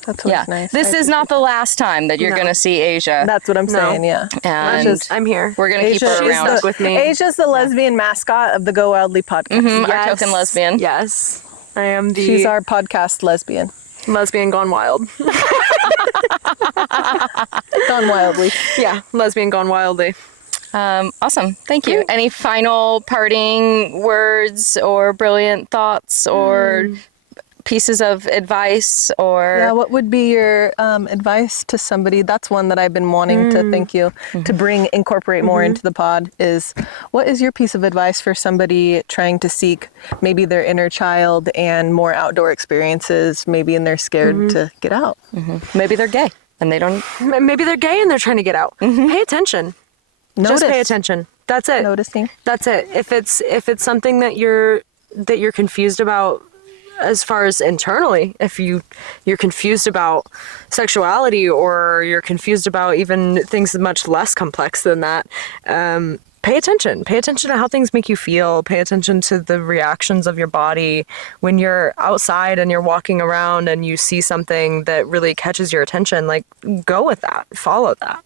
That's what's nice. This is not the last time that you're going to see Asia. That's what I'm saying, yeah. And I'm here. we're going to keep her around. with me. Asia's the lesbian mascot of the Go Wildly podcast. Our token lesbian. Yes. I am She's our podcast lesbian. lesbian gone wild. Gone wildly. Yeah, lesbian gone wildly. Awesome. Thank you. Any final parting words or brilliant thoughts or pieces of advice or... Yeah, what would be your advice to somebody? That's one that I've been wanting to thank you to incorporate more into the pod is, what is your piece of advice for somebody trying to seek maybe their inner child and more outdoor experiences, maybe and they're scared to get out? Maybe they're gay and they don't... Maybe they're gay and they're trying to get out. Pay attention. Notice. Just pay attention. That's it. Noticing. That's it. If it's something that you're confused about as far as internally, if you're confused about sexuality or you're confused about even things much less complex than that, pay attention. Pay attention to how things make you feel. Pay attention to the reactions of your body when you're outside and you're walking around and you see something that really catches your attention. Like, go with that. Follow that.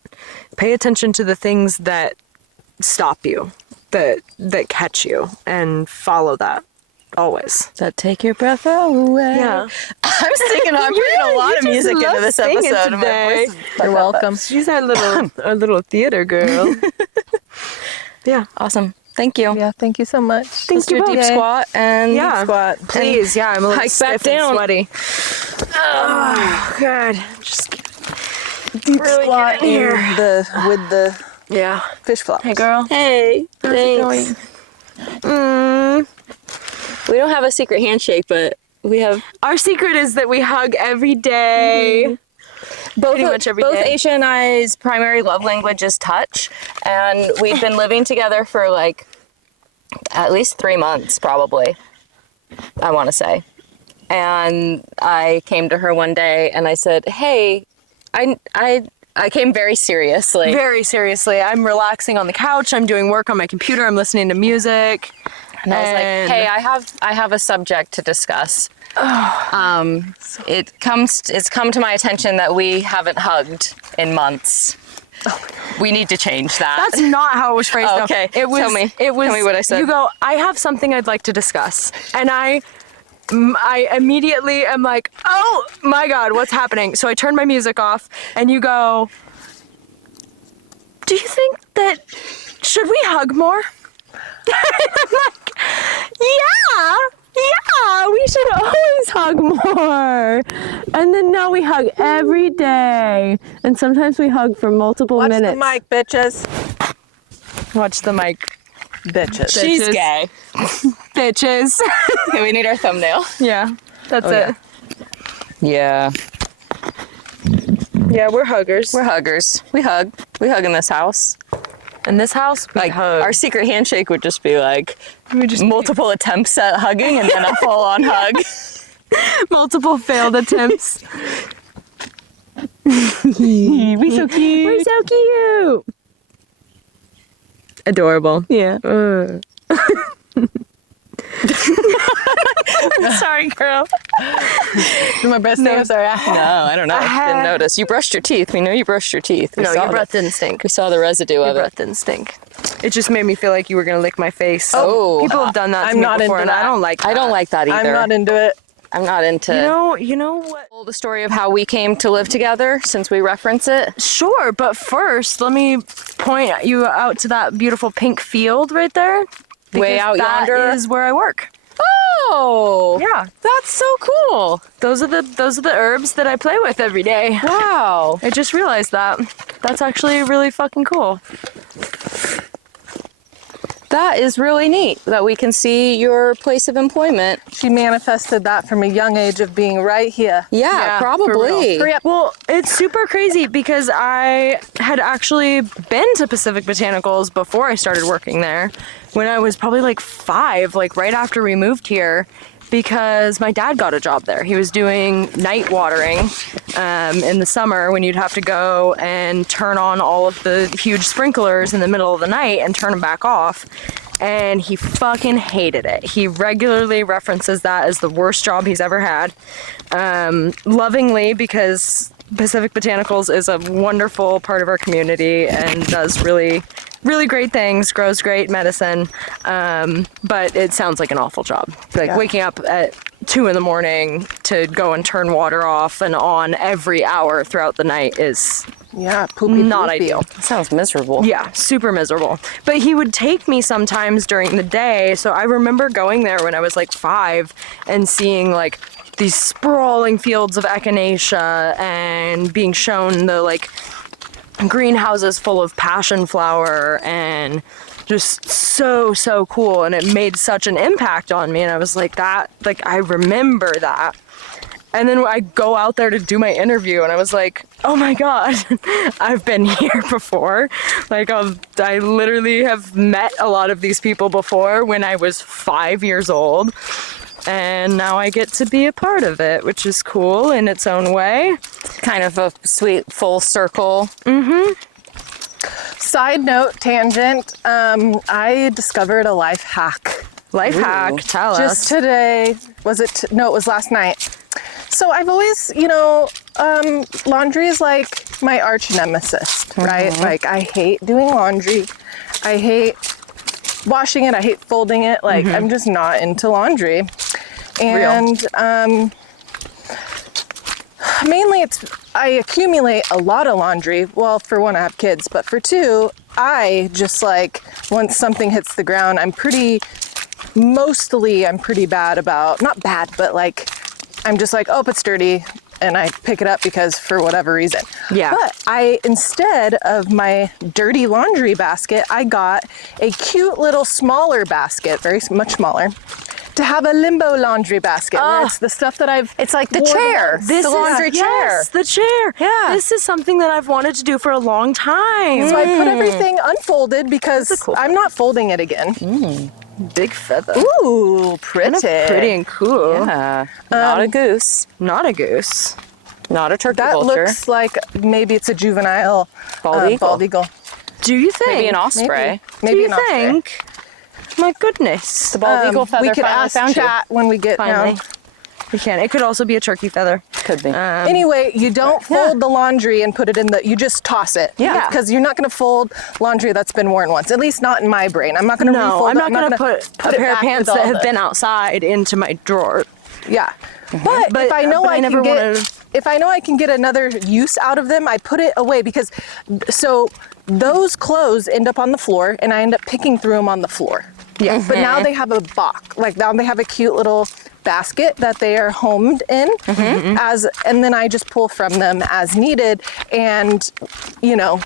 Pay attention to the things that stop you, that catch you, and follow that. Always. That take your breath away. Yeah. I'm bringing a lot of music into this episode. And my voice is You're welcome. She's our little theater girl. Yeah. awesome. Thank you. Yeah, thank you so much. Thank you. Deep squat and Yeah. Squat. Please. Yeah, I'm a little Hike stiff back down. and sweaty. Oh, God. Just Deep really squat get in here. with the yeah. fish flops. Hey, girl. Hey, How's it going? We don't have a secret handshake, but we have Our secret is that we hug every day. Pretty much every both day. Aisha and I's primary love language is touch, and we've been living together for like at least 3 months, probably. I want to say. And I came to her one day and I said, "Hey, I came very seriously. Very seriously. I'm relaxing on the couch. I'm doing work on my computer. I'm listening to music. And I was like, "Hey, I have a subject to discuss. It's come to my attention that we haven't hugged in months. We need to change that." That's not how it was phrased. Oh, though. okay. It was, Tell me. It was, Tell me what I said. You go, "I have something I'd like to discuss." And I immediately am like, "Oh my God, what's happening?" So I turn my music off and you go, "Do you think that, should we hug more?" And I'm like, yeah, we should always hug. hug more. And then now we hug every day. And sometimes we hug for multiple Watch minutes. the mic, bitches. Watch the mic. Bitches. She's gay. Bitches. Okay, we need our thumbnail. Yeah, that's it. Yeah. Yeah, we're huggers. We're huggers. We hug. We hug in this house. In this house, we Like hug. our secret handshake would just be like multiple attempts at hugging and then a full-on hug. multiple failed attempts. We're so cute. We're so cute. Adorable. Yeah. Sorry, girl. My best name. Sorry. No, I don't know. Didn't notice. You brushed your teeth. We know you brushed your teeth. We No, saw your breath the, didn't stink. we saw the residue Your of it. breath didn't stink. It just made me feel like you were gonna lick my face. Oh. People have done that to I'm me not before, into and I that. don't like that. I don't like that either. I'm not into it. I'm not into You know what? the story of how we came to live together since we reference it. Sure, but first, let me point you out to that beautiful pink field right there. Way because out that yonder? is where I work. Oh, Yeah, that's so cool. those are the herbs that I play with every day. Wow. I just realized that. That's actually really fucking cool. That is really neat that we can see your place of employment. She manifested that from a young age of being right here. Yeah, For probably. real. Well, it's super crazy because I had actually been to Pacific Botanicals before I started working there when I was probably like 5, like right after we moved here, because my dad got a job there. He was doing night watering in the summer when you'd have to go and turn on all of the huge sprinklers in the middle of the night and turn them back off. And he fucking hated it. He regularly references that as the worst job he's ever had. Lovingly, because Pacific Botanicals is a wonderful part of our community and does really, really great things, grows great medicine. But it sounds like an awful job. Like waking up at 2 a.m. to go and turn water off and on every hour throughout the night is Poopy. not ideal. Sounds miserable. Yeah, super miserable. But he would take me sometimes during the day. So I remember going there when I was like 5 and seeing like these sprawling fields of echinacea and being shown the like greenhouses full of passion flower and just so cool. And it made such an impact on me. And I was like, I remember that. And then I go out there to do my interview and I was like, oh my God, I've been here before. Like I literally have met a lot of these people before when I was 5 years old. And now I get to be a part of it, which is cool in its own way. Kind of a sweet full circle. Side note, tangent. I discovered a life hack. Life hack, tell us. Just today. Was it? No, it was last night. So I've always, laundry is like my arch nemesis, right? Like I hate doing laundry. I hate washing it. I hate folding it. Like I'm just not into laundry. And mainly I accumulate a lot of laundry. Well, for one, I have kids, but for two, I just like, once something hits the ground, I'm pretty bad about, not bad, but like, I'm just like, oh, it's dirty. And I pick it up because for whatever reason. Yeah. But instead of my dirty laundry basket, I got a cute little smaller basket, very much smaller, to have a limbo laundry basket. Where it's the stuff that It's like the worn chair. out. The laundry chair. Yes, the chair. Yeah. This is something that I've wanted to do for a long time. So I put everything unfolded because That's a cool I'm not folding it again. Big feather. Ooh, pretty. Pretty and cool. Yeah. Not a goose. Not a goose. Not a turkey That vulture. looks like maybe it's a juvenile Bald eagle. bald eagle. Do you think? Maybe an osprey. Maybe Do you an osprey. think? My goodness. The bald eagle feather we could finally ask found you. chat when we get Finally. down. We can. It could also be a turkey feather. Could be. Anyway, you don't fold the laundry and put it in you just toss it. Yeah. Because you're not going to fold laundry that's been worn once. At least not in my brain. I'm not going to No, refold I'm it. not going to put a it pair of back pants with that all have the- been outside into my drawer. Yeah. But if I know but I never can get, wanted- if I know I can get another use out of them, I put it away because so those clothes end up on the floor and I end up picking through them on the floor. Yeah. But now they have a box. Like now they have a cute little basket that they are homed in, and then I just pull from them as needed. And, you know,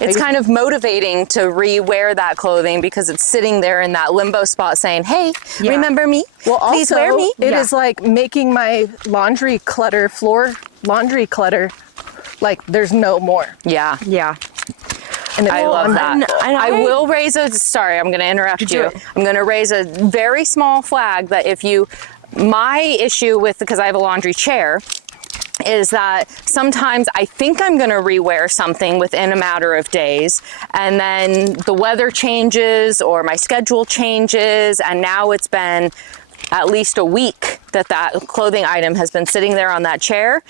it's kind of motivating to re-wear that clothing because it's sitting there in that limbo spot saying, hey, remember me? Well, please also, wear me. It is like making my floor laundry clutter, like there's no more. Yeah. Yeah. And I love that. and I will raise sorry, I'm going to interrupt you. I'm going to raise a very small flag that my issue with, because I have a laundry chair, is that sometimes I think I'm going to rewear something within a matter of days, and then the weather changes or my schedule changes, and now it's been at least a week that clothing item has been sitting there on that chair,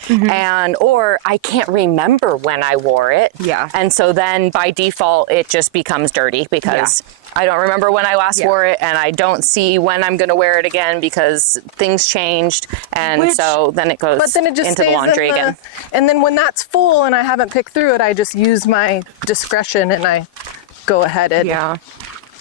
or I can't remember when I wore it. Yeah. And so then by default, it just becomes dirty because I don't remember when I last wore it, and I don't see when I'm going to wear it again because things changed, and so then it goes into the laundry again. And then when that's full and I haven't picked through it, I just use my discretion and I go ahead and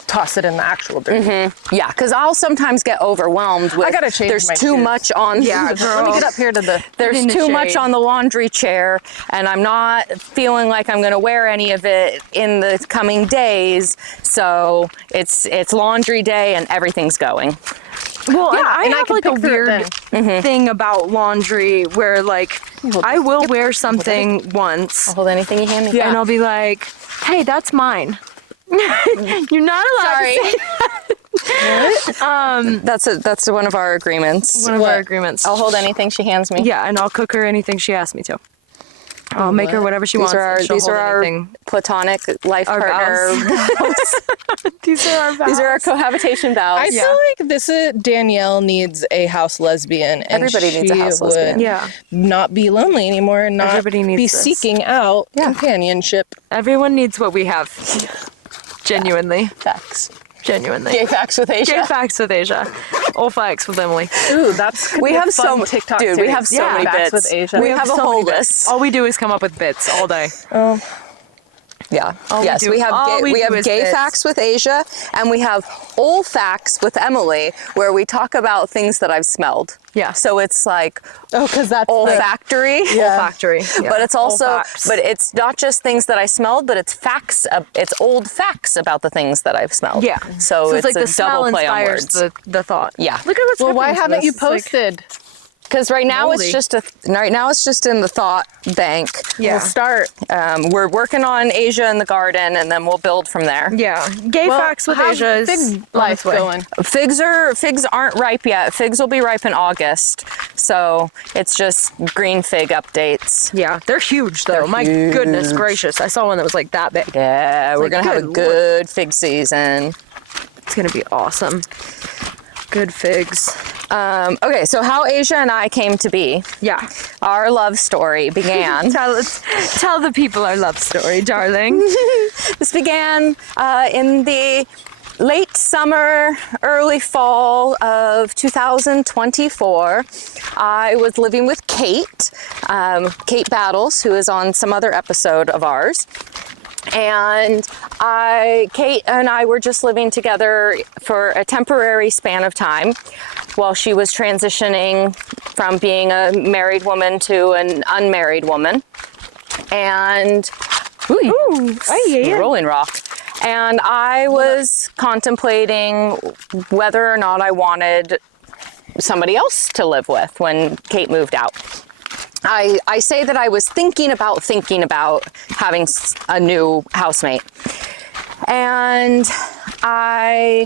toss it in the actual dirt. Yeah, because I'll sometimes get overwhelmed with. I gotta change there's my too shoes. much on. Yeah, Let me get up here to the. There's too much on the laundry chair, and I'm not feeling like I'm going to wear any of it in the coming days. So it's laundry day, and everything's going. Well, I and I have can like a pick through it weird thing about laundry where like I will wear something once I'll hold anything you hand me. and I'll be like, hey, that's mine. You're not allowed to say That's one of our agreements. one of our agreements. I'll hold anything she hands me. Yeah, and I'll cook her anything she asks me to. I'll make her whatever she wants. These are our platonic life Our partner. These are our vows. These are our cohabitation vows. I feel like Danielle needs a house lesbian, and Everybody needs a house lesbian. Yeah. not be lonely anymore, and not Everybody needs be this. seeking out companionship. Everyone needs what we have. Genuinely. Facts. Genuinely. Gay facts with Asia. Gay facts with Asia. All facts with Emily. Ooh, that's We have fun so TikTok dude. We series. have so many Facts bits. with Asia. We have a so whole many bits. list. All we do is come up with bits all day. Yeah. All yes, we do- we have all gay, we we do have is gay bits. facts with Asia, and we have old facts with Emily, where we talk about things that I've smelled. Yeah. So it's like because that's olfactory. Olfactory. Yeah. But it's also, Olfacts. but it's not just things that I smelled, but it's facts. It's old facts about the things that I've smelled. Yeah. So it's like a the smell double play on inspires words. the thought. Yeah. Look at what's Well, why happening to haven't you this. It's like- posted? Because right now Moldy. it's just in the thought bank. Yeah. We'll start. We're working on Asia and the garden, and then we'll build from there. Yeah. Gay facts with how's Asia is fig on life its way. going? Figs aren't ripe yet. Figs will be ripe in August. So it's just green fig updates. Yeah, they're huge though. They're My huge. goodness gracious. I saw one that was like that big. Yeah, we're like, gonna have a good good fig season. It's gonna be awesome. Good figs. Okay, so how Asia and I came to be. Yeah. Our love story began. Tell the people our love story, darling. This began in the late summer, early fall of 2024. I was living with Kate, Kate Battles, who is on some other episode of ours. And Kate and I were just living together for a temporary span of time while she was transitioning from being a married woman to an unmarried woman. And Rolling Rock. And I was contemplating whether or not I wanted somebody else to live with when Kate moved out. I say that I was thinking about having a new housemate. And I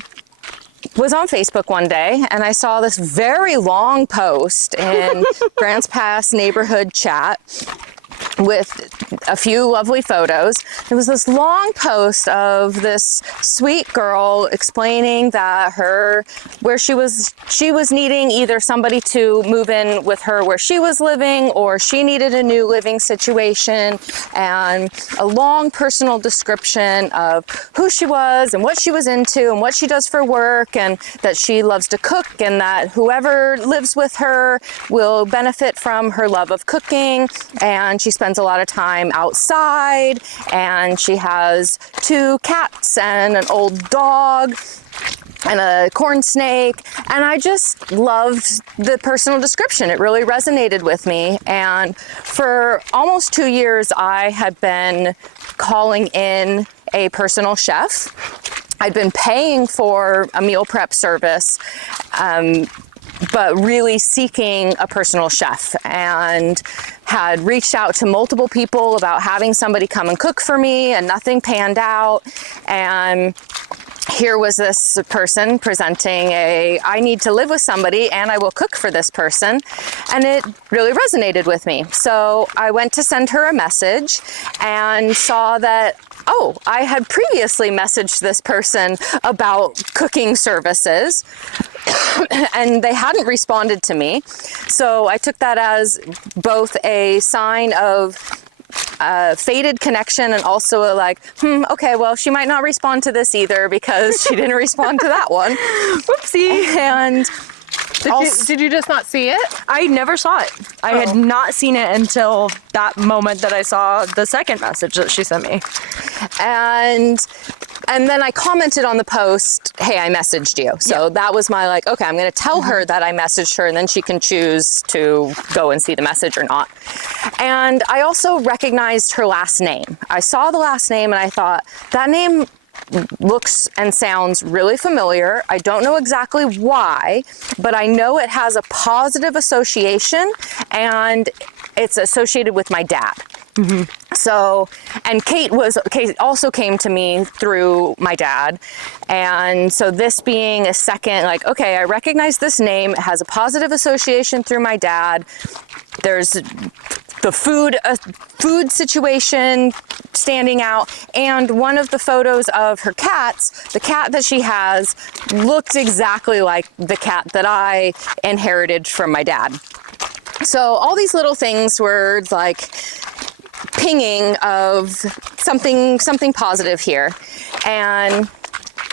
was on Facebook one day and I saw this very long post in Grants Pass neighborhood chat with a few lovely photos. It was this long post of this sweet girl explaining that she was needing either somebody to move in with her where she was living, or she needed a new living situation, and a long personal description of who she was and what she was into and what she does for work, and that she loves to cook, and that whoever lives with her will benefit from her love of cooking, and she spends a lot of time outside, and she has 2 cats and an old dog. and a corn snake, and I just loved the personal description. It really resonated with me. And for almost 2 years, I had been calling in a personal chef. I'd been paying for a meal prep service, but really seeking a personal chef, and had reached out to multiple people about having somebody come and cook for me, and nothing panned out. And here was this person presenting I need to live with somebody and I will cook for this person. And it really resonated with me. So I went to send her a message and saw that, oh, I had previously messaged this person about cooking services and they hadn't responded to me. So I took that as both a sign of faded connection and also a like, okay, well, she might not respond to this either because she didn't respond to that one. Whoopsie. And Did you just not see it? I never saw it. I had not seen it until that moment that I saw the second message that she sent me. And then I commented on the post, hey, I messaged you. So that was my like, okay, I'm going to tell her that I messaged her, and then she can choose to go and see the message or not. And I also recognized her last name. I saw the last name and I thought, that name looks and sounds really familiar. I don't know exactly why, but I know it has a positive association, and it's associated with my dad. Mm-hmm. So, and Kate also came to me through my dad. And so this being a second, like, okay, I recognize this name. It has a positive association through my dad. There's the food situation standing out. And one of the photos of her cats, the cat that she has, looked exactly like the cat that I inherited from my dad. So all these little things were like pinging of something positive here. And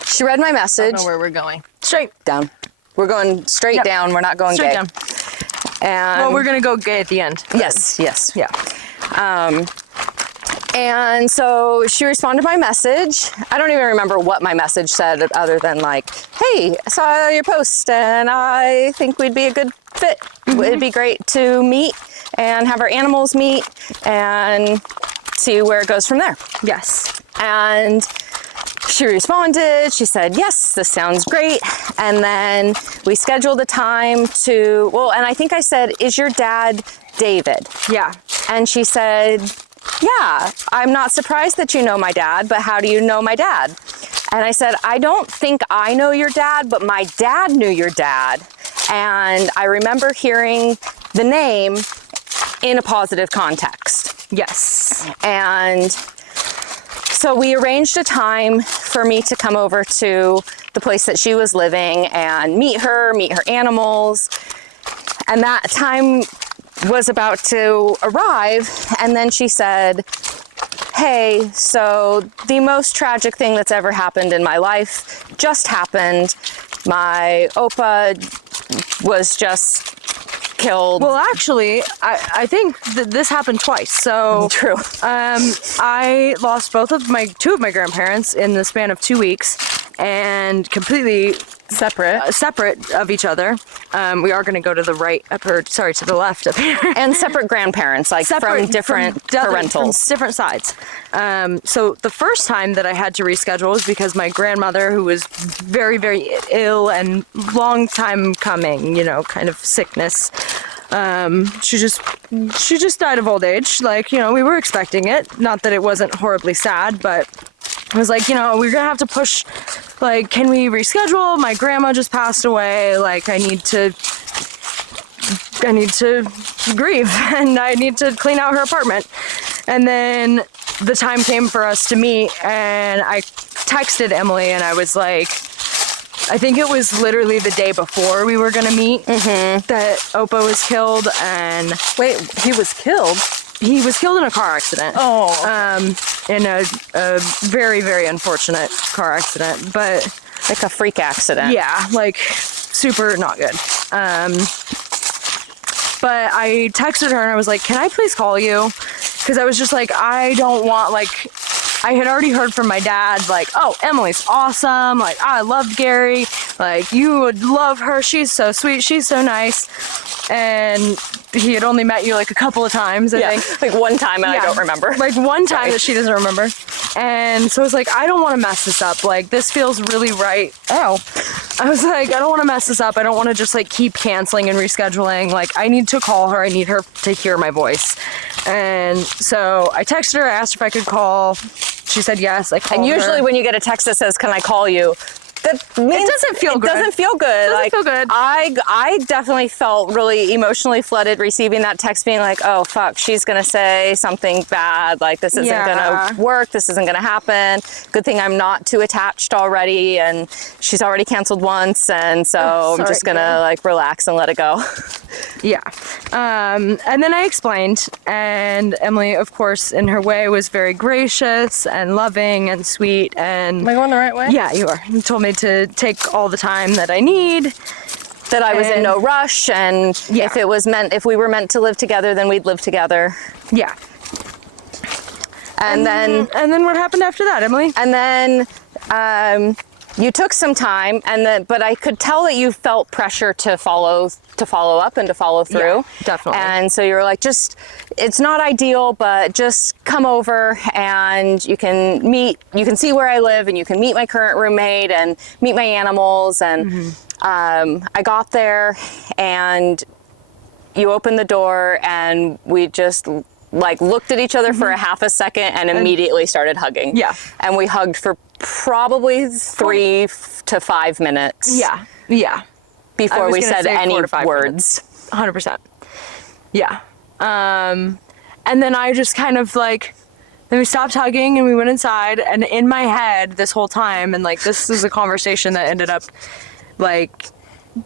she read my message. I don't know where we're going. Straight down. We're going straight down. We're not going straight gay. down. And well, we're going to go gay at the end. Yes. Yeah. And so she responded to my message. I don't even remember what my message said other than like, hey, I saw your post and I think we'd be a good fit. Mm-hmm. It'd be great to meet and have our animals meet and see where it goes from there. Yes. And she responded, she said, yes, this sounds great. And then we scheduled a time and I think I said, is your dad David? Yeah. And she said, yeah, I'm not surprised that you know my dad, but how do you know my dad? And I said, I don't think I know your dad, but my dad knew your dad. And I remember hearing the name in a positive context. Yes. And so we arranged a time for me to come over to the place that she was living and meet her animals. And that time was about to arrive. And then she said, hey, so the most tragic thing that's ever happened in my life just happened. My Opa was just killed. Well, actually, I think that this happened twice. So true. I lost two of my grandparents in the span of 2 weeks, and completely separate of each other. We are going to go to the to the left up here. And separate grandparents, like from different parentals. From different sides. So the first time that I had to reschedule was because my grandmother, who was very, very ill and long time coming, kind of sickness, she just died of old age. Like, we were expecting it. Not that it wasn't horribly sad, but I was like, we're gonna have to push, like, can we reschedule? My grandma just passed away. Like, I need to grieve and I need to clean out her apartment. And then the time came for us to meet, and I texted Emily and I was like, I think it was literally the day before we were gonna meet that Opa was killed. And wait, he was killed? He was killed in a car accident. Oh. Okay. In a very, very unfortunate car accident, but like a freak accident. Yeah, like super not good. But I texted her and I was like, can I please call you? Because I was just like, I don't want, like, I had already heard from my dad, like, oh, Emily's awesome. Like, I love Gary. Like, you would love her. She's so sweet. She's so nice. And he had only met you like a couple of times, I think. Like one time and I don't remember. Like one time that she doesn't remember. And so I was like, I don't want to mess this up. Like, this feels really right. Oh. I was like, I don't want to mess this up. I don't want to just like keep canceling and rescheduling. Like, I need to call her. I need her to hear my voice. And so I texted her. I asked her if I could call. She said yes. I called her. And usually when you get a text that says, can I call you? That means it doesn't feel good. It doesn't feel good. It doesn't feel good. I definitely felt really emotionally flooded receiving that text, being like, oh fuck, she's gonna say something bad, like this isn't gonna work, this isn't gonna happen. Good thing I'm not too attached already, and she's already canceled once, and so I'm just gonna like relax and let it go. Yeah. And then I explained, and Emily, of course, in her way, was very gracious and loving and sweet. And Am I going the right way? yeah, you are. You told me to take all the time that I need. That I was in no rush, and if we were meant to live together, then we'd live together. Yeah. And then what happened after that, Emily? And then you took some time, but I could tell that you felt pressure to follow up and to follow through. Yeah, definitely. And so you were like, it's not ideal, but just come over and you can see where I live, and you can meet my current roommate and meet my animals. And I got there and you opened the door and we just like looked at each other for a half a second and immediately started hugging. Yeah. And we hugged for probably 3 to 5 minutes. Yeah. Yeah. Before we said any words. 100%. Yeah. And then I just kind of like, then we stopped hugging and we went inside, and in my head this whole time, and like this is a conversation that ended up like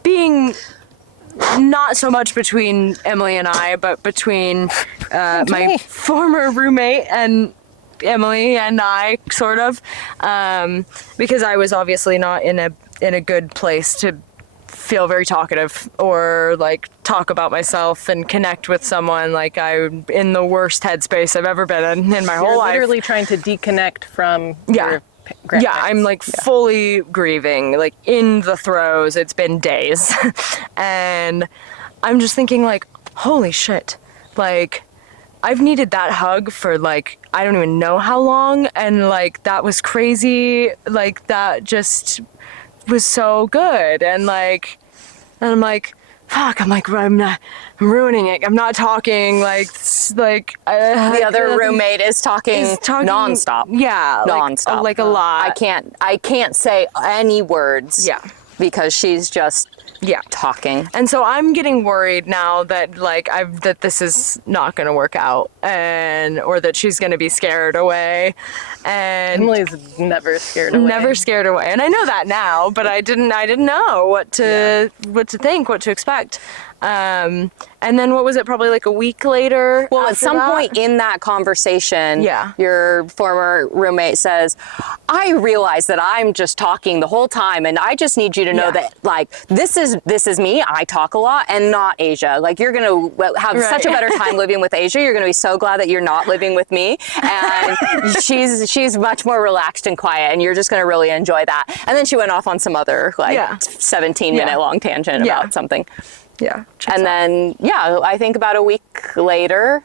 being not so much between Emily and I, but between my former roommate and Emily and I, sort of, because I was obviously not in a good place to feel very talkative or like talk about myself and connect with someone. Like, I'm in the worst headspace I've ever been in my whole life. Literally trying to deconnect from your grandparents. Yeah, I'm like fully grieving, like in the throes. It's been days. And I'm just thinking like, holy shit, like I've needed that hug for like, I don't even know how long. And like, that was crazy. Like, that just was so good. And like, and I'm like, fuck, I'm like, I'm ruining it. I'm not talking like the other roommate is talking nonstop. Yeah. Nonstop. Like a lot. I can't say any words. Yeah. Because she's just talking. And so I'm getting worried now that like that this is not going to work out, or that she's going to be scared away. And Emily's never scared away. Never scared away. And I know that now, but I didn't know what to think, what to expect. And then what was it, probably like a week later? Well, at some point in that conversation, your former roommate says, I realize that I'm just talking the whole time, and I just need you to know that like this is me. I talk a lot, and not Asia. Like, you're gonna have such a better time living with Asia. You're gonna be so glad that you're not living with me. And she's much more relaxed and quiet, and you're just gonna really enjoy that. And then she went off on some other 17-minute long tangent about something. Yeah. And then, I think about a week later,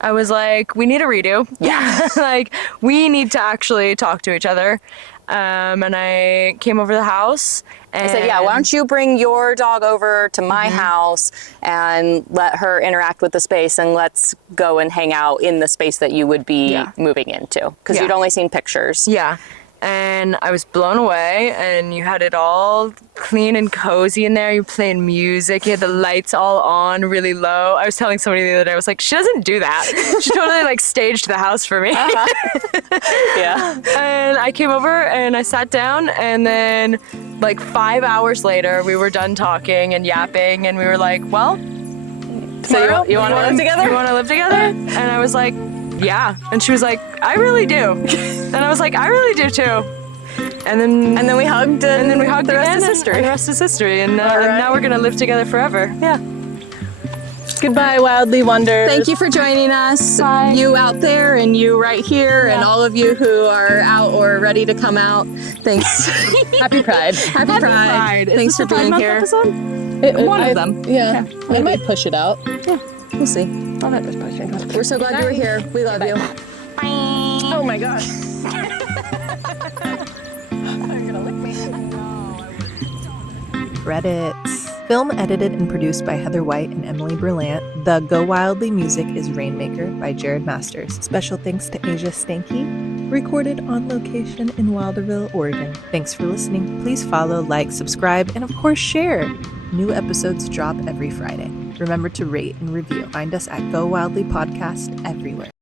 I was like, we need a redo. Yeah. Like, we need to actually talk to each other. And I came over to the house. And I said, why don't you bring your dog over to my house and let her interact with the space, and let's go and hang out in the space that you would be moving into. Because you'd only seen pictures. Yeah. And I was blown away, and you had it all clean and cozy in there. You played music. You had the lights all on really low. I was telling somebody the other day, I was like, she doesn't do that. She totally like staged the house for me. Yeah. And I came over and I sat down, and then like 5 hours later, we were done talking and yapping, and we were like, well, so you want to live together? You want to live together? And I was like, yeah. And she was like, I really do. And I was like, I really do too. And then we hugged, and then we hugged the rest again, is history. And the rest is history. And now we're gonna live together forever. Yeah. Goodbye, Wildly Wonders. Thank you for joining us. Bye. You out there and you right here and all of you who are out or ready to come out. Thanks. Happy Pride. Happy Pride. Thanks for being here. Episode? One of them. Yeah. I might push it out. We'll see. I'll let this person. We're so glad you were here. We love you. Oh my gosh. They're gonna lick me. Credits. Film edited and produced by Heather White and Emily Berlant. The Go Wildly music is Rainmaker by Jared Masters. Special thanks to Asia Stanky. Recorded on location in Wilderville, Oregon. Thanks for listening. Please follow, like, subscribe, and of course share. New episodes drop every Friday. Remember to rate and review. Find us at Go Wildly Podcast everywhere.